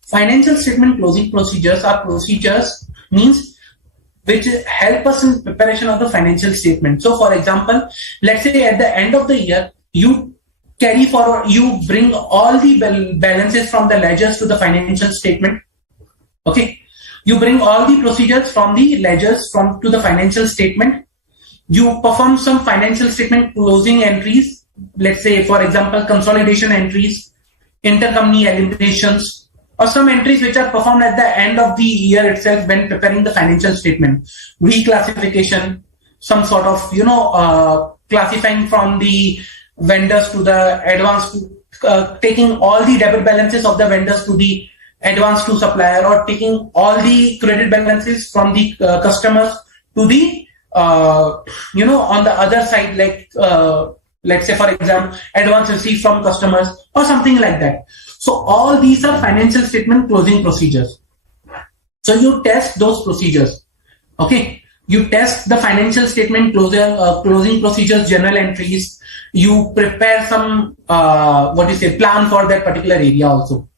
Financial statement closing procedures are procedures means which help us in preparation of the financial statement. So for example, let's say at the end of the year, you carry forward, you bring all the balances from the ledgers to the financial statement. Okay. You bring all the procedures from the ledgers to the financial statement. You perform some financial statement closing entries. Let's say, for example, consolidation entries, intercompany eliminations, or some entries which are performed at the end of the year itself when preparing the financial statement. Reclassification, some sort of, classifying from the vendors to the advance, taking all the debit balances of the vendors to the advance to supplier, or taking all the credit balances from the customers to the, on the other side, like, let's say, for example, advance received from customers or something like that. So all these are financial statement closing procedures. So you test those procedures. Okay. You test the financial statement closing procedures, journal entries. You prepare some, plan for that particular area also.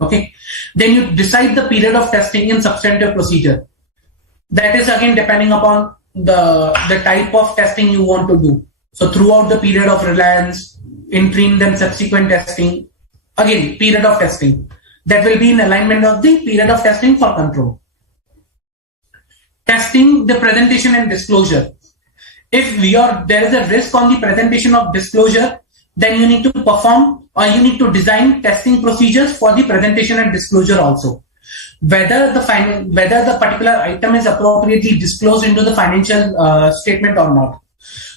Okay. Then you decide the period of testing in substantive procedure. That is again depending upon the type of testing you want to do. So throughout the period of reliance, interim, then subsequent testing, again, period of testing. That will be in alignment of the period of testing for control. Testing the presentation and disclosure. If there is a risk on the presentation of disclosure, then you need to perform or you need to design testing procedures for the presentation and disclosure also. Whether the particular item is appropriately disclosed into the financial statement or not.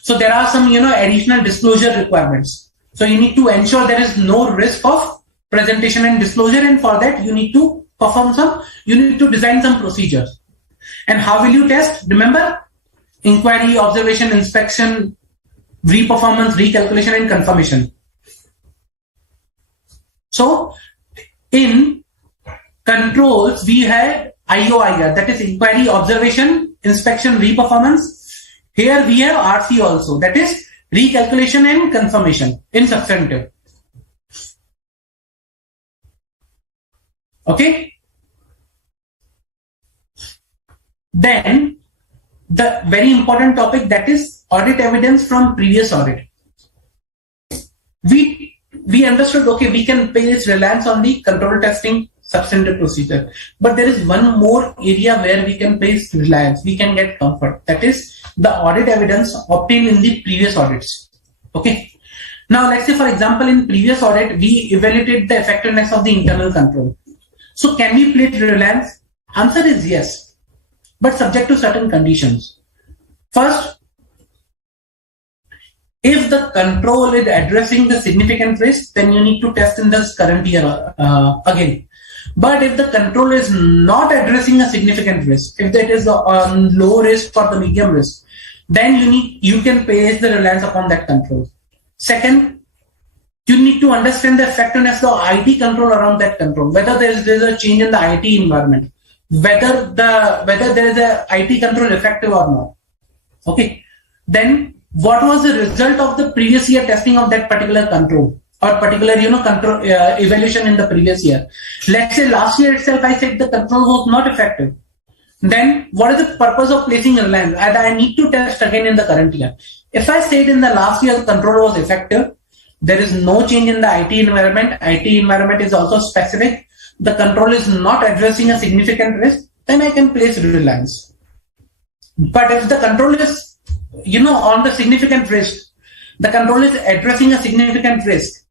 So there are some, additional disclosure requirements. So you need to ensure there is no risk of presentation and disclosure, and for that you need to design some procedures. And how will you test? Remember, inquiry, observation, inspection, reperformance, recalculation, and confirmation. So in controls, we had IOIR, that is inquiry, observation, inspection, reperformance. Here we have RC also, that is recalculation and confirmation in substantive. Okay. Then the very important topic, that is audit evidence from previous audit. We understood, okay, we can place reliance on the control testing substantive procedure, but there is one more area where we can place reliance, we can get comfort, that is the audit evidence obtained in the previous audits. Okay. Now let's say, for example, in previous audit we evaluated the effectiveness of the internal control. So can we place reliance? Answer is yes, but subject to certain conditions. First, if the control is addressing the significant risk, then you need to test in this current year again. But if the control is not addressing a significant risk, if that is a low risk or the medium risk, then you can place the reliance upon that control. Second, you need to understand the effectiveness of IT control around that control, whether there is a change in the IT environment, whether there is a IT control effective or not. Okay. Then what was the result of the previous year testing of that particular control or particular control evaluation in the previous year? Let's say last year itself I said the control was not effective. Then what is the purpose of placing reliance? And I need to test again in the current year. If I said in the last year the control was effective, there is no change in the IT environment. IT environment is also specific. The control is not addressing a significant risk. then I can place reliance. But if the control is, on the significant risk, the control is addressing a significant risk,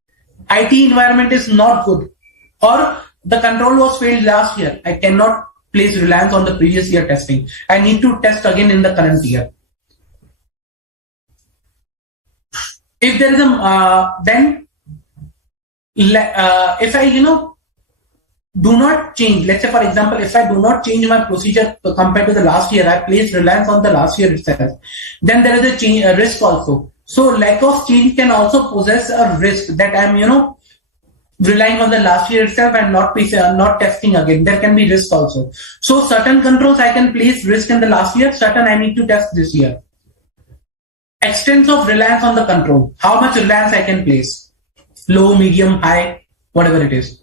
IT environment is not good, or the control was failed last year, I cannot place reliance on the previous year testing. I need to test again in the current year. If there is then if I, do not change, let's say for example, if I do not change my procedure compared to the last year, I place reliance on the last year itself, then there is a risk also. So lack of change can also possess a risk that I'm, relying on the last year itself and not testing again. There can be risk also. So certain controls I can place risk in the last year, certain I need to test this year. Extent of reliance on the control. How much reliance I can place? Low, medium, high, whatever it is.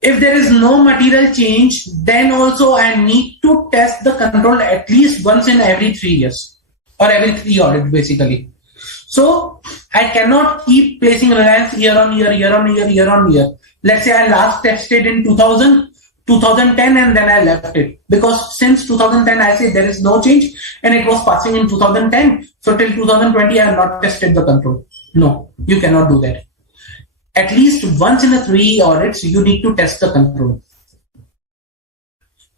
If there is no material change, then also I need to test the control at least once in every 3 years or every 3 audits basically. So I cannot keep placing reliance year on year. Let's say I last tested in 2010 and then I left it, because since 2010 I say there is no change and it was passing in 2010. So till 2020 I have not tested the control. No, you cannot do that. At least once in a 3 audits, you need to test the control.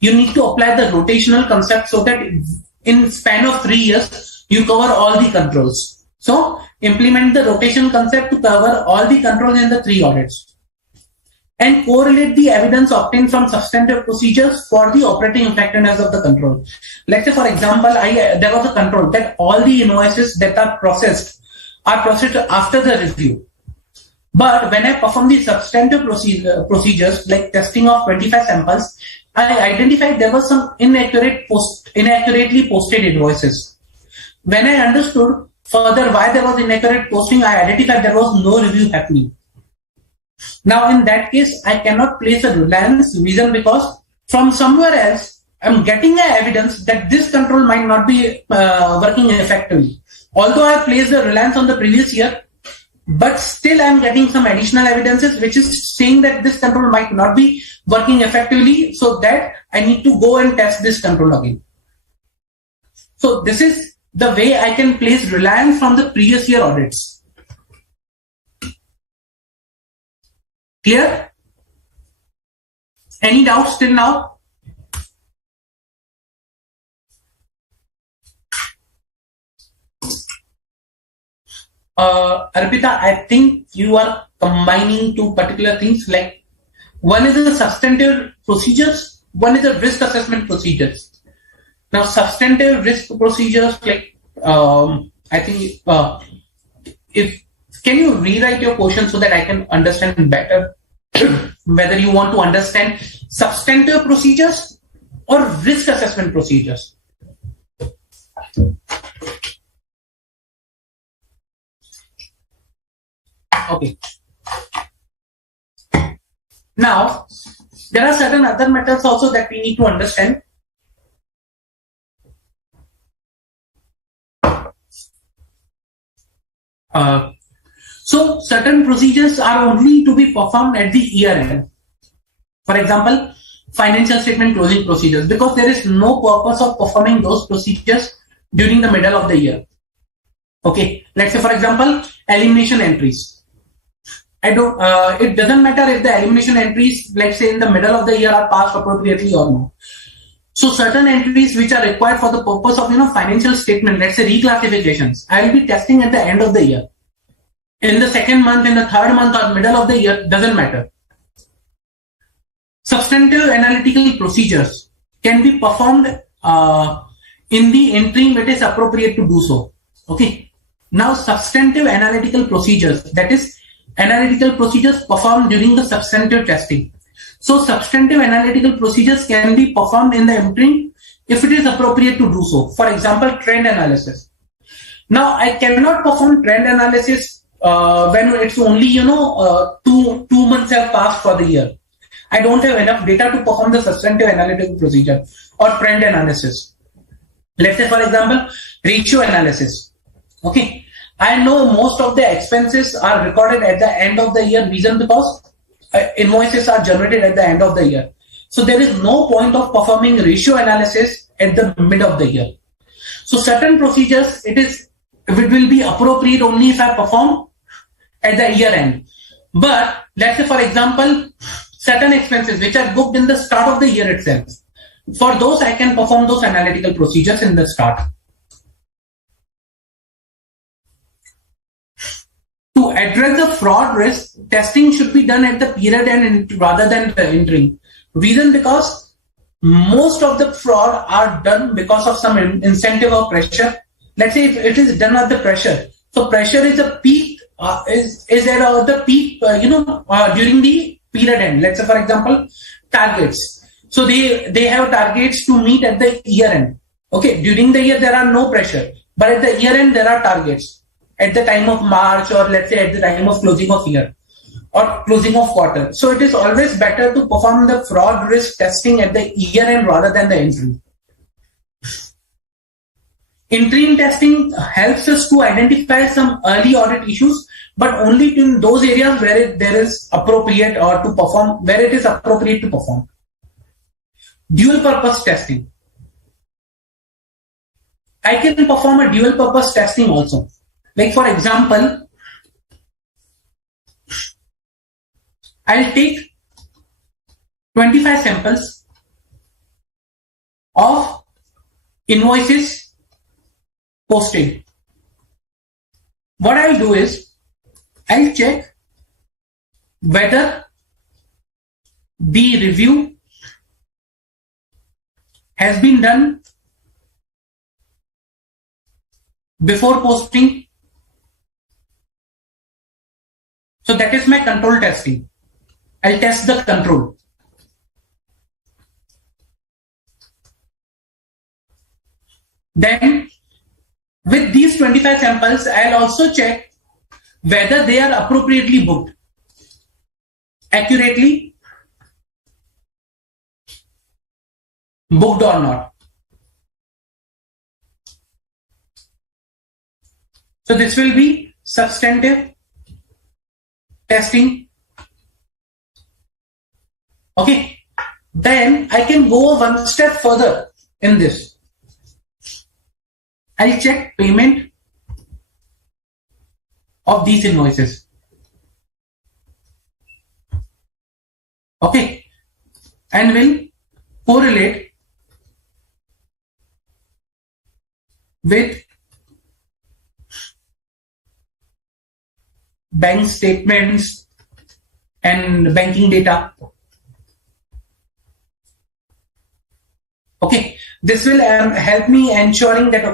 You need to apply the rotational concept so that in span of 3 years, you cover all the controls. So implement the rotation concept to cover all the controls in the 3 audits. And correlate the evidence obtained from substantive procedures for the operating effectiveness of the control. Let's say, for example, there was a control that all the invoices that are processed after the review. But when I perform the substantive procedures like testing of 25 samples, I identified there was some inaccurately posted invoices. When I understood further why there was inaccurate posting, I identified there was no review happening. Now in that case, I cannot place a reliance reason because from somewhere else, I'm getting evidence that this control might not be working effectively. Although I placed the reliance on the previous year, but still I'm getting some additional evidences which is saying that this control might not be working effectively, so that I need to go and test this control again. So this is the way I can place reliance from the previous year audits. Clear? Any doubts till now? Arpita, I think you are combining two particular things, like one is the substantive procedures, one is the risk assessment procedures. Now substantive risk procedures, like I think can you rewrite your question so that I can understand better whether you want to understand substantive procedures or risk assessment procedures? Okay. Now, there are certain other methods also that we need to understand. So, certain procedures are only to be performed at the year end. For example, financial statement closing procedures, because there is no purpose of performing those procedures during the middle of the year. Okay, let's say for example, elimination entries. It doesn't matter if the elimination entries, let's say in the middle of the year, are passed appropriately or not. So certain entries which are required for the purpose of financial statement, let's say reclassifications, I will be testing at the end of the year. In the second month, in the third month, or middle of the year, doesn't matter. Substantive analytical procedures can be performed in the interim it is appropriate to do so. Okay. Now substantive analytical procedures, that is analytical procedures performed during the substantive testing. So substantive analytical procedures can be performed in the interim if it is appropriate to do so. For example, trend analysis. Now I cannot perform trend analysis when it's only 2 months have passed for the year. I don't have enough data to perform the substantive analytical procedure or trend analysis. Let's say for example, ratio analysis. Okay. I know most of the expenses are recorded at the end of the year, reason because invoices are generated at the end of the year. So there is no point of performing ratio analysis at the mid of the year. So certain procedures, it will be appropriate only if I perform at the year end. But let's say, for example, certain expenses which are booked in the start of the year itself, for those I can perform those analytical procedures in the start. To address the fraud risk, testing should be done at the period end rather than the interim. Reason, because most of the fraud are done because of some incentive or pressure. Let's say if it is done at the pressure. So pressure is a peak, is at the peak, during the period end. Let's say, for example, targets. So they have targets to meet at the year end. Okay, during the year there are no pressure, but at the year end there are targets. At the time of March, or let's say at the time of closing of year or closing of quarter. So it is always better to perform the fraud risk testing at the year end rather than the interim. Interim testing helps us to identify some early audit issues, but only in those areas where there is appropriate or to perform, where it is appropriate to perform. Dual purpose testing. I can perform a dual purpose testing also. Like for example, I'll take 25 samples of invoices posted. What I'll do is, I'll check whether the review has been done before posting. So that is my control testing. I'll test the control. Then with these 25 samples, I'll also check whether they are appropriately booked, accurately booked or not. So this will be substantive testing. Okay. Then I can go one step further in this. I'll check payment of these invoices. Okay. And will correlate with bank statements and banking data. Okay, this will help me ensuring that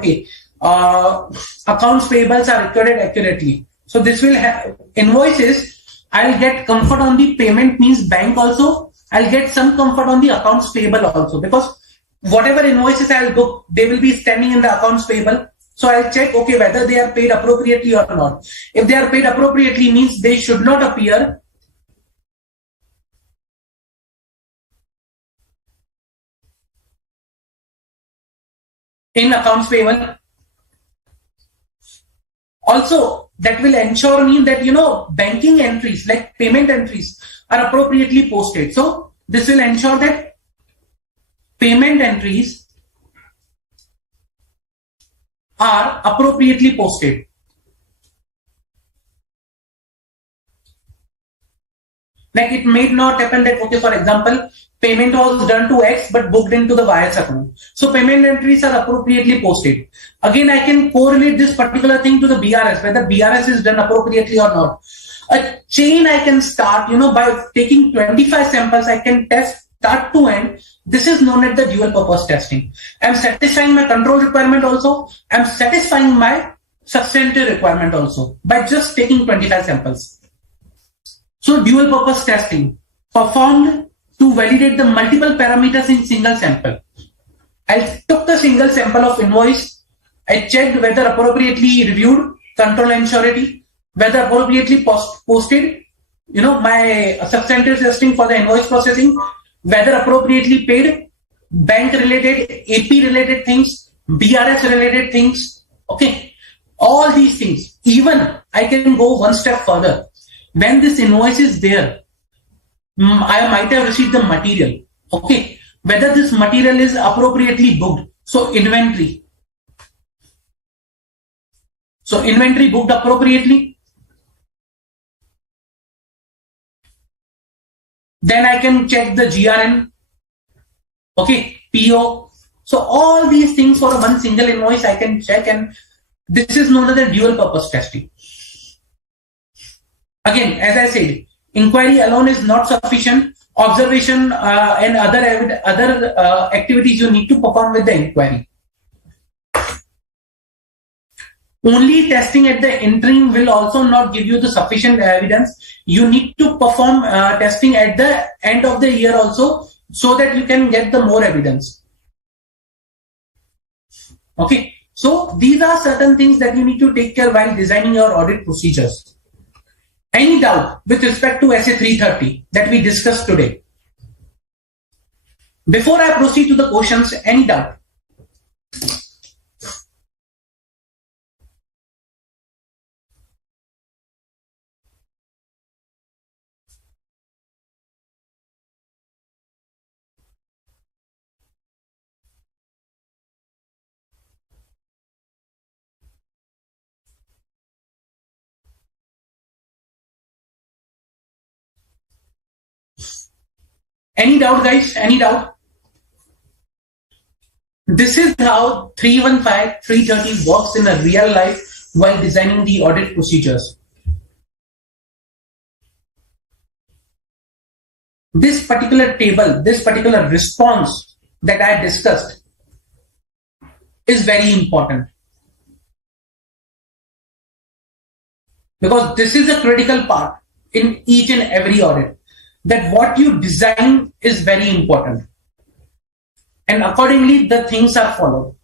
accounts payables are recorded accurately. So this will have invoices. I'll get comfort on the payment means bank also. I'll get some comfort on the accounts payable also, because whatever invoices I'll book, they will be standing in the accounts payable. So I'll check, whether they are paid appropriately or not. If they are paid appropriately, means they should not appear in accounts payable. Also, that will ensure me that, banking entries like payment entries are appropriately posted. So this will ensure that payment entries are appropriately posted. Like it may not happen that, for example, payment was done to X but booked into the Y's account. So payment entries are appropriately posted. Again, I can correlate this particular thing to the BRS, whether BRS is done appropriately or not. A chain I can start, by taking 25 samples, I can test start to end. This is known as the dual purpose testing. I'm satisfying my control requirement also. I'm satisfying my substantive requirement also by just taking 25 samples. So dual purpose testing performed to validate the multiple parameters in single sample. I took the single sample of invoice. I checked whether appropriately reviewed, control and surety, whether appropriately posted, my substantive testing for the invoice processing, whether appropriately paid, bank related, AP related things, BRS related things. Okay. All these things. Even I can go one step further. When this invoice is there, I might have received the material. Okay, whether this material is appropriately booked. So inventory. So inventory booked appropriately. Then I can check the GRN. Okay, PO. So all these things for one single invoice I can check, and this is known as the dual purpose testing. Again, as I said, inquiry alone is not sufficient. Observation and other activities you need to perform with the inquiry. Only testing at the entering will also not give you the sufficient evidence. You need to perform testing at the end of the year also, so that you can get the more evidence. Okay, so these are certain things that you need to take care while designing your audit procedures. Any doubt with respect to SA 330 that we discussed today? Before I proceed to the questions, any doubt? Any doubt, guys? Any doubt? This is how 315, 330 works in a real life while designing the audit procedures. This particular table, this particular response that I discussed is very important, because this is a critical part in each and every audit, that what you design is very important, and accordingly the things are followed.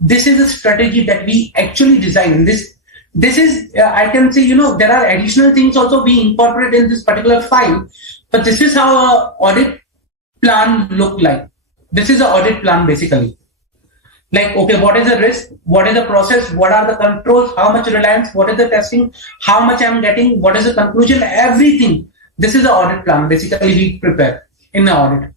This is a strategy that we actually design. This is I can say, there are additional things also being incorporated in this particular file, but this is how an audit plan look like. This is an audit plan basically. Like, okay, what is the risk? What is the process? What are the controls? How much reliance? What is the testing? How much I'm getting? What is the conclusion? Everything. This is an audit plan basically we prepare in the audit.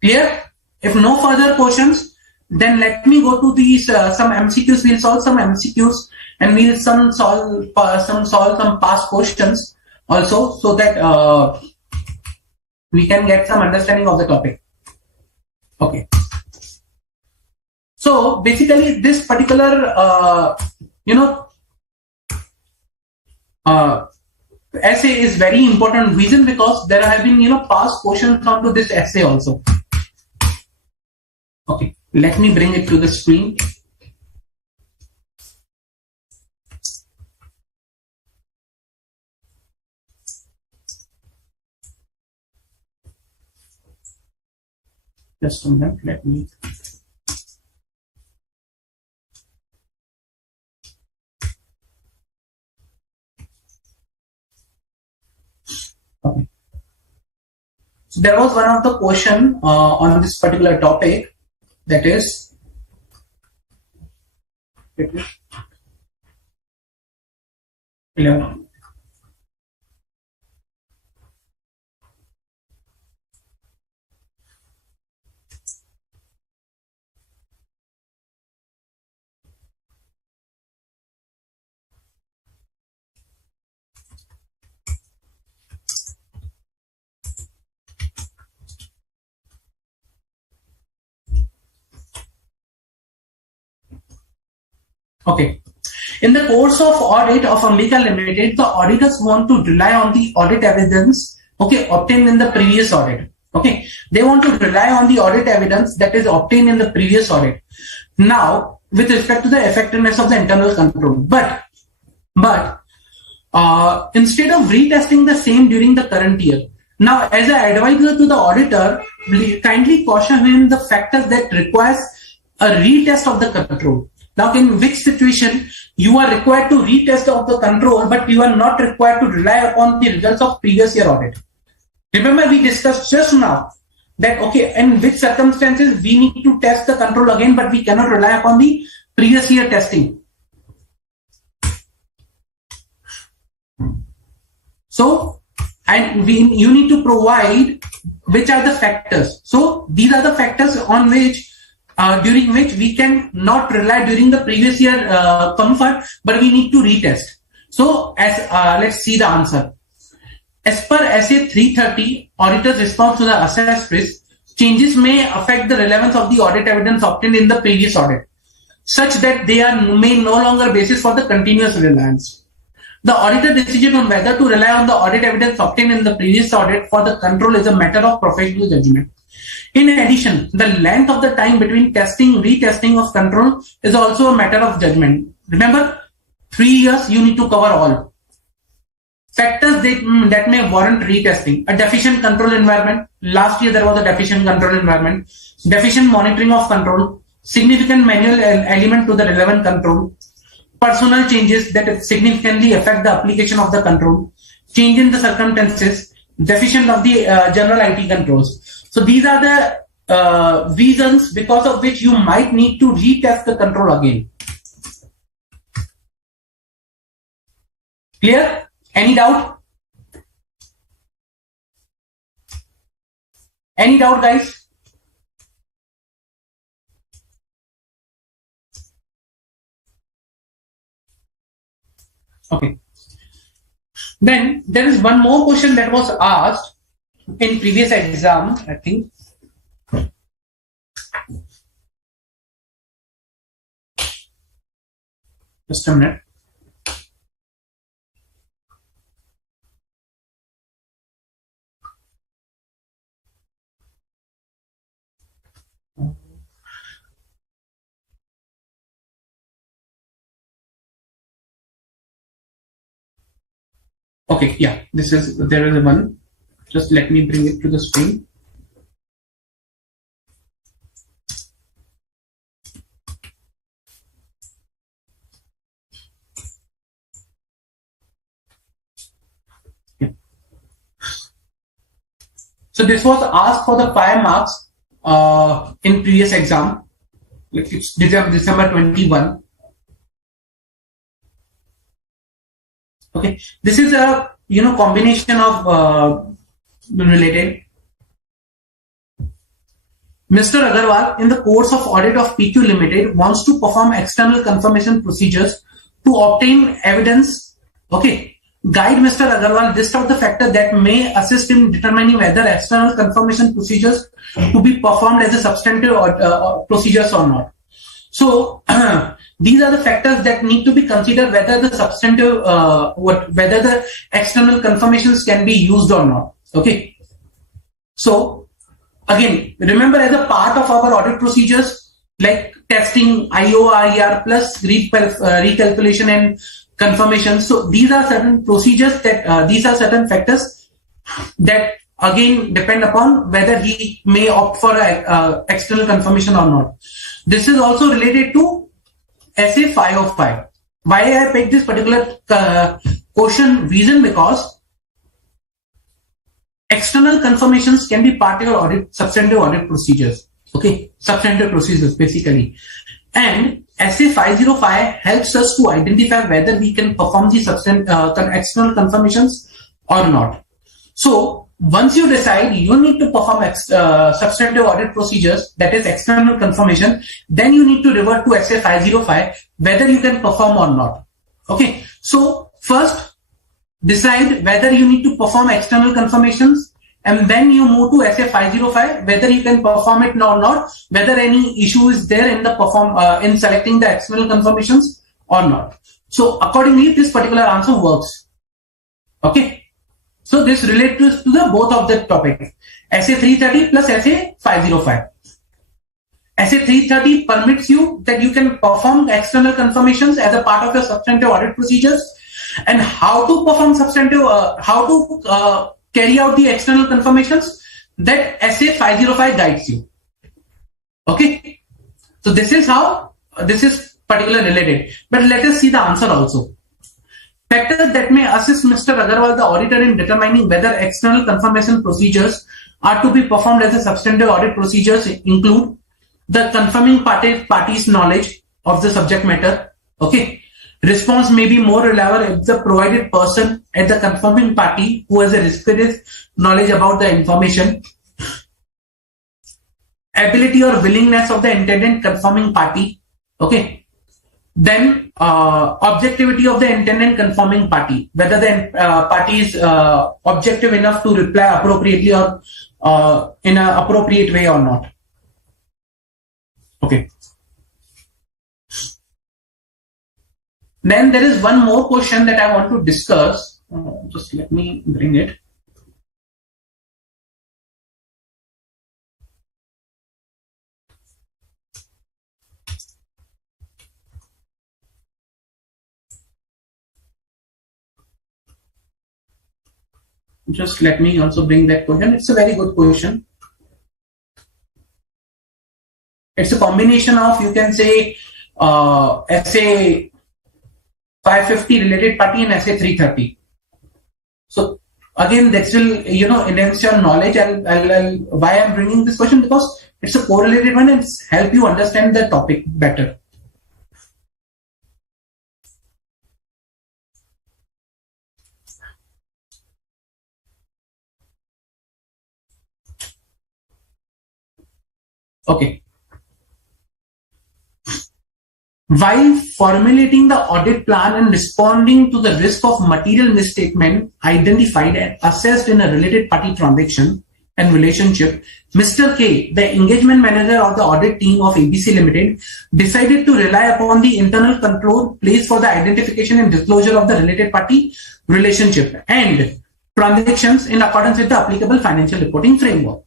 Clear? If no further questions, then let me go to these some MCQs. We'll solve some MCQs, and we'll solve some past questions also, so that we can get some understanding of the topic. Okay. So basically, this particular essay is very important. Reason, because there have been past questions onto this essay also. Okay, let me bring it to the screen. Just a minute, let me. Okay. So there was one of the question on this particular topic, that is, okay. In the course of audit of Ambika Limited, the auditors want to rely on the audit evidence, okay, obtained in the previous audit. Okay, they want to rely on the audit evidence that is obtained in the previous audit. Now, with respect to the effectiveness of the internal control, but instead of retesting the same during the current year, now as an advisor to the auditor, kindly caution him the factors that requires a retest of the control. Now, in which situation you are required to retest of the control, but you are not required to rely upon the results of previous year audit. Remember, we discussed just now that, okay, in which circumstances we need to test the control again, but we cannot rely upon the previous year testing. So, and you need to provide which are the factors. So these are the factors on which during which we can not rely during the previous year comfort, but we need to retest. So as let's see the answer. As per SA 330, auditor's response to the assessed risk, changes may affect the relevance of the audit evidence obtained in the previous audit, such that they may no longer basis for the continuous reliance. The auditor decision on whether to rely on the audit evidence obtained in the previous audit for the control is a matter of professional judgment. In addition, the length of the time between testing, retesting of control is also a matter of judgment. Remember, 3 years you need to cover all. Factors that may warrant retesting. A deficient control environment. Last year there was a deficient control environment. Deficient monitoring of control. Significant manual element to the relevant control. Personal changes that significantly affect the application of the control. Change in the circumstances. Deficient of the general IT controls. So these are the reasons because of which you might need to retest the control again. Clear? Any doubt? Any doubt, guys? Okay. Then there is one more question that was asked in previous exam, I think. Just a minute. Okay, yeah, there is one. Just let me bring it to the screen. Yeah. So this was asked for the 5 marks in previous exam. It's December 21. Okay, this is a combination of related. Mr. Agarwal, in the course of audit of PQ Limited, wants to perform external confirmation procedures to obtain evidence. Okay, guide Mr. Agarwal list out the factors that may assist in determining whether external confirmation procedures to be performed as a substantive procedures or not. So these are the factors that need to be considered whether the substantive, whether the external confirmations can be used or not. Okay. So again, remember as a part of our audit procedures like testing, IORER plus recalculation and confirmation. So these are certain procedures that these are certain factors that again depend upon whether he may opt for external confirmation or not. This is also related to SA 505. Why I picked this particular question? Reason because external confirmations can be part of your audit, substantive audit procedures. Okay, substantive procedures basically. And SA 505 helps us to identify whether we can perform the external confirmations or not. So once you decide you need to perform substantive audit procedures, that is external confirmation, then you need to revert to SA 505 whether you can perform or not. Okay, so first decide whether you need to perform external confirmations, and then you move to SA 505 whether you can perform it or not, whether any issue is there in the in selecting the external confirmations or not. So accordingly this particular answer works. Okay. So this relates to the both of the topics, SA 330 plus SA 505. SA 330 permits you that you can perform external confirmations as a part of your substantive audit procedures, and how to perform substantive, how to carry out the external confirmations, that SA 505 guides you. Okay. So this is how this is particularly related. But let us see the answer also. Factors that may assist Mr. Agarwal, the auditor, in determining whether external confirmation procedures are to be performed as a substantive audit procedures include the confirming party's knowledge of the subject matter. Okay. Response may be more reliable if the provided person at the confirming party who has a requisite knowledge about the information, ability or willingness of the intended confirming party, okay, then objectivity of the intended confirming party, whether the party is objective enough to reply appropriately or in an appropriate way or not. Okay. Then there is one more question that I want to discuss. Just let me bring it. Just let me also bring that question. It's a very good question. It's a combination of, you can say, SA 550 related party and SA 330. So again, that will, enhance your knowledge. Why I'm bringing this question? Because it's a correlated one and help you understand the topic better. Okay. While formulating the audit plan and responding to the risk of material misstatement identified and assessed in a related party transaction and relationship, Mr. K, the engagement manager of the audit team of ABC Limited, decided to rely upon the internal control placed for the identification and disclosure of the related party relationship and transactions in accordance with the applicable financial reporting framework.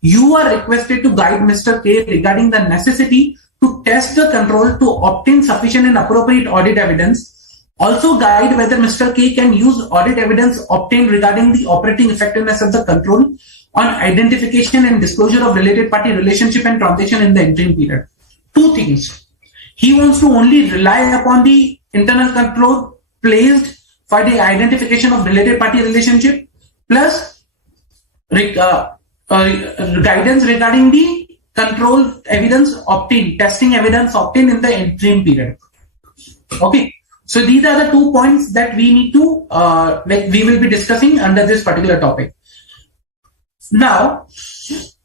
You are requested to guide Mr. K regarding the necessity to test the control to obtain sufficient and appropriate audit evidence. Also guide whether Mr. K can use audit evidence obtained regarding the operating effectiveness of the control on identification and disclosure of related party relationship and transaction in the interim period. Two things. He wants to only rely upon the internal control placed for the identification of related party relationship plus guidance regarding the control evidence obtained, testing evidence obtained in the interim period. Okay, so these are the 2 points that we need to we will be discussing under this particular topic. Now,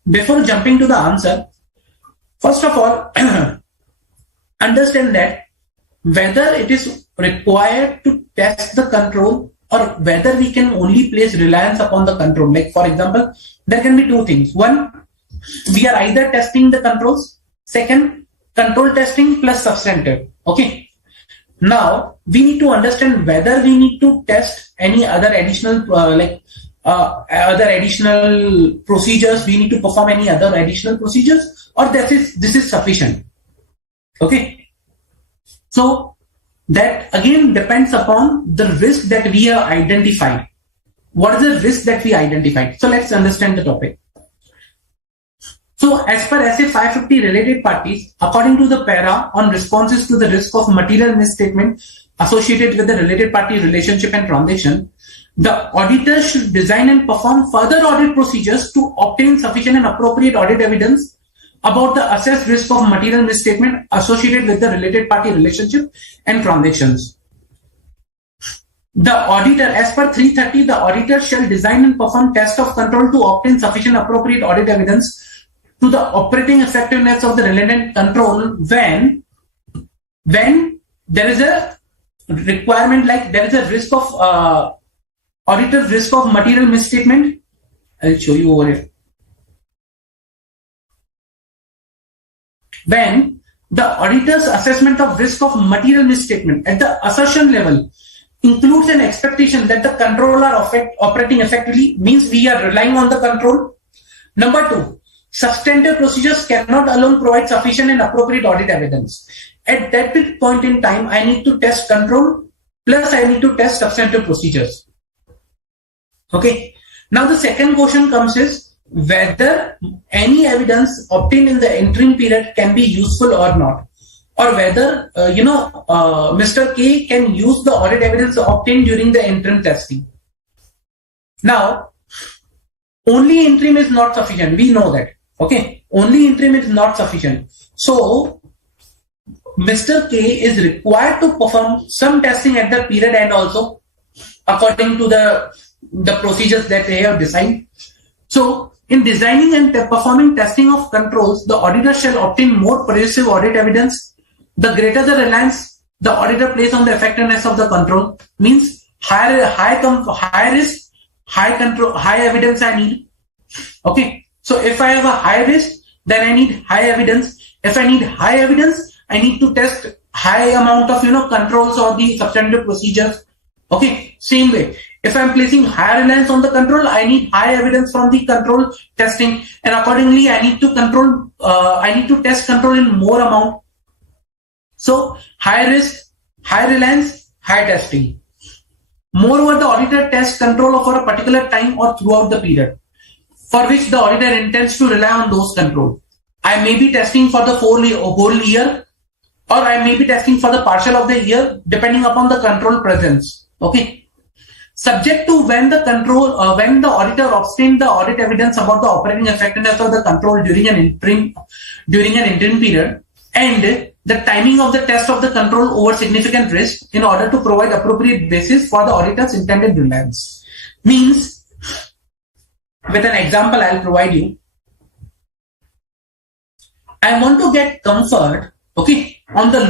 before jumping to the answer, first of all, understand that whether it is required to test the control or whether we can only place reliance upon the control. Like for example, there can be two things. One, we are either testing the controls. Second, control testing plus substantive. Okay. Now we need to understand whether we need to test any other additional other additional procedures. We need to perform any other additional procedures, or this is sufficient. Okay. So that again depends upon the risk that we have identified. What is the risk that we identified? So let's understand the topic. So as per SA 550 related parties, according to the para on responses to the risk of material misstatement associated with the related party relationship and transaction, the auditor should design and perform further audit procedures to obtain sufficient and appropriate audit evidence about the assessed risk of material misstatement associated with the related party relationship and transactions. The auditor, as per 330, the auditor shall design and perform test of control to obtain sufficient appropriate audit evidence to the operating effectiveness of the relevant control when there is a requirement, like there is a risk of auditor risk of material misstatement. I'll show you over here. When the auditor's assessment of risk of material misstatement at the assertion level includes an expectation that the control are operating effectively, means we are relying on the control. Number two, substantive procedures cannot alone provide sufficient and appropriate audit evidence. At that point in time, I need to test control plus I need to test substantive procedures. Okay. Now the second question comes is whether any evidence obtained in the interim period can be useful or not, or whether Mr. K can use the audit evidence obtained during the interim testing. Now, only interim is not sufficient. We know that. Okay, only interim is not sufficient. So, Mr. K is required to perform some testing at the period end also, according to the procedures that they have designed. So, in designing and performing testing of controls, the auditor shall obtain more persuasive audit evidence. The greater the reliance the auditor places on the effectiveness of the control, means high risk, high evidence I need. Okay, so if I have a high risk, then I need high evidence. If I need high evidence, I need to test high amount of controls or the substantive procedures. Okay, same way. If I'm placing higher reliance on the control, I need high evidence from the control testing, and accordingly, I need to test control in more amount. So high risk, high reliance, high testing. Moreover, the auditor tests control for a particular time or throughout the period for which the auditor intends to rely on those controls. I may be testing for the whole year, or I may be testing for the partial of the year, depending upon the control presence. Okay. Subject to when the auditor obtained the audit evidence about the operating effectiveness of the control during an interim period, and the timing of the test of the control over significant risk in order to provide appropriate basis for the auditor's intended reliance. Means, with an example I'll provide you. I want to get comfort, okay, on the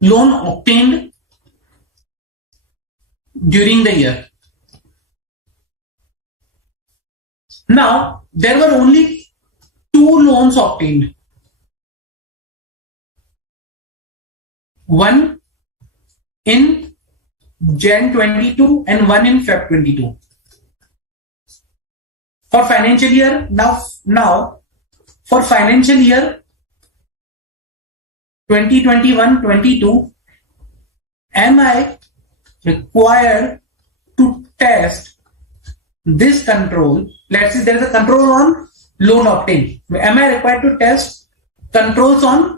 loan obtained during the year. Now, there were only 2 loans obtained. One in Jan 22 and one in Feb 22. For financial year, now for financial year 2021-22, am I required to test this control? Let's say there is a control on loan obtained. Am I required to test controls on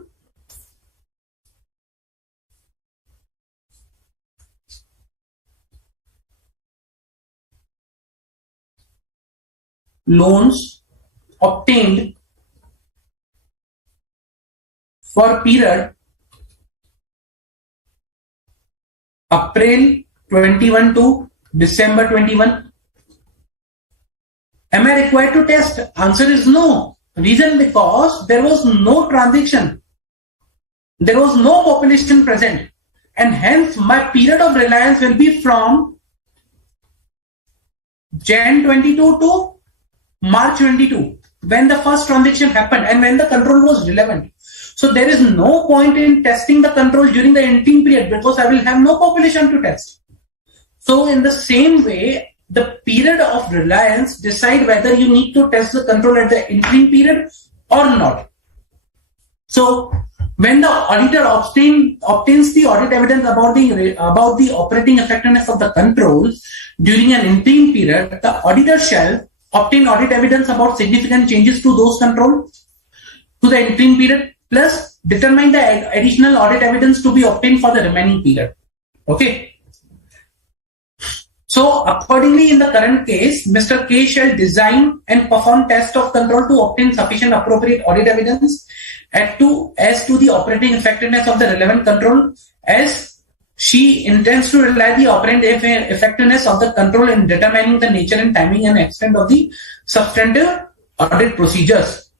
loans obtained for period April 21 to December 21? Am I required to test? Answer is no. Reason because there was no transaction. There was no population present, and hence my period of reliance will be from Jan 22 to March 22, when the first transaction happened and when the control was relevant. So there is no point in testing the control during the interim period because I will have no population to test. So in the same way, the period of reliance decide whether you need to test the control at the interim period or not. So when the auditor obtains the audit evidence about the operating effectiveness of the controls during an interim period, the auditor shall obtain audit evidence about significant changes to those controls to the interim period, plus determine the additional audit evidence to be obtained for the remaining period. Okay. So accordingly, in the current case, Mr. K shall design and perform test of control to obtain sufficient appropriate audit evidence as to the operating effectiveness of the relevant control, as she intends to rely the operating effectiveness of the control in determining the nature and timing and extent of the substantive audit procedures.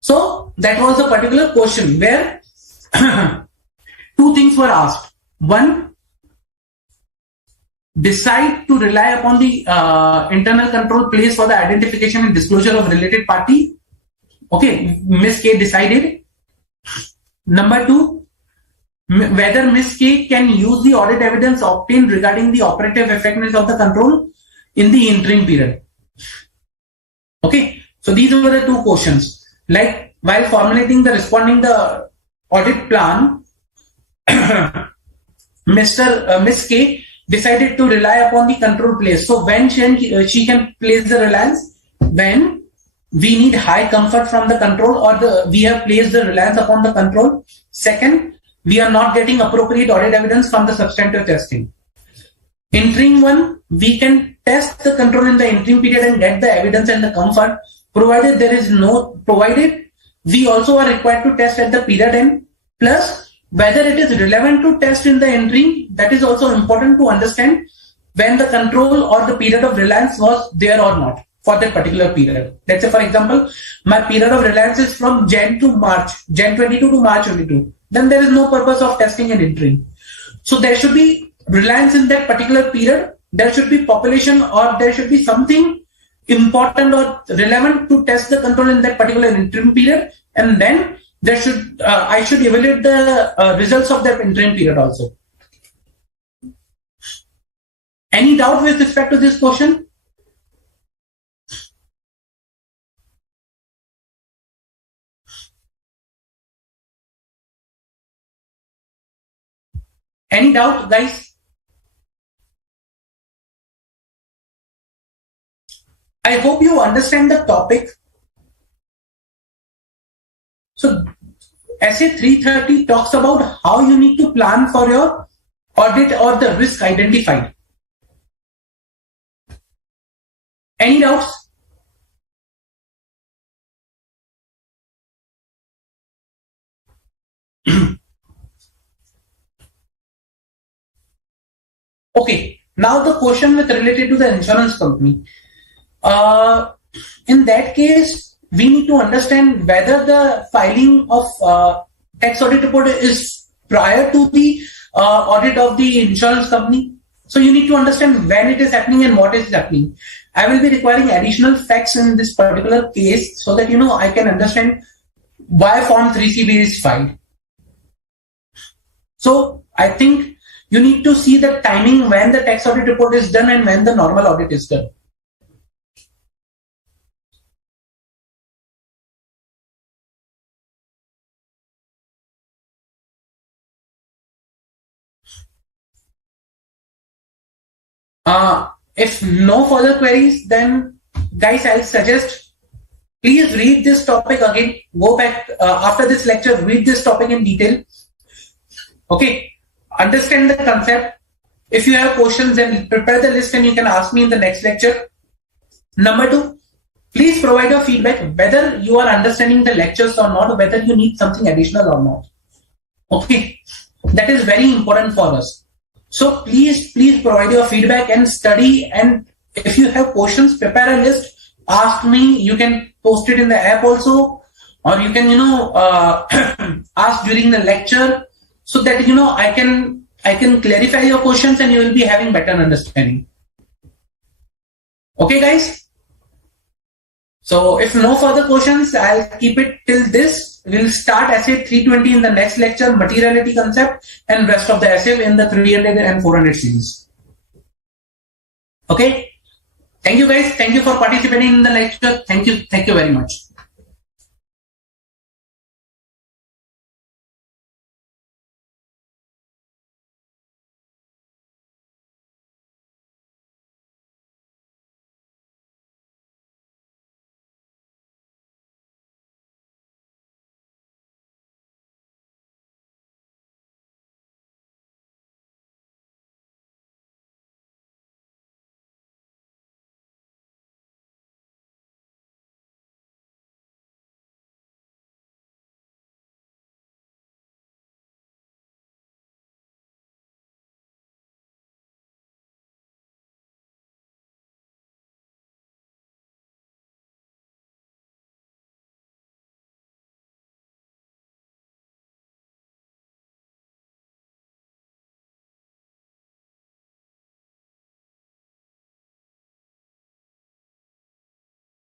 So that was a particular question where 2 things were asked. One, decide to rely upon the internal control placed for the identification and disclosure of related party. Okay, Ms. K decided. Number 2, whether Ms. K can use the audit evidence obtained regarding the operative effectiveness of the control in the interim period. Okay, so these were the 2 questions. Like while formulating responding the audit plan, Ms. K decided to rely upon the control place. So when she can place the reliance? When we need high comfort from the control, or we have placed the reliance upon the control. Second, we are not getting appropriate audit evidence from the substantive testing. Interim one, we can test the control in the interim period and get the evidence and the comfort, provided we also are required to test at the period end, plus whether it is relevant to test in the entry. That is also important to understand when the control or the period of reliance was there or not for that particular period. Let's say, for example, my period of reliance is from Jan to March, Jan 22 to March 22. Then there is no purpose of testing and entering. So there should be reliance in that particular period. There should be population, or there should be something important or relevant to test the control in that particular interim period, and then there should I should evaluate the results of that interim period also. Any doubt with respect to this question? Any doubt, guys? I hope you understand the topic. So SA 330 talks about how you need to plan for your audit or the risk identified. Any doubts? Okay, now the question with related to the insurance company. In that case, we need to understand whether the filing of tax audit report is prior to the audit of the insurance company. So you need to understand when it is happening and what is happening. I will be requiring additional facts in this particular case so that I can understand why Form 3CB is filed. So I think you need to see the timing when the tax audit report is done and when the normal audit is done. If no further queries, then guys, I'll suggest please read this topic again. Go back after this lecture, read this topic in detail. Okay, understand the concept. If you have questions, then prepare the list and you can ask me in the next lecture. Number 2, please provide your feedback whether you are understanding the lectures or not, whether you need something additional or not. Okay, that is very important for us. So please provide your feedback and study. And if you have questions, prepare a list. Ask me. You can post it in the app also, or you can ask during the lecture, so that I can clarify your questions and you will be having better understanding. Okay, guys. So if no further questions, I'll keep it till this. We'll start essay 320 in the next lecture, materiality concept, and rest of the essay in the 300 and 400 series. Okay. Thank you, guys. Thank you for participating in the lecture. Thank you very much.